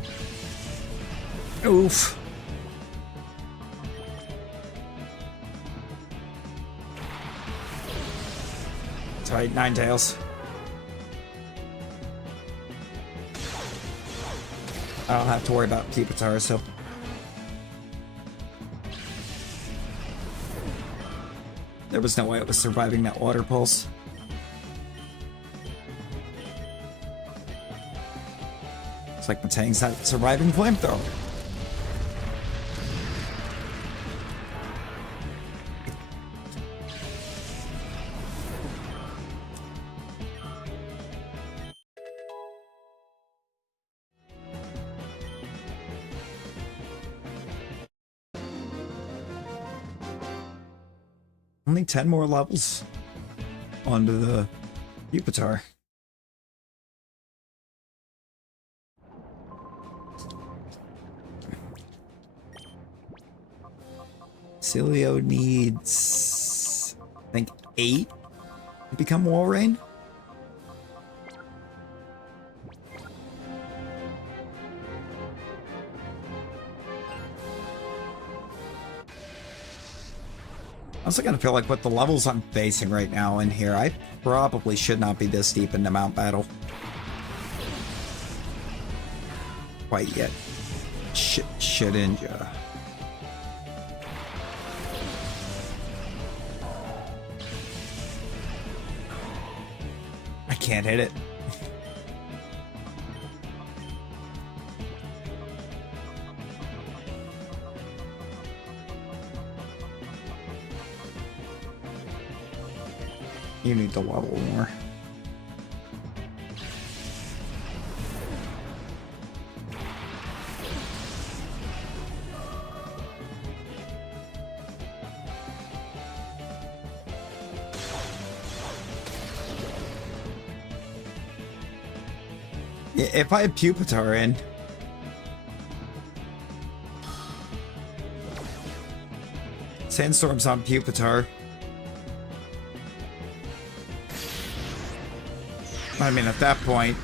Oof. It's right, Ninetales. I don't have to worry about Pupitar, so. There was no way it was surviving that water pulse. It's like Matang's not surviving flamethrower. Only 10 more levels onto the Pupitar. Cilio needs, I think, 8 to become Walrein. I also kind of feel like with the levels I'm facing right now in here, I probably should not be this deep into Mount Battle. Quite yet. Shouldn't ya? I can't hit it. You need to level more. If I had Pupitar in, Sandstorm's on Pupitar. I mean, at that point...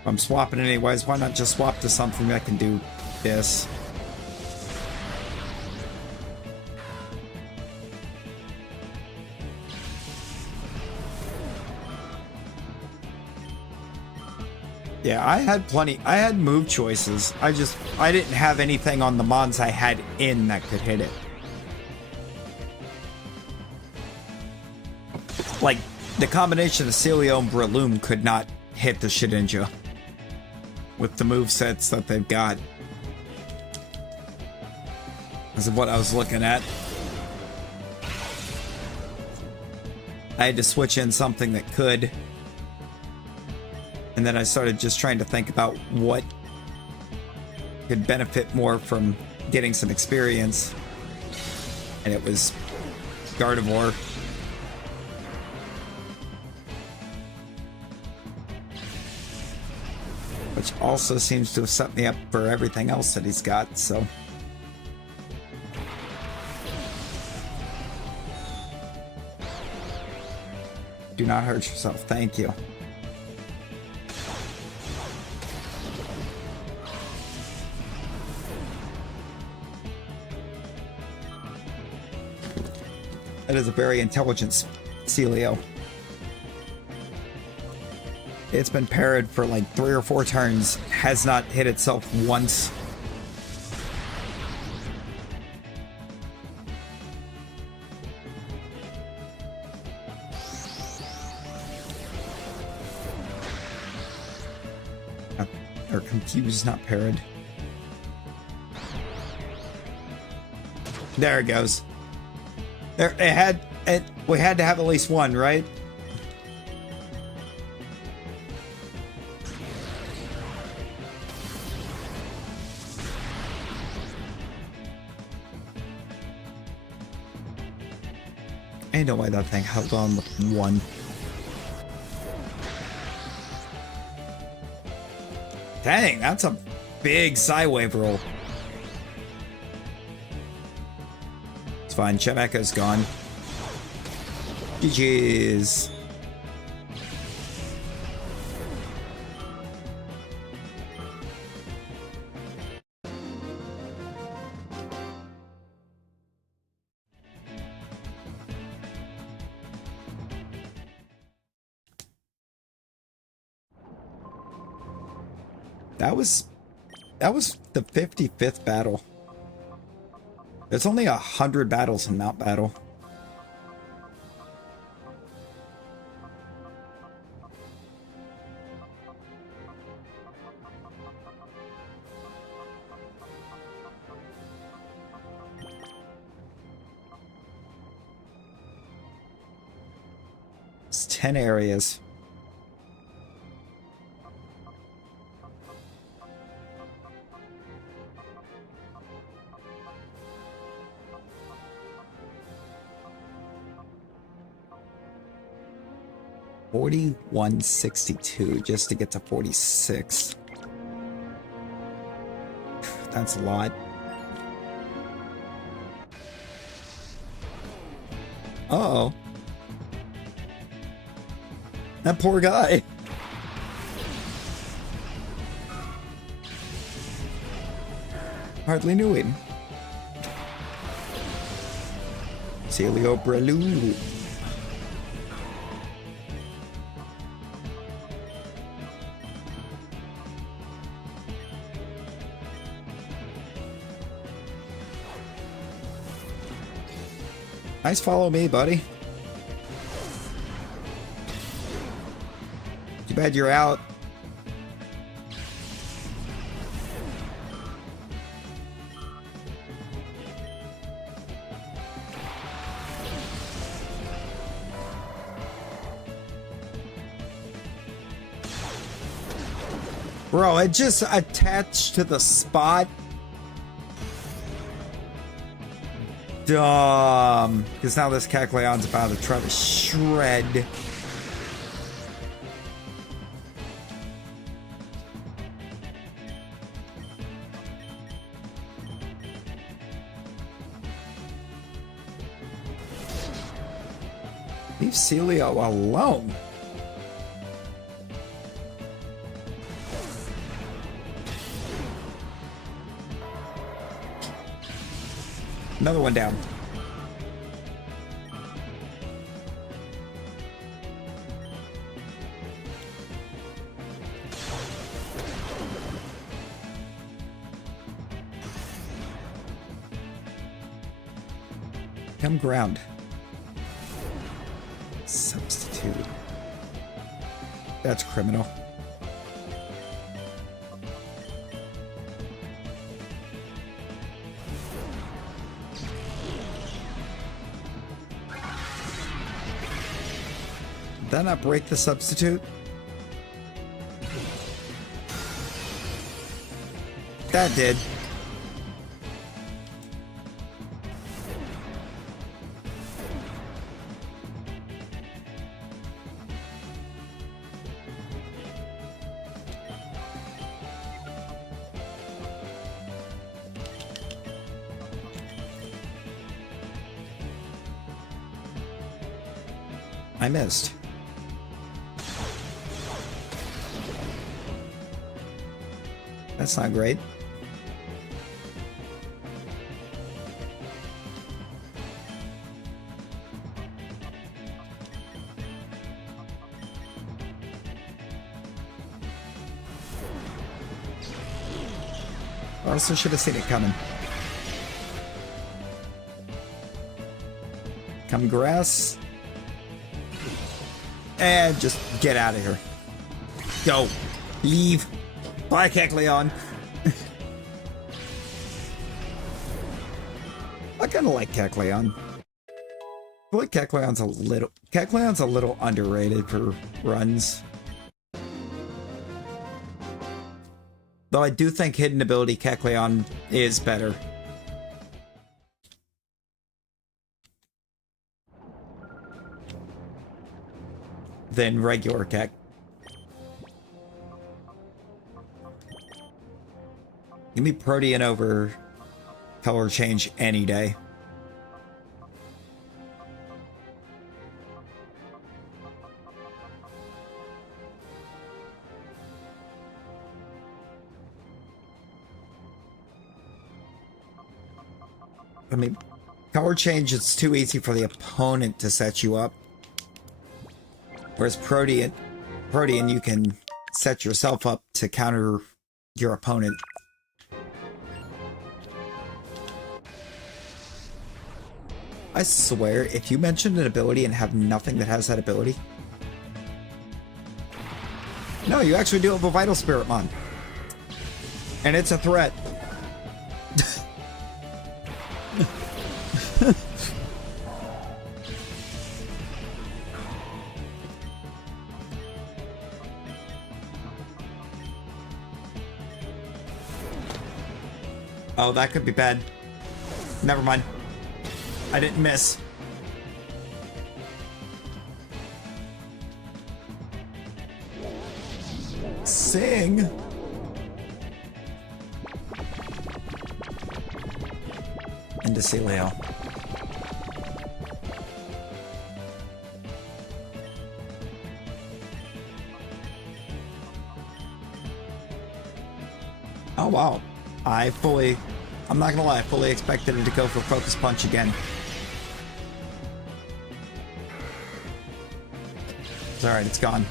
if I'm swapping anyways, why not just swap to something that can do this? Yeah, I had move choices. I didn't have anything on the mons I had in that could hit it. Like, the combination of Celio and Breloom could not hit the Shedinja with the move sets that they've got. This is what I was looking at. I had to switch in something that could. And then I started just trying to think about what could benefit more from getting some experience. And it was Gardevoir. Which also seems to have set me up for everything else that he's got, so... do not hurt yourself, thank you. That is a very intelligent Celio. It's been parried for like 3 or 4 turns, has not hit itself once. Or confused, not parried. There it goes. There, we had to have at least one, right? I know why that thing held on with one. Dang, that's a big Psywave roll. It's fine, Chemeka's gone. GG's. That was the 55th battle. There's only 100 battles in Mount Battle. It's 10 areas. $41.62 just to get to 46. That's a lot. Uh-oh. That poor guy. Hardly knew him. Celio Breloom. Nice follow me, buddy. Too bad you're out. Bro, it just attached to the spot. Dumb. Because now this Kecleon's about to try to shred. Leave Celio alone. Another one down. Come ground. Substitute. That's criminal. Did that not break the substitute? That did. I missed. That's not great. I also should have seen it coming. Come grass. And just get out of here. Go. Leave. Bye, Kecleon. I kind of like Kecleon. I feel like Kecleon's a little underrated for runs. Though I do think hidden ability Kecleon is better. Than regular Kek. Give me Protean over color change any day. I mean, color change, it's too easy for the opponent to set you up. Whereas Protean, you can set yourself up to counter your opponent. I swear, if you mention an ability and have nothing that has that ability... No, you actually do have a Vital Spirit Mon. And it's a threat. Oh, that could be bad. Never mind. I didn't miss. Sing. Into Celio. Oh wow. I'm not gonna lie, I fully expected it to go for Focus Punch again. It's alright, it's gone.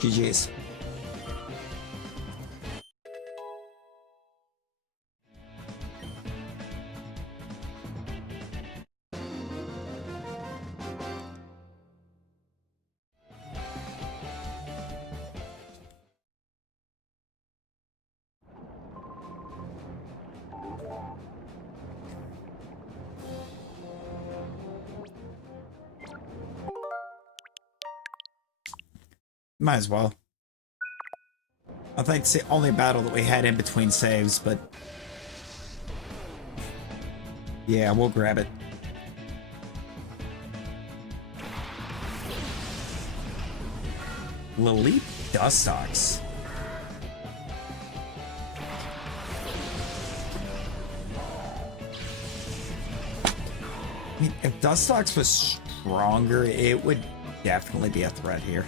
GG's. Might as well. I think it's the only battle that we had in between saves, but... yeah, we'll grab it. Lilith Dustox. I mean, if Dustox was stronger, it would definitely be a threat here.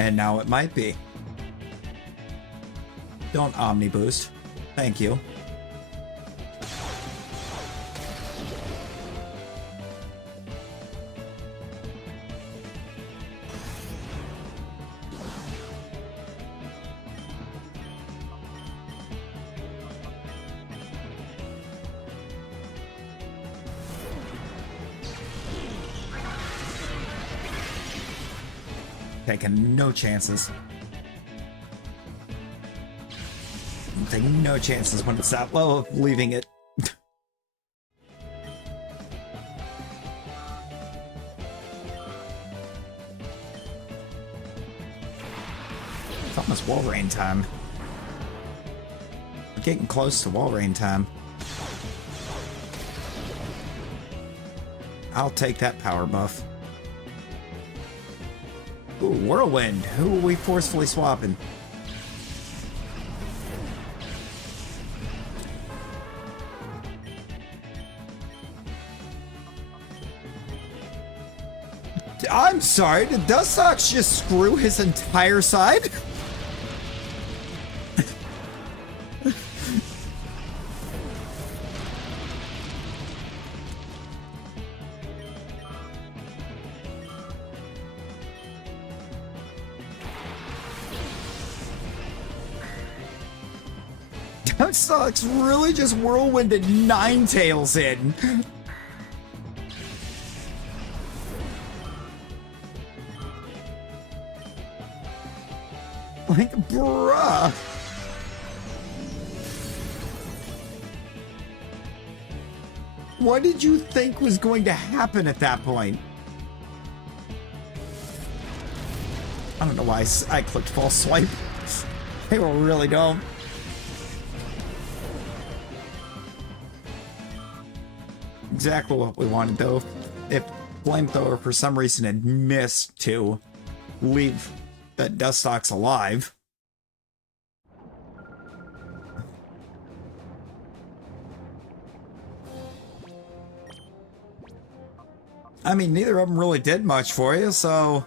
And now it might be. Don't Omni Boost. Thank you. Taking no chances. I'm taking no chances when it's that low of leaving it. It's almost wall rain time. We're getting close to wall rain time. I'll take that power buff. Ooh, Whirlwind. Who are we forcefully swapping? I'm sorry, did Dustox just screw his entire side? Dustox really just whirlwinded Ninetales in. Like, bruh. What did you think was going to happen at that point? I don't know why I clicked false swipe. They were really dumb. Exactly what we wanted, though. If Flamethrower for some reason had missed to leave that Dustox alive. I mean, neither of them really did much for you, so...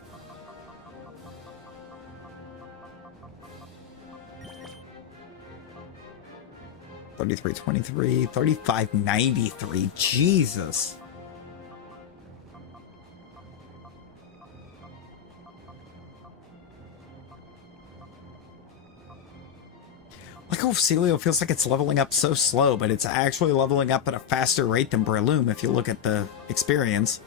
$33.23, $35.93, Jesus. Like how Celio feels like it's leveling up so slow, but it's actually leveling up at a faster rate than Breloom if you look at the experience.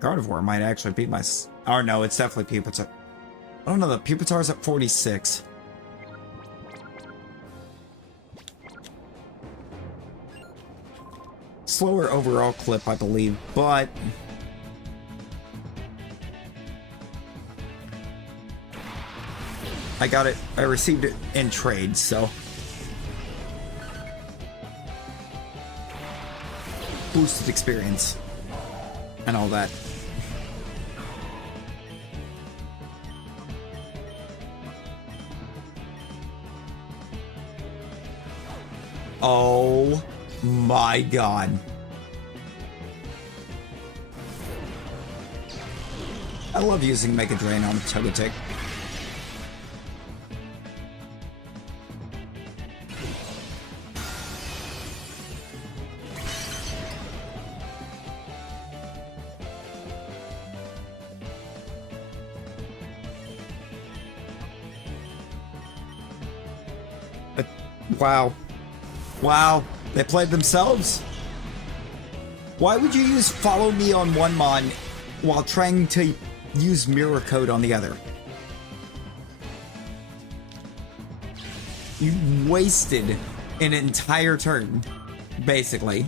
Gardevoir might actually beat my... oh no, it's definitely Pupitar. Oh no, the Pupitar's at 46. Slower overall clip, I believe, but... I got it. I received it in trade, so... boosted experience. And all that. Oh my god. I love using Mega Drain on Togetic. Wow. Wow. They played themselves? Why would you use follow me on one mon while trying to use mirror code on the other? You wasted an entire turn, basically.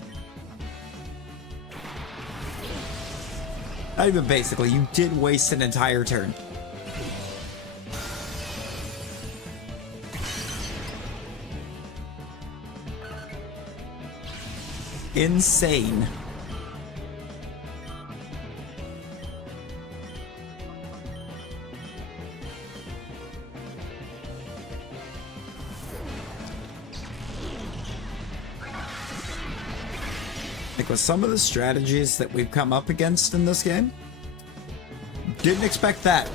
Not even basically, you did waste an entire turn. Insane. Like with some of the strategies that we've come up against in this game, didn't expect that.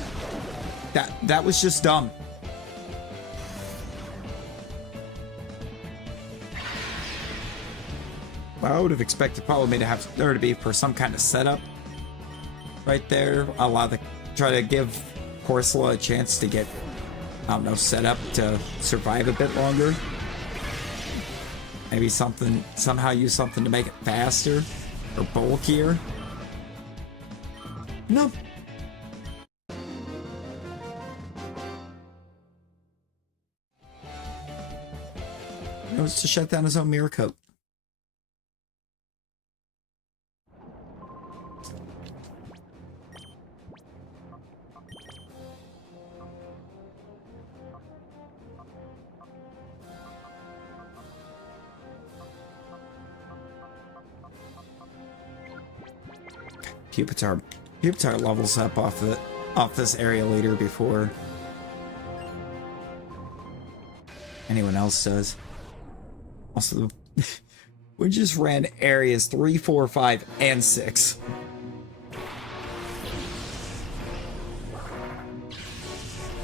That was just dumb. I would have expected probably to have there to be for some kind of setup right there. Try to give Corsola a chance to get, I don't know, set up to survive a bit longer. Maybe somehow use something to make it faster or bulkier. No. It was to shut down his own mirror coat. Pupitar levels up off this area leader before anyone else does. Also, we just ran areas 3, 4, 5, and 6.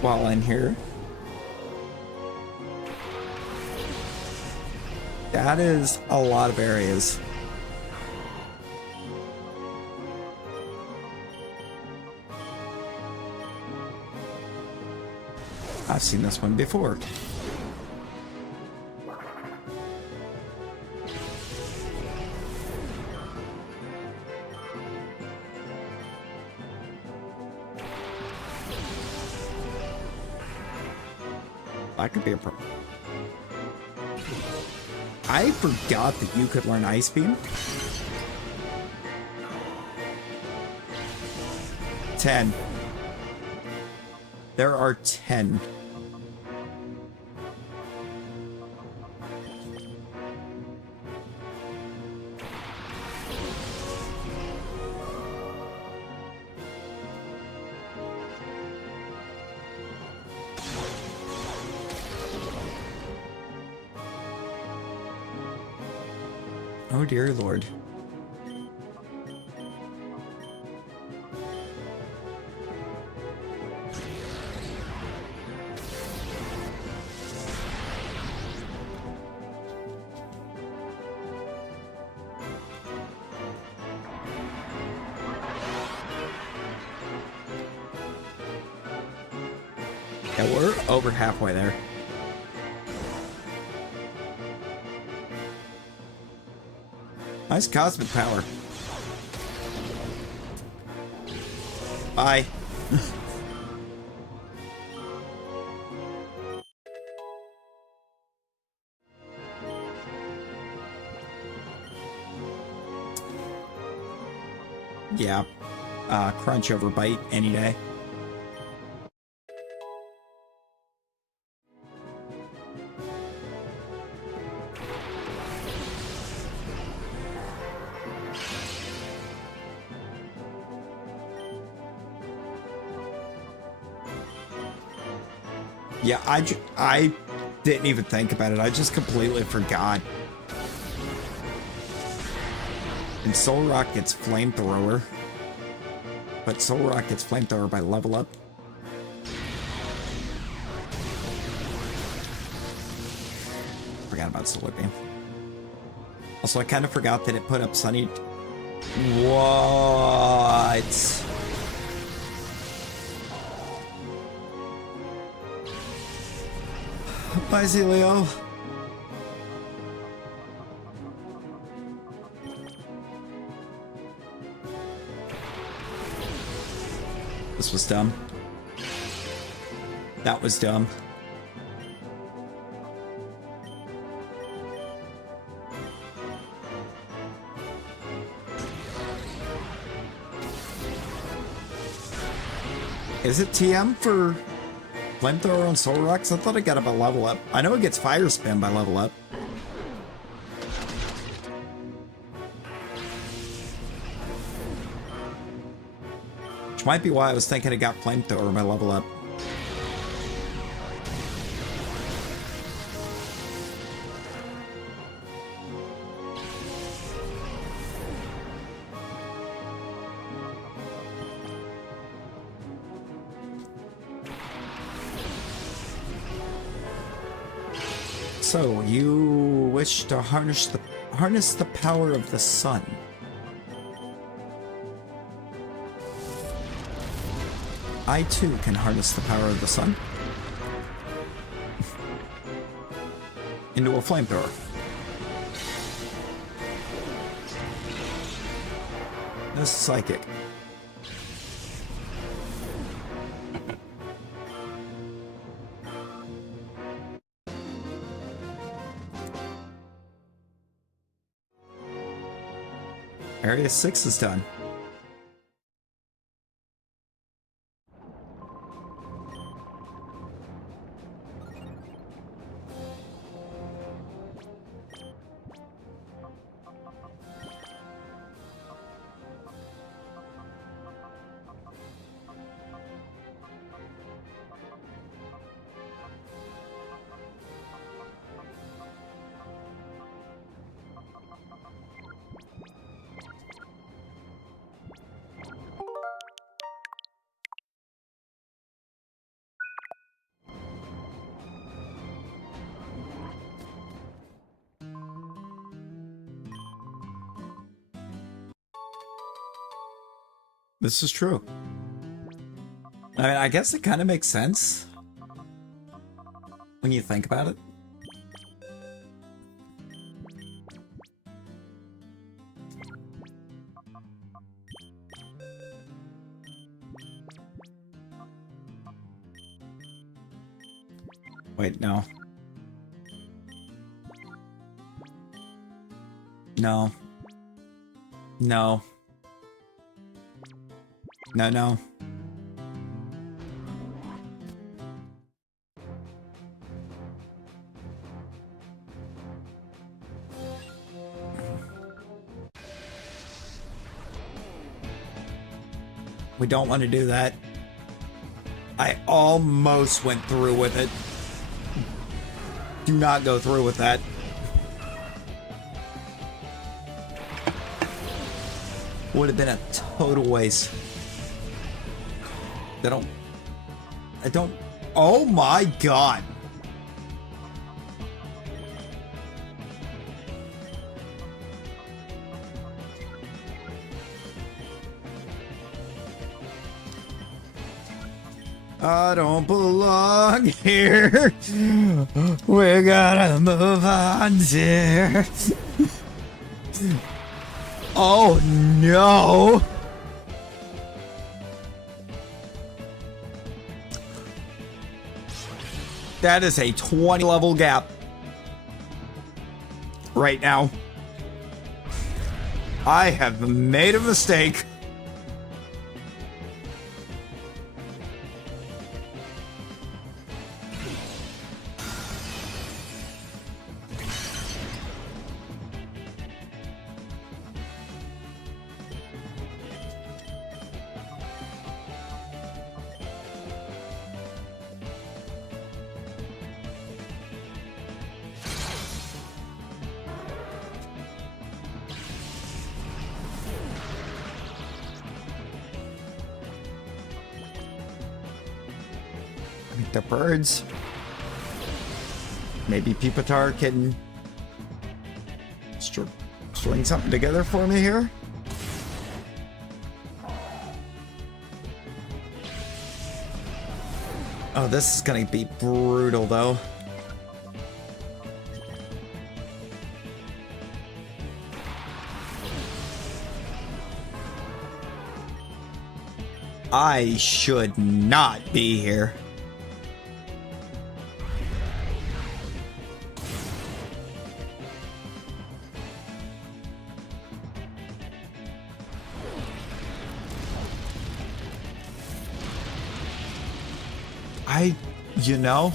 While in here. That is a lot of areas. I've seen this one before. That could be a problem. I forgot that you could learn Ice Beam. 10. There are 10. Oh dear Lord. Yeah, we're over halfway there. Nice cosmic power. Bye. Yeah. Crunch over bite any day. Yeah, I didn't even think about it. I just completely forgot. And Soul Rock gets Flamethrower. But Soul Rock gets Flamethrower by level up. Forgot about Solar Beam. Also, I kind of forgot that it put up Sunny... What? Bye, Zelio. This was dumb. That was dumb. Is it TM for flamethrower on Soul Rocks? I thought it got up a level up. I know it gets fire spin by level up. Which might be why I was thinking it got flamethrower by level up. So, you wish to harness the power of the sun. I too can harness the power of the sun into a flamethrower. This is psychic. Area 6 is done. This is true. I mean, I guess it kind of makes sense when you think about it. Wait, no. No. No. No, no. We don't want to do that. I almost went through with it. Do not go through with that. Would have been a total waste. I don't, oh my god. I don't belong here. We gotta move on, dear. Oh no. That is a 20 level gap right now. I have made a mistake. The birds. Maybe Peepatar can string something together for me here. Oh, this is gonna be brutal though. I should not be here. You know,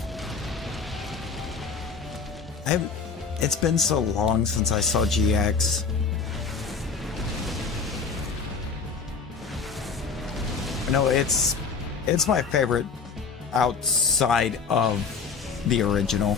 it's been so long since I saw GX. No, it's my favorite outside of the original.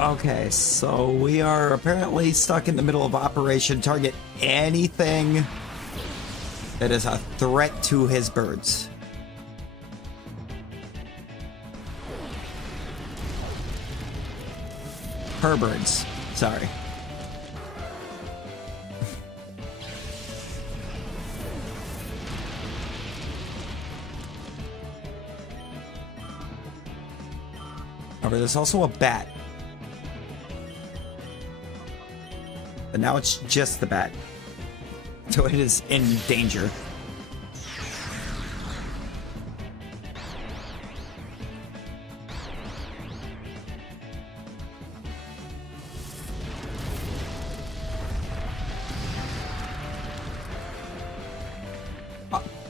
Okay, so we are apparently stuck in the middle of Operation Target anything that is a threat to his birds. Her birds, sorry. However, there's also a bat. But now it's just the bat. So it is in danger.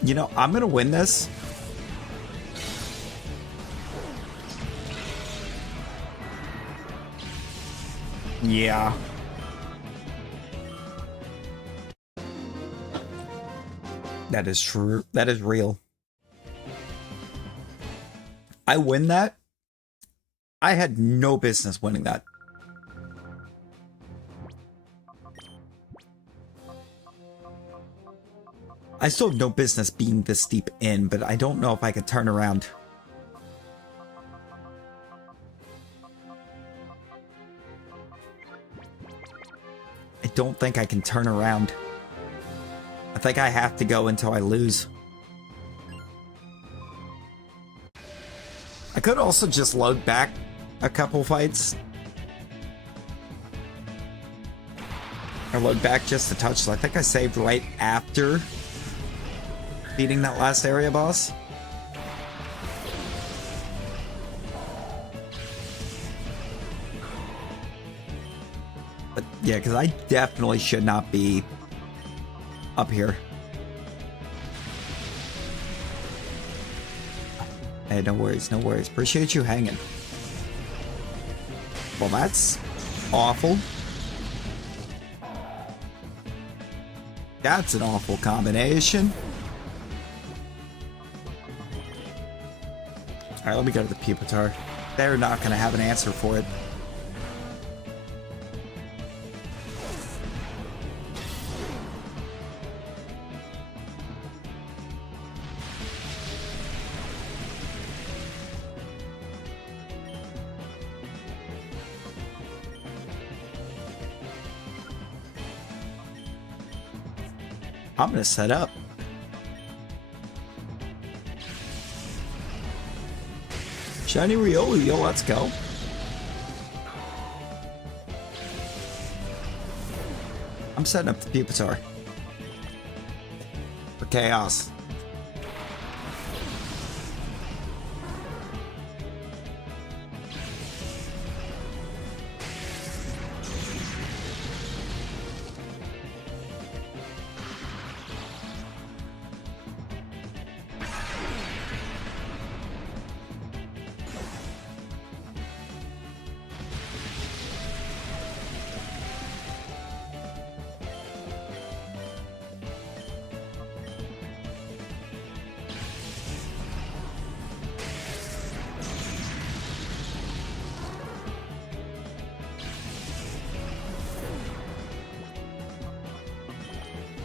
You know, I'm gonna win this. Yeah. That is true. That is real. I win that. I had no business winning that. I still have no business being this deep in, but I don't know if I can turn around. I don't think I can turn around. I think I have to go until I lose. I could also just load back a couple fights. Or load back just a touch, so I think I saved right after beating that last area boss. But yeah, because I definitely should not be up here. Hey, no worries, no worries. Appreciate you hanging. Well, that's awful. That's an awful combination. Alright, let me go to the Pupitar. They're not going to have an answer for it. I'm going to set up. Shiny Riolu, let's go. I'm setting up the Pupitar for chaos.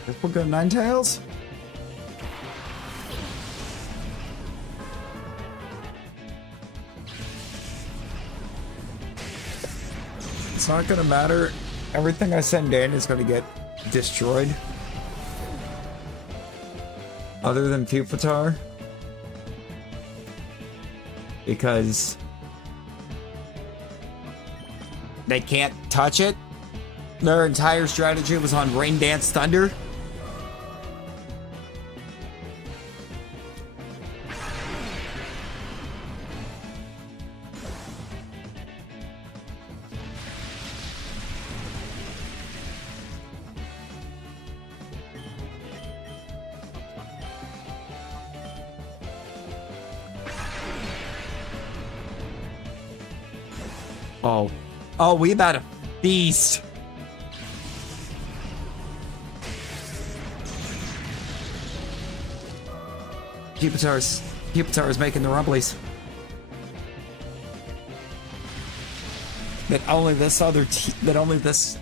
Guess we'll go Ninetales. It's not gonna matter. Everything I send in is gonna get destroyed. Other than Pupitar. Because they can't touch it. Their entire strategy was on Rain Dance Thunder. Oh. Oh, we about to feast. Pupitar is making the rumblies. That only this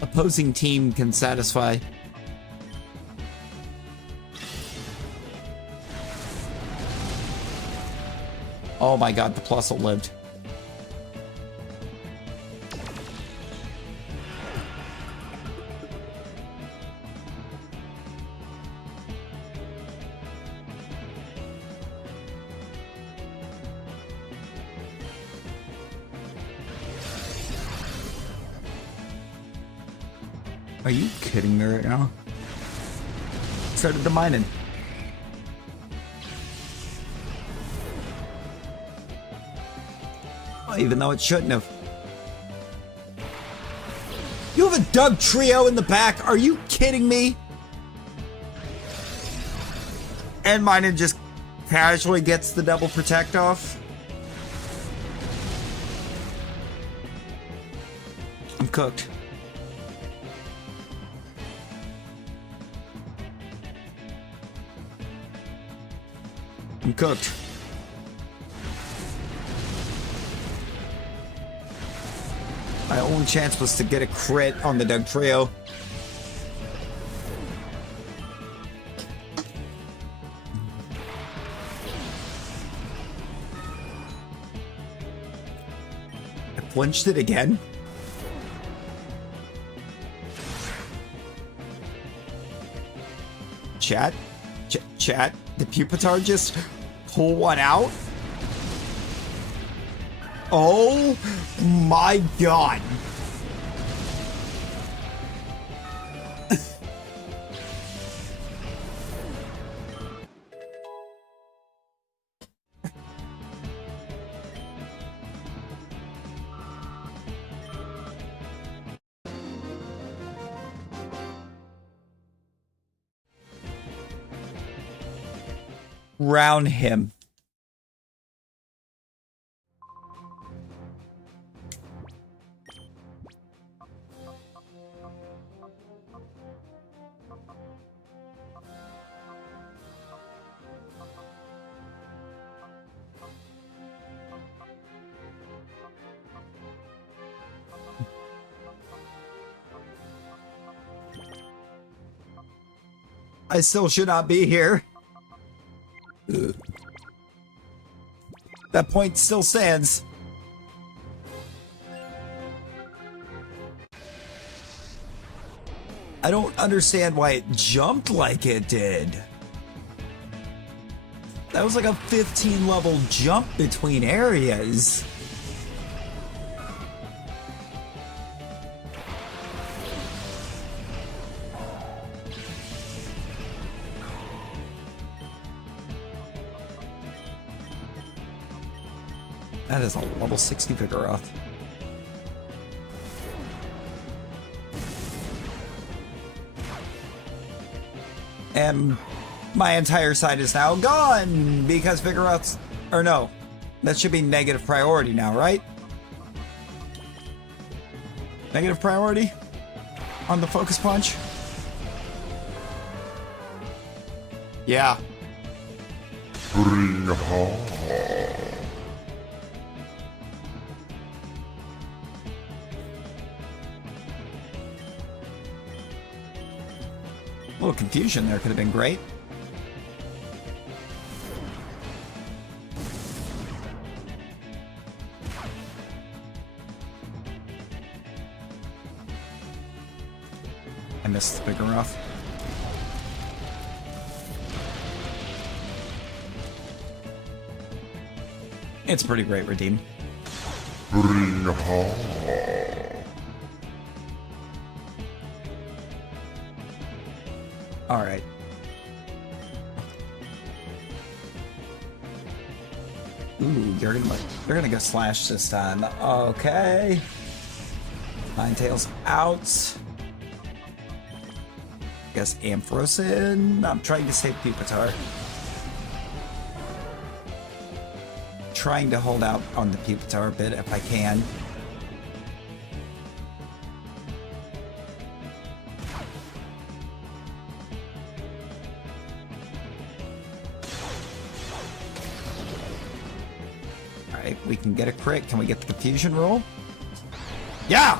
opposing team can satisfy. Oh my god, the Plusle lived. Are you kidding me right now? Started the mining. Oh, even though it shouldn't have. You have a Doug Trio in the back. Are you kidding me? And Minun just casually gets the double protect off. I'm cooked. I'm cooked. My only chance was to get a crit on the Doug Trio. I flinched it again. Chat? Chat? Did Pupitar just pull one out? Oh my god. Round him. I still should not be here. Ugh. That point still stands. I don't understand why it jumped like it did. That was like a 15 level jump between areas. That is a level 60 Vigoroth. And my entire side is now gone because Vigoroth's... Or no, that should be negative priority now, right? Negative priority on the Focus Punch? Yeah. Bring home. little confusion there could have been great. I missed the bigger rough. It's pretty great, Redeem. Bring hard. Alright. Ooh, you're gonna go slash this time. Okay. Ninetales out. Guess Ampharos in. I'm trying to save Pupitar. Trying to hold out on the Pupitar a bit if I can. Alright, we can get a crit. Can we get the confusion roll? Yeah!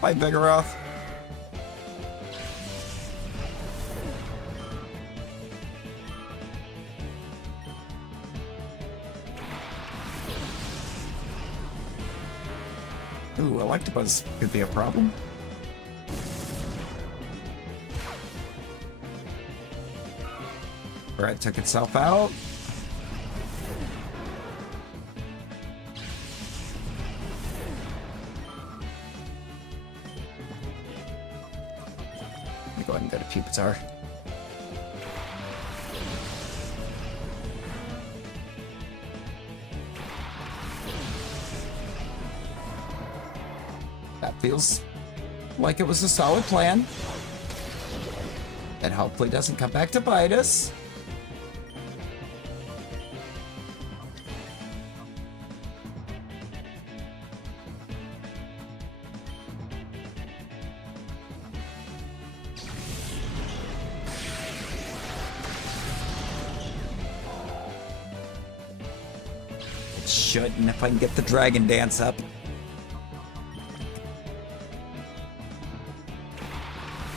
By Vigoroth. Ooh, Electabuzz could be a problem. Alright, took itself out. Let me go ahead and go to Pupitar. That feels like it was a solid plan. That hopefully doesn't come back to bite us. It shouldn't if I can get the Dragon Dance up.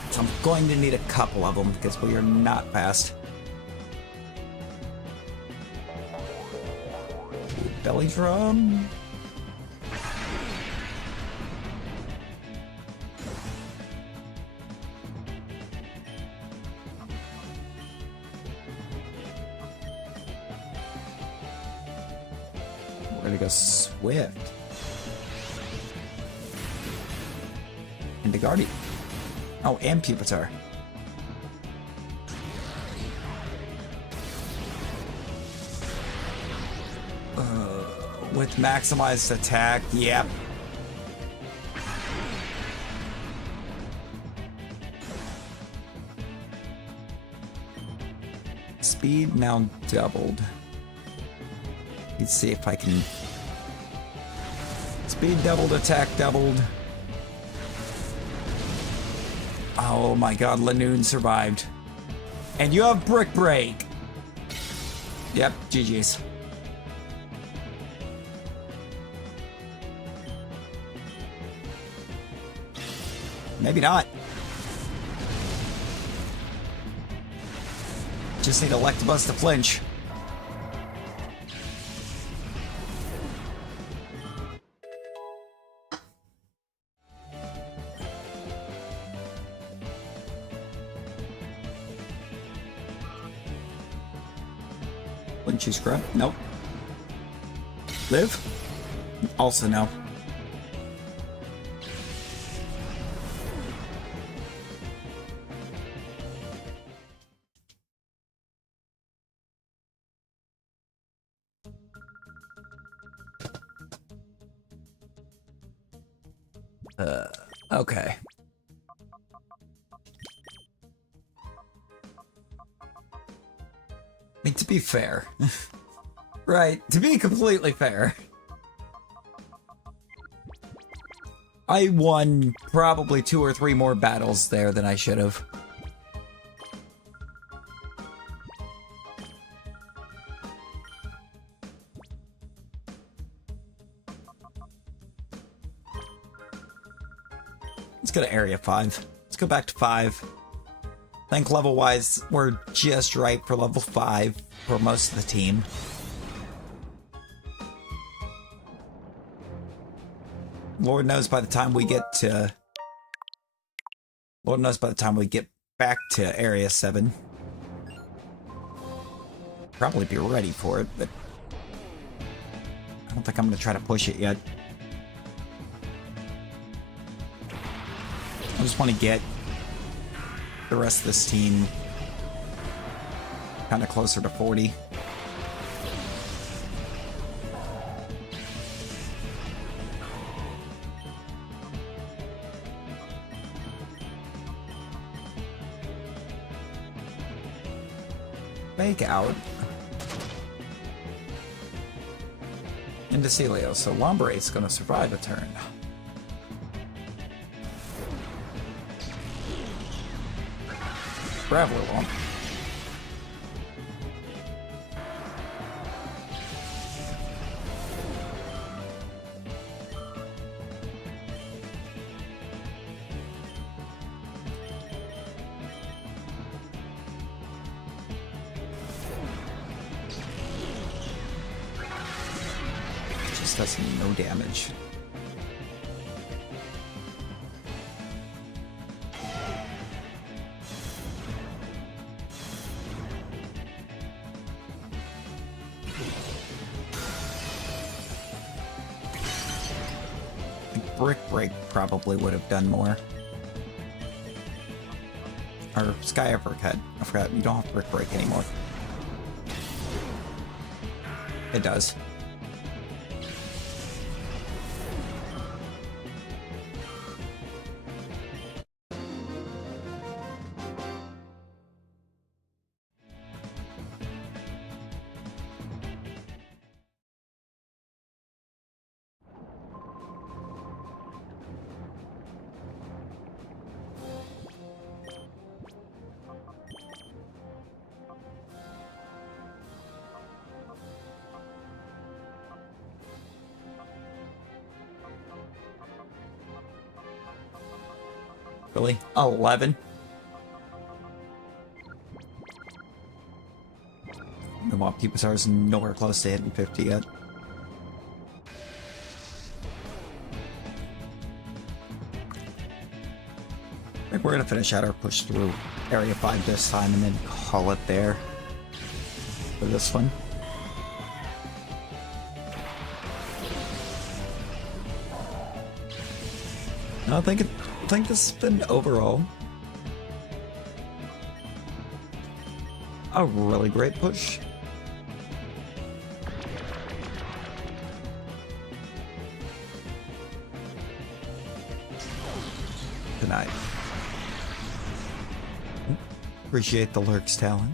So I'm going to need a couple of them because we are not fast. Belly drum. We're gonna go Swift. Into Guardian. Oh, and Pupitar. With maximized attack, yep. Speed now doubled. Let's see if I can. Speed doubled, attack doubled. Oh my god, Lanoon survived. And you have Brick Break. Yep, GG's. Maybe not. Just need Electabuzz to flinch. Wouldn't you scrub? Nope. Live? Also no. Okay. I mean, to be fair. Right, to be completely fair. I won probably 2 or 3 more battles there than I should have. go to Area 5. Let's go back to 5. I think level-wise, we're just right for level 5 for most of the team. Lord knows by the time we get back to Area 7, probably be ready for it, but I don't think I'm going to try to push it yet. I just want to get the rest of this team kind of closer to 40. Fake out into Celio, so Lombrate's going to survive a turn. Graveler won't. Just does no damage. Brick Break probably would have done more. Or Sky Uppercut. I forgot, you don't have Brick Break anymore. It does. Really? 11? Meanwhile, Pupasar's nowhere close to hitting 50 yet. I think we're gonna finish out our push through Area 5 this time and then call it there for this one. I think this has been overall a really great push. Tonight. Appreciate the Lurk's talent.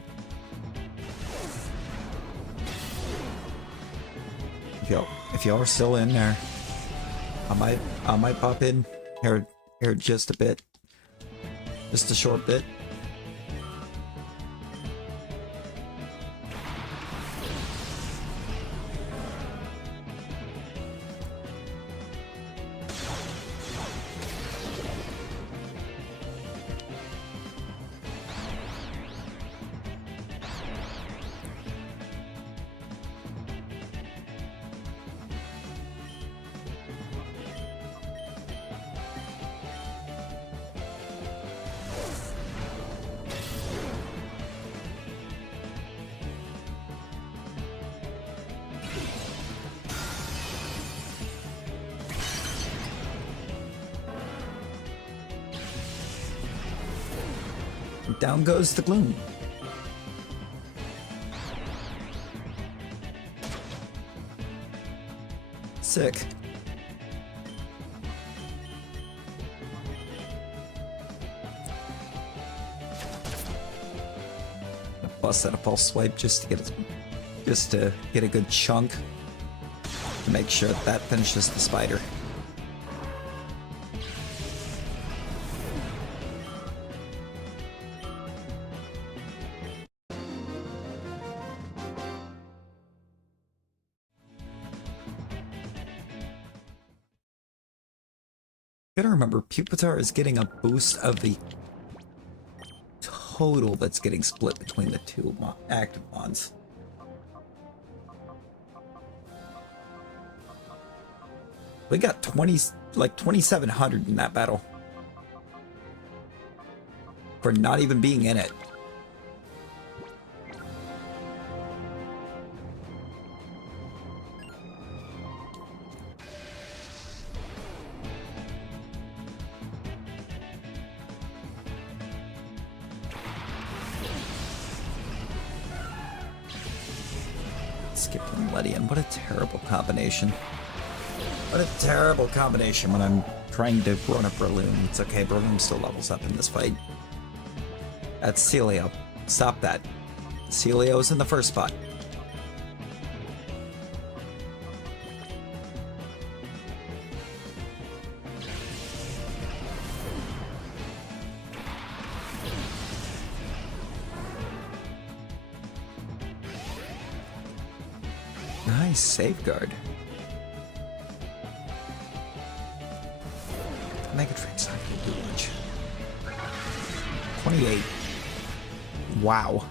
If y'all are still in there, I might pop in here just a bit. Just a short bit. Down goes the gloom. Sick. Bust out a pulse swipe just to get a good chunk to make sure that finishes the spider. Gotta remember, Pupitar is getting a boost of the total that's getting split between the two active bonds. We got 2,700 in that battle. For not even being in it. Skip and Ledian, what a terrible combination. What a terrible combination when I'm trying to run a Breloom. It's okay, Breloom still levels up in this fight. That's Celio. Stop that. Celio's in the first spot. Nice safeguard. Megatrain's not gonna do much. 28. Wow.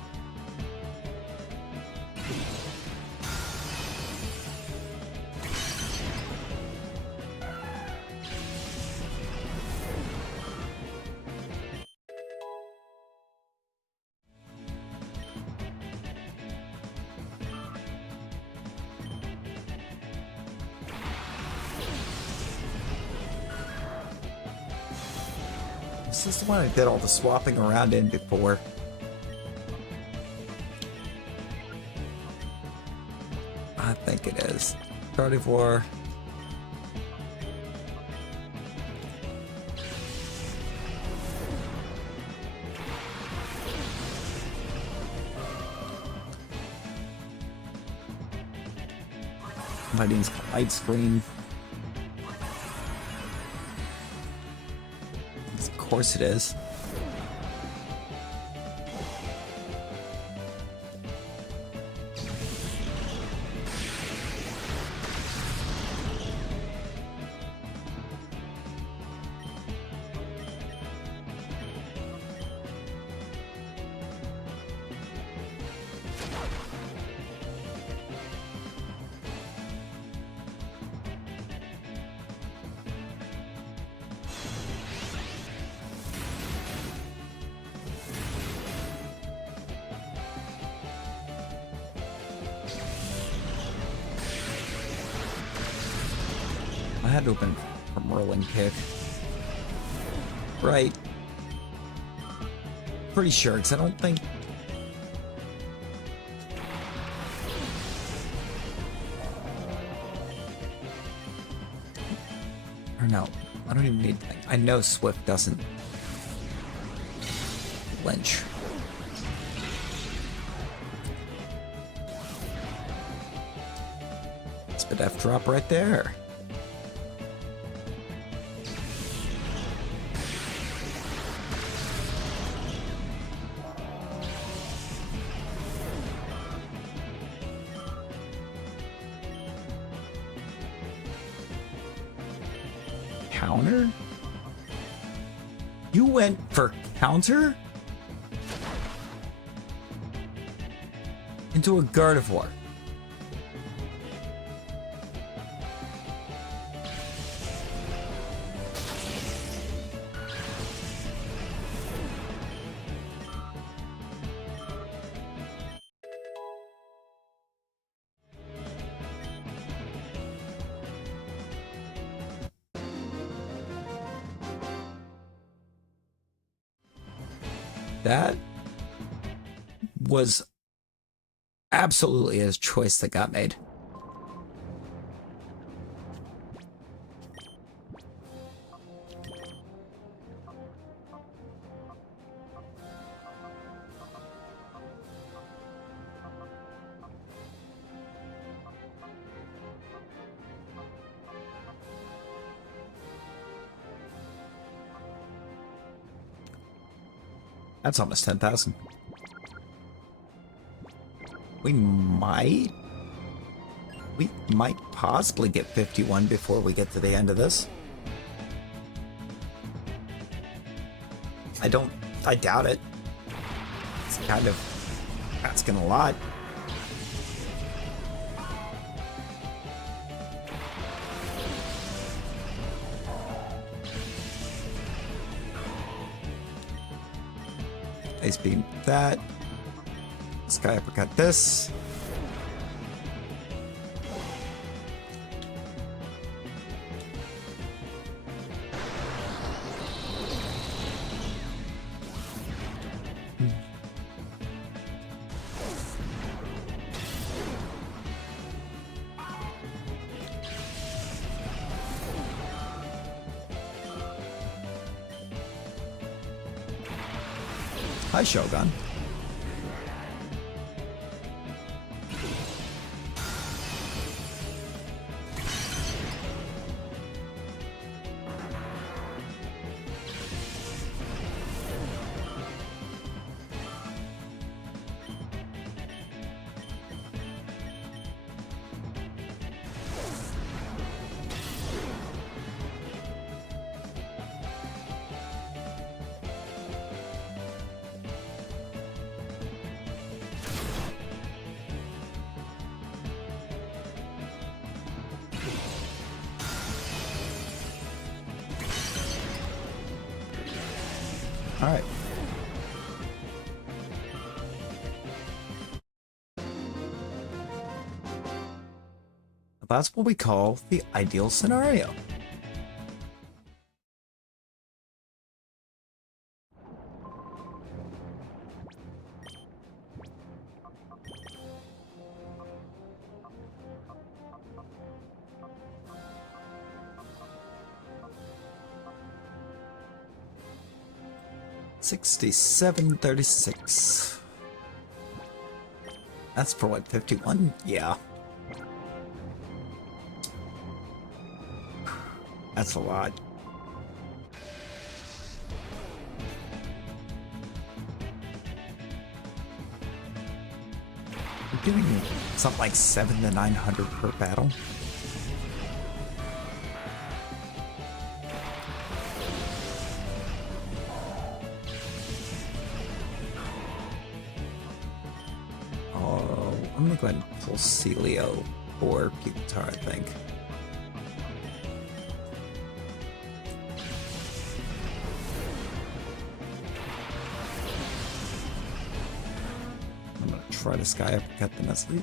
This is the one I did all the swapping around in before. I think it is. Gardevoir. Lighting's light screen. Of course it is. I had to open from Whirling Kick. Right. Pretty sure, because I don't think... Or no, I don't even need... I know Swift doesn't... flinch. Spit F drop right there. Counter? You went for counter? Into a Gardevoir. That was absolutely a choice that got made. That's almost 10,000. We might possibly get 51 before we get to the end of this. I doubt it. It's kind of asking a lot. Ice beam that. Sky uppercut this. Hi, Shogun. All right. That's what we call the ideal scenario. $67.36. That's for what, 51? Yeah. That's a lot. We're getting something like 700 to 900 per battle. Oh, I'm gonna go ahead and pull Celio or Pupitar, I think. Try to sky uppercut them as leave.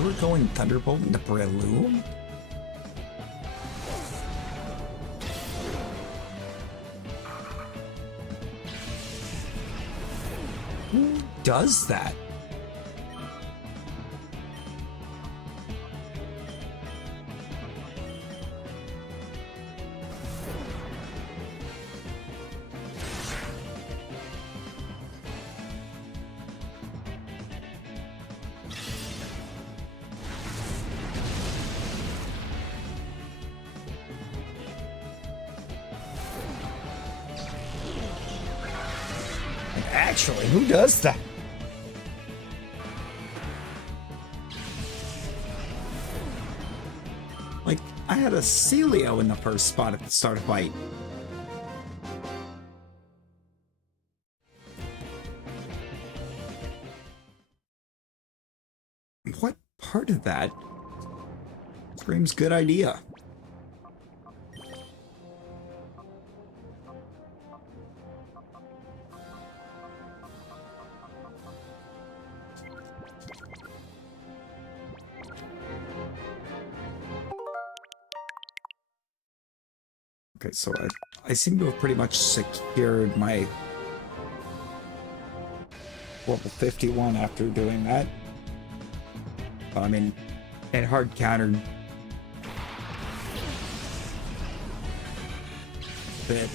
We're going Thunderbolt into Breloom? Who does that? Actually, who does that? Like, I had a Celio in the first spot at the start of fight. What part of that screams good idea? Okay, so I seem to have pretty much secured my level 51 after doing that. I mean, it hard countered a bit.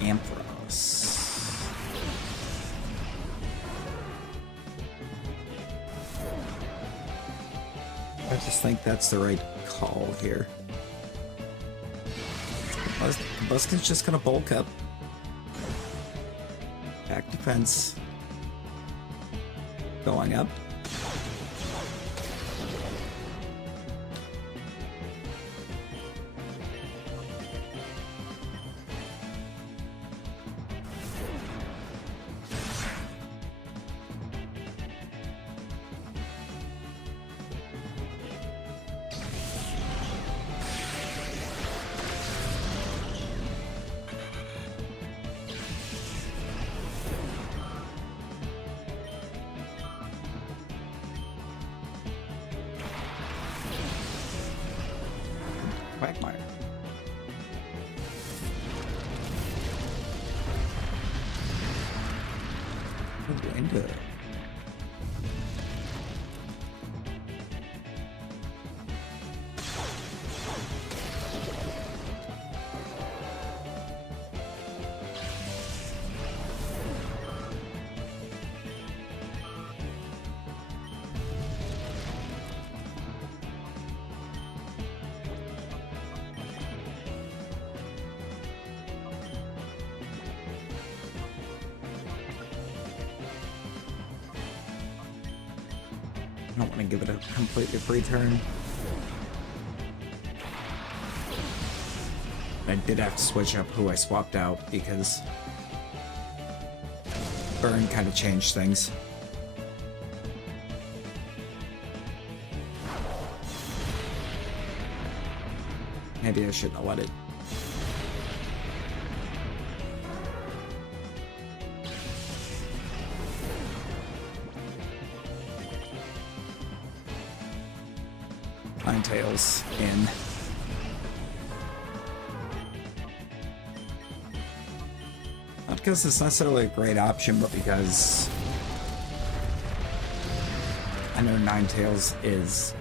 Ampharos. just think that's the right call here. Buskin's just gonna bulk up. Back defense. Going up. Quagmire. Window. I don't want to give it a completely free turn. I did have to switch up who I swapped out because Burn kind of changed things. Maybe I shouldn't have let it. Ninetales in. Not because it's necessarily a great option, but because I know Ninetales is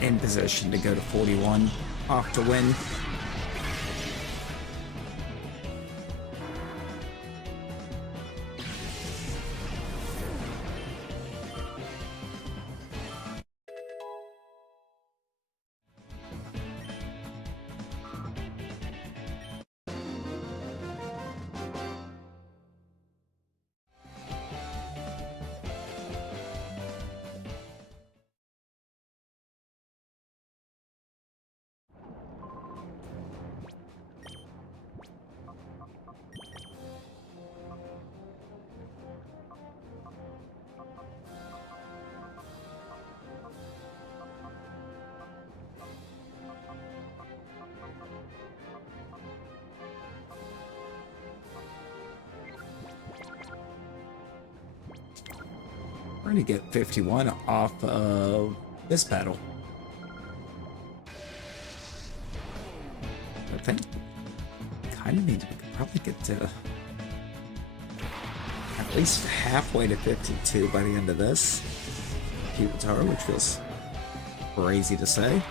in position to go to 41 off to win. We're gonna get 51 off of this battle. I think kind of means we could probably get to at least halfway to 52 by the end of this Pupitar, which feels crazy to say.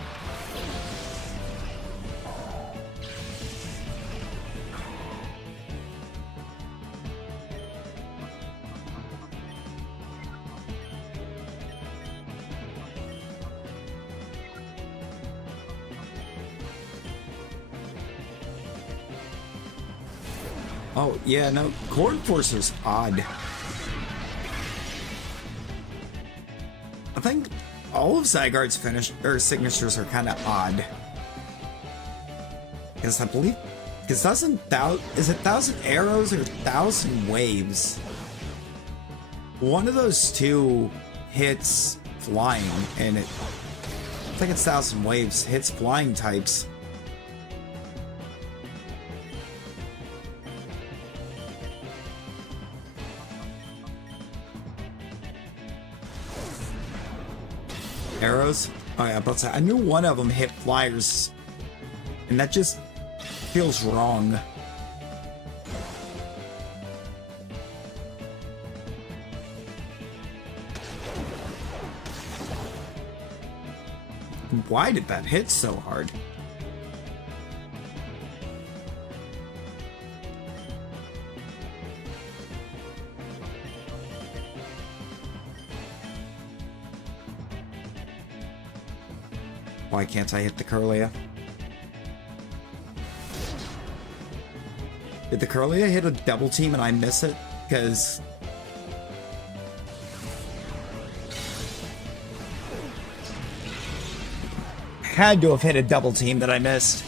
Oh, yeah, no, Core Enforcer's odd. I think all of Zygarde's signatures are kind of odd. Because I believe, because is it 1,000 arrows or 1,000 waves? One of those two hits flying, and I think it's 1,000 waves hits flying types. Arrows? Oh yeah, but I knew one of them hit flyers, and that just feels wrong. Why did that hit so hard? Why can't I hit the Curlia? Did the Curlia hit a double team and I miss it? Because... had to have hit a double team that I missed.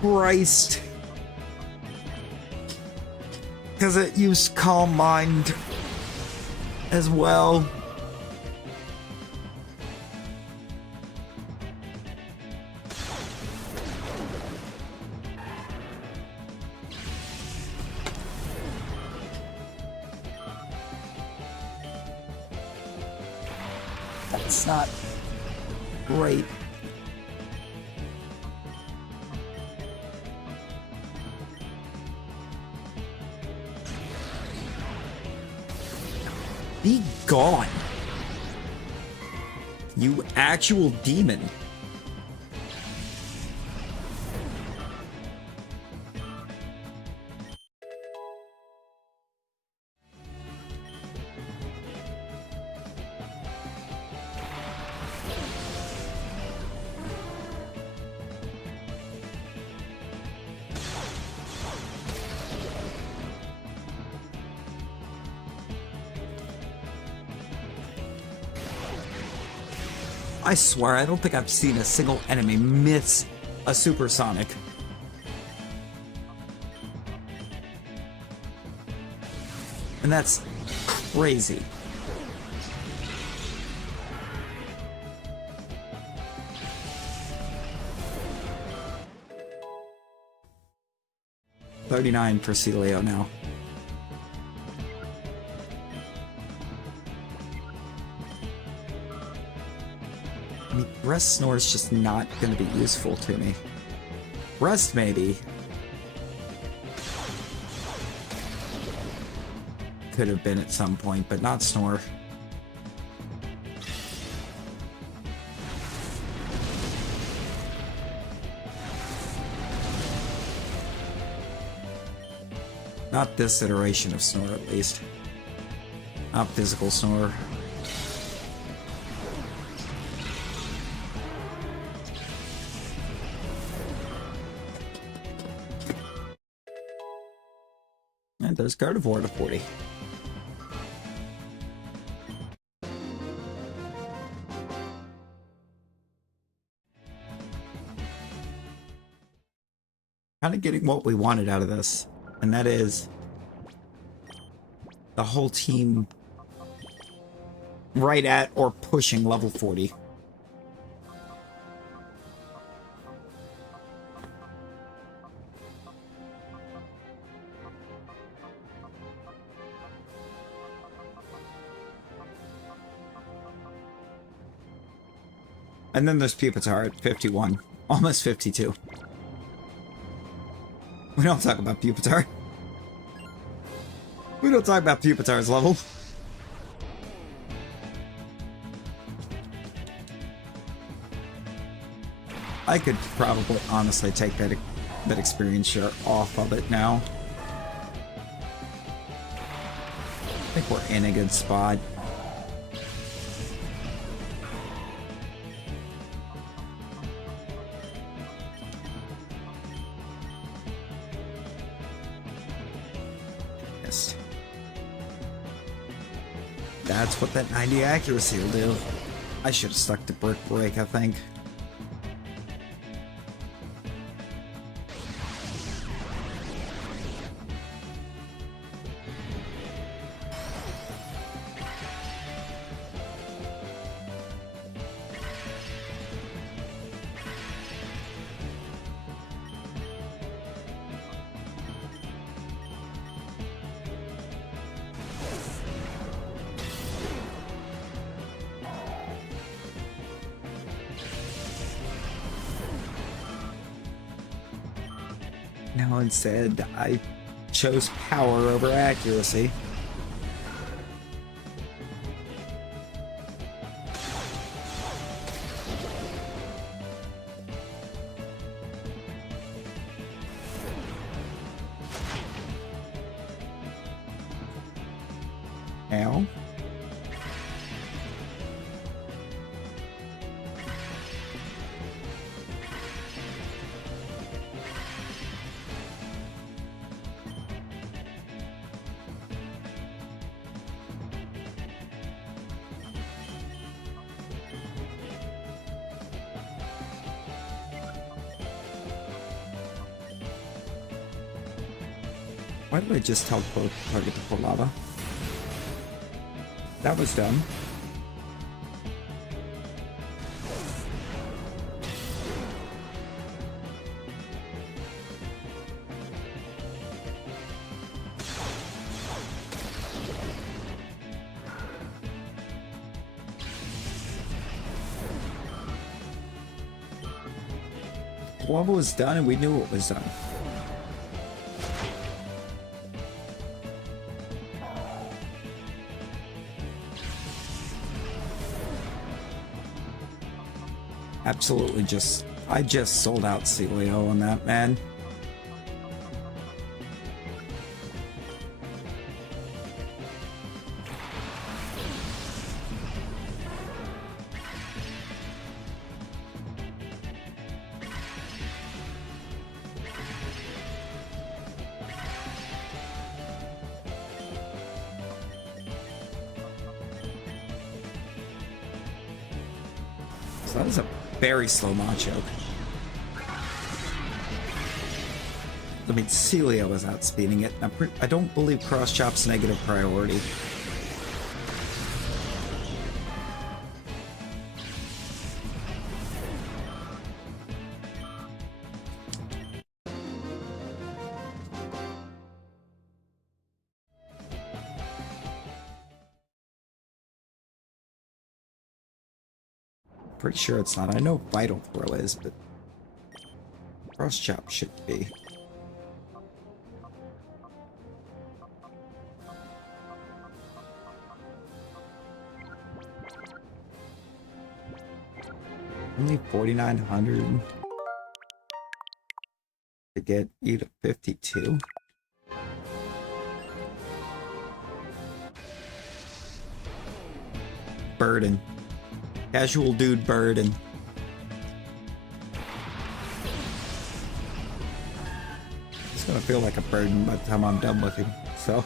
Christ. Because it used Calm Mind as well. That's not great. Be gone. You actual demon. I swear, I don't think I've seen a single enemy miss a supersonic. And that's crazy. $39 for Celio now. I mean, Rest Snore is just not going to be useful to me. Rest, maybe. Could have been at some point, but not Snore. Not this iteration of Snore, at least. Not physical Snore. And there's Gardevoir to 40. Kind of getting what we wanted out of this, and that is the whole team right at or pushing level 40. And then there's Pupitar at 51, almost 52. We don't talk about Pupitar. We don't talk about Pupitar's level. I could probably honestly take that experience share off of it now. I think we're in a good spot. That's what that 90 accuracy will do. I should have stuck to Brick Break, I think. Now instead, I chose power over accuracy. Ow. Why did I just teleport target to pour lava? That was dumb. Lava was done and we knew what was done. Absolutely I just sold out Celio on that, man. So that was a very slow Machoke. I mean, Celio was outspeeding it. I don't believe Cross Chop's negative priority. Pretty sure it's not. I know Vital Throw is, but Cross Chop should be. Only 4,900 to get you to 52. Burden. Casual dude burden. It's gonna feel like a burden by the time I'm done with him, so.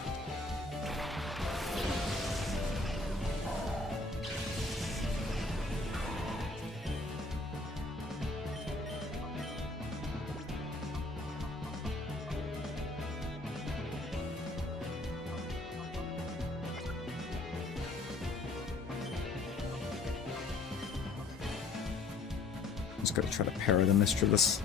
I'm just gonna try to parry the Mischievous.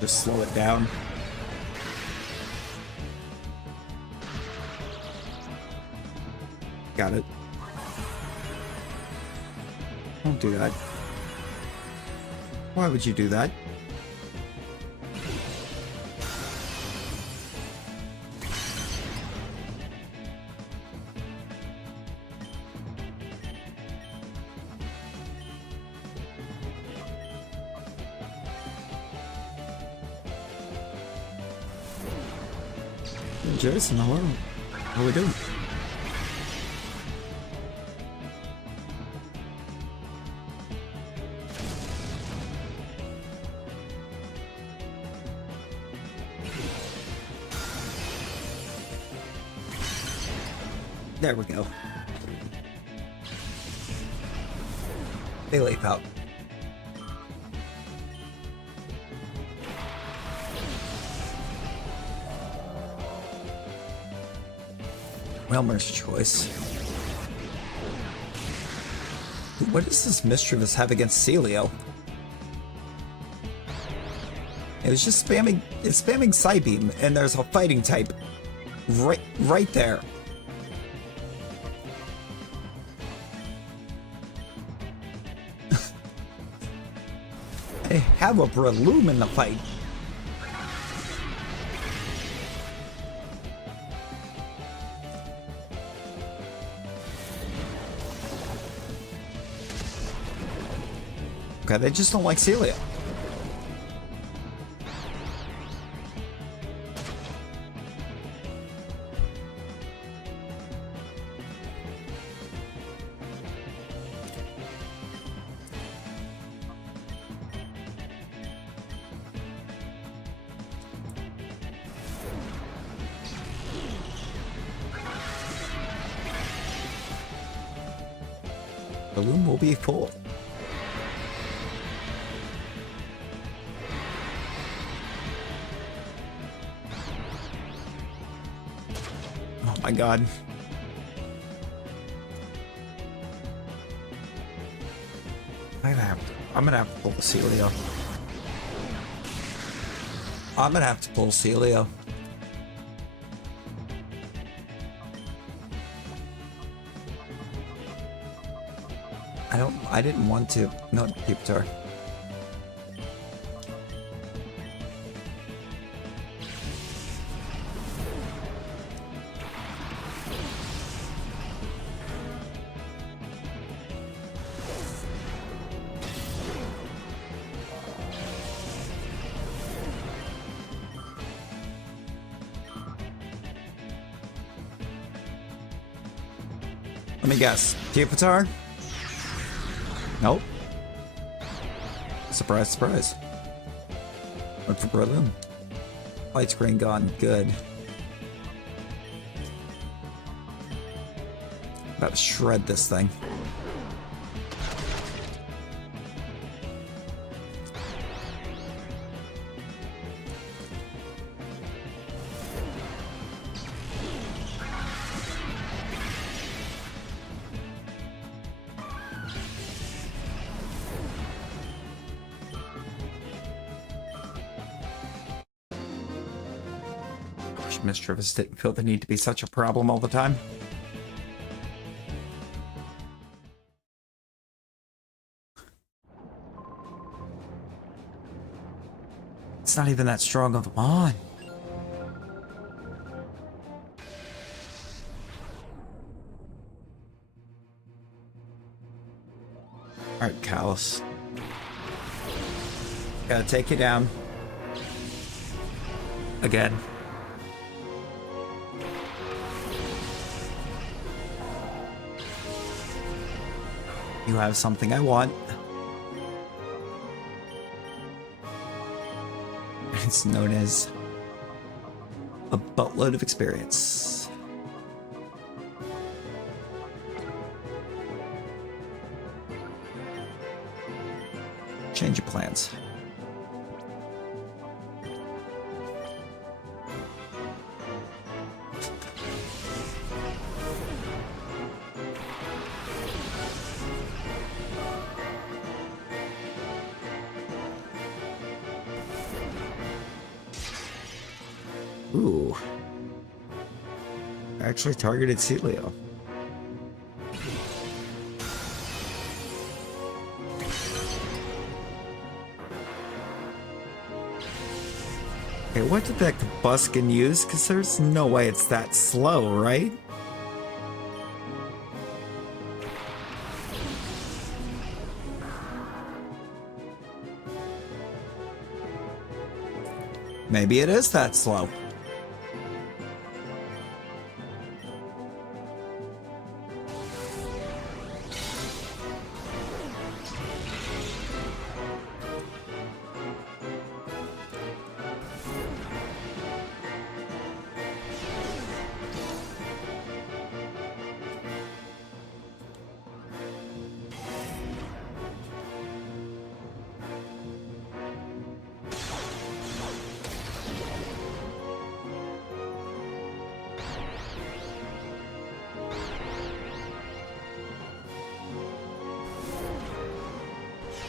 Just slow it down. Got it. Don't do that. Why would you do that? Jason, hello. How we doing? There we go. They leap out. Elmer's choice. What does this Mischievous have against Celio? It was just spamming. It's spamming Psybeam, and there's a fighting type right there. I have a Breloom in the fight. Okay, they just don't like Celio. Balloon will be full. Oh my god. I'm gonna have to pull Celio. I'm gonna have to pull Celio. I didn't want to. No, keep her. Let me guess. Pupitar? Nope. Surprise, surprise. Look for Breloom. Light screen gone. Good. About to shred this thing. Mischievous didn't feel the need to be such a problem all the time. It's not even that strong of a mon. Alright, Callus. Gotta take you down. Again. You have something I want. It's known as a buttload of experience. Change your plans. Ooh. Actually targeted Celio. Okay, what did that Buskin use? Because there's no way it's that slow, right? Maybe it is that slow.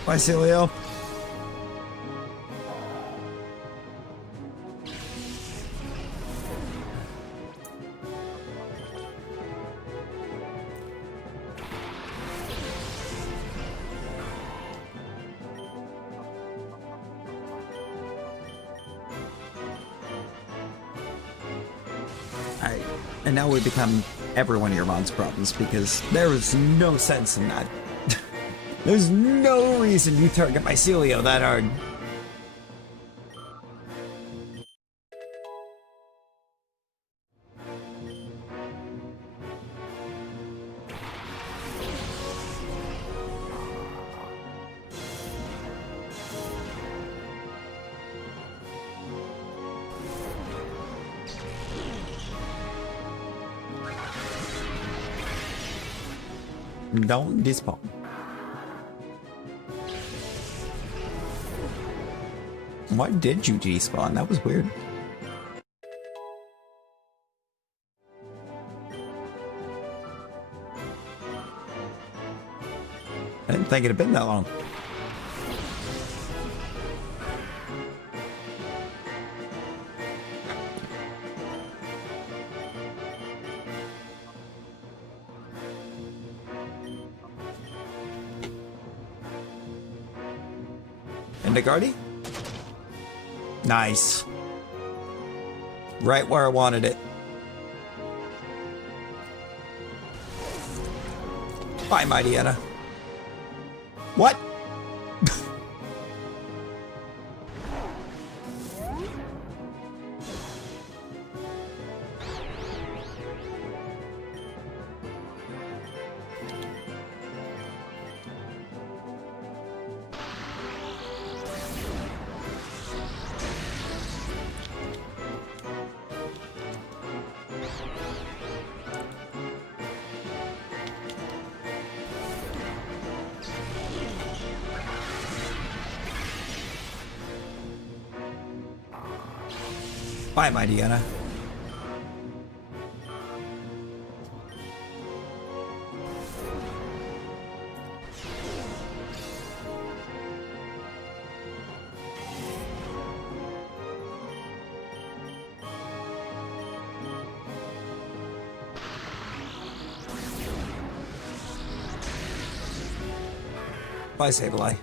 Bye, Celio. And now we become every one of your mom's problems because there is no sense in that. There's no reason you target my Celio that hard. Don't despawn. Why did you despawn? That was weird. I didn't think it had been that long. Indigardi? Nice. Right where I wanted it. Bye, Mighty Anna. What? Bye, my Deanna. Bye, Sableye.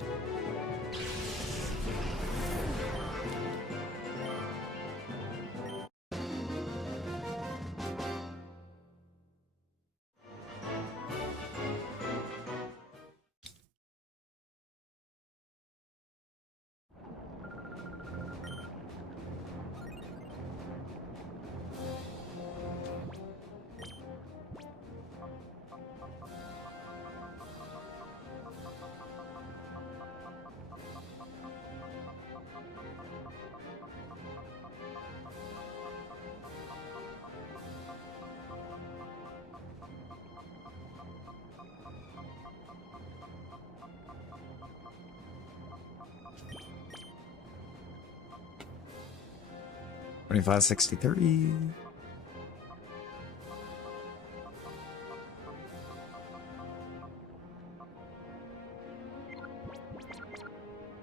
$25, $60, $30.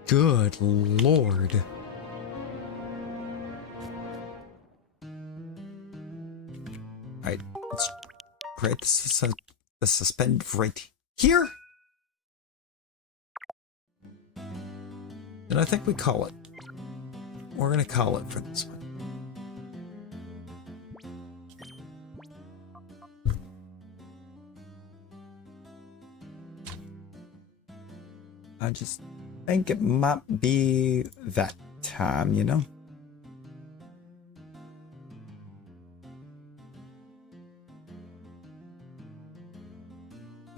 Good Lord. Alright, let's create the suspend right here. And I think we call it. We're gonna call it for this one. I just think it might be that time, you know?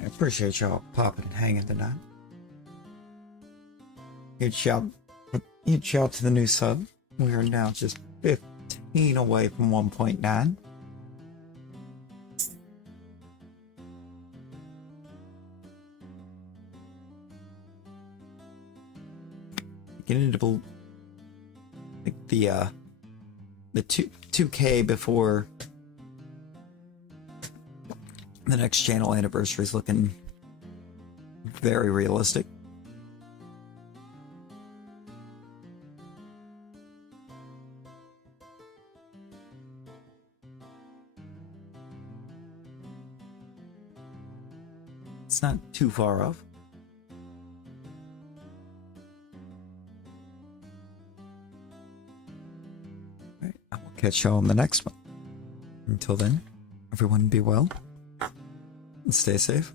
I appreciate y'all popping and hanging tonight. Huge shout to the new sub. We are now just 15 away from 1.9. Getting to like the 2K before the next channel anniversary is looking very realistic. It's not too far off. Alright, I will catch y'all on the next one. Until then, everyone be well and stay safe.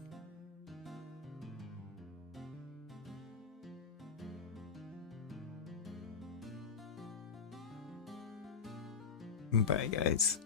Bye, guys.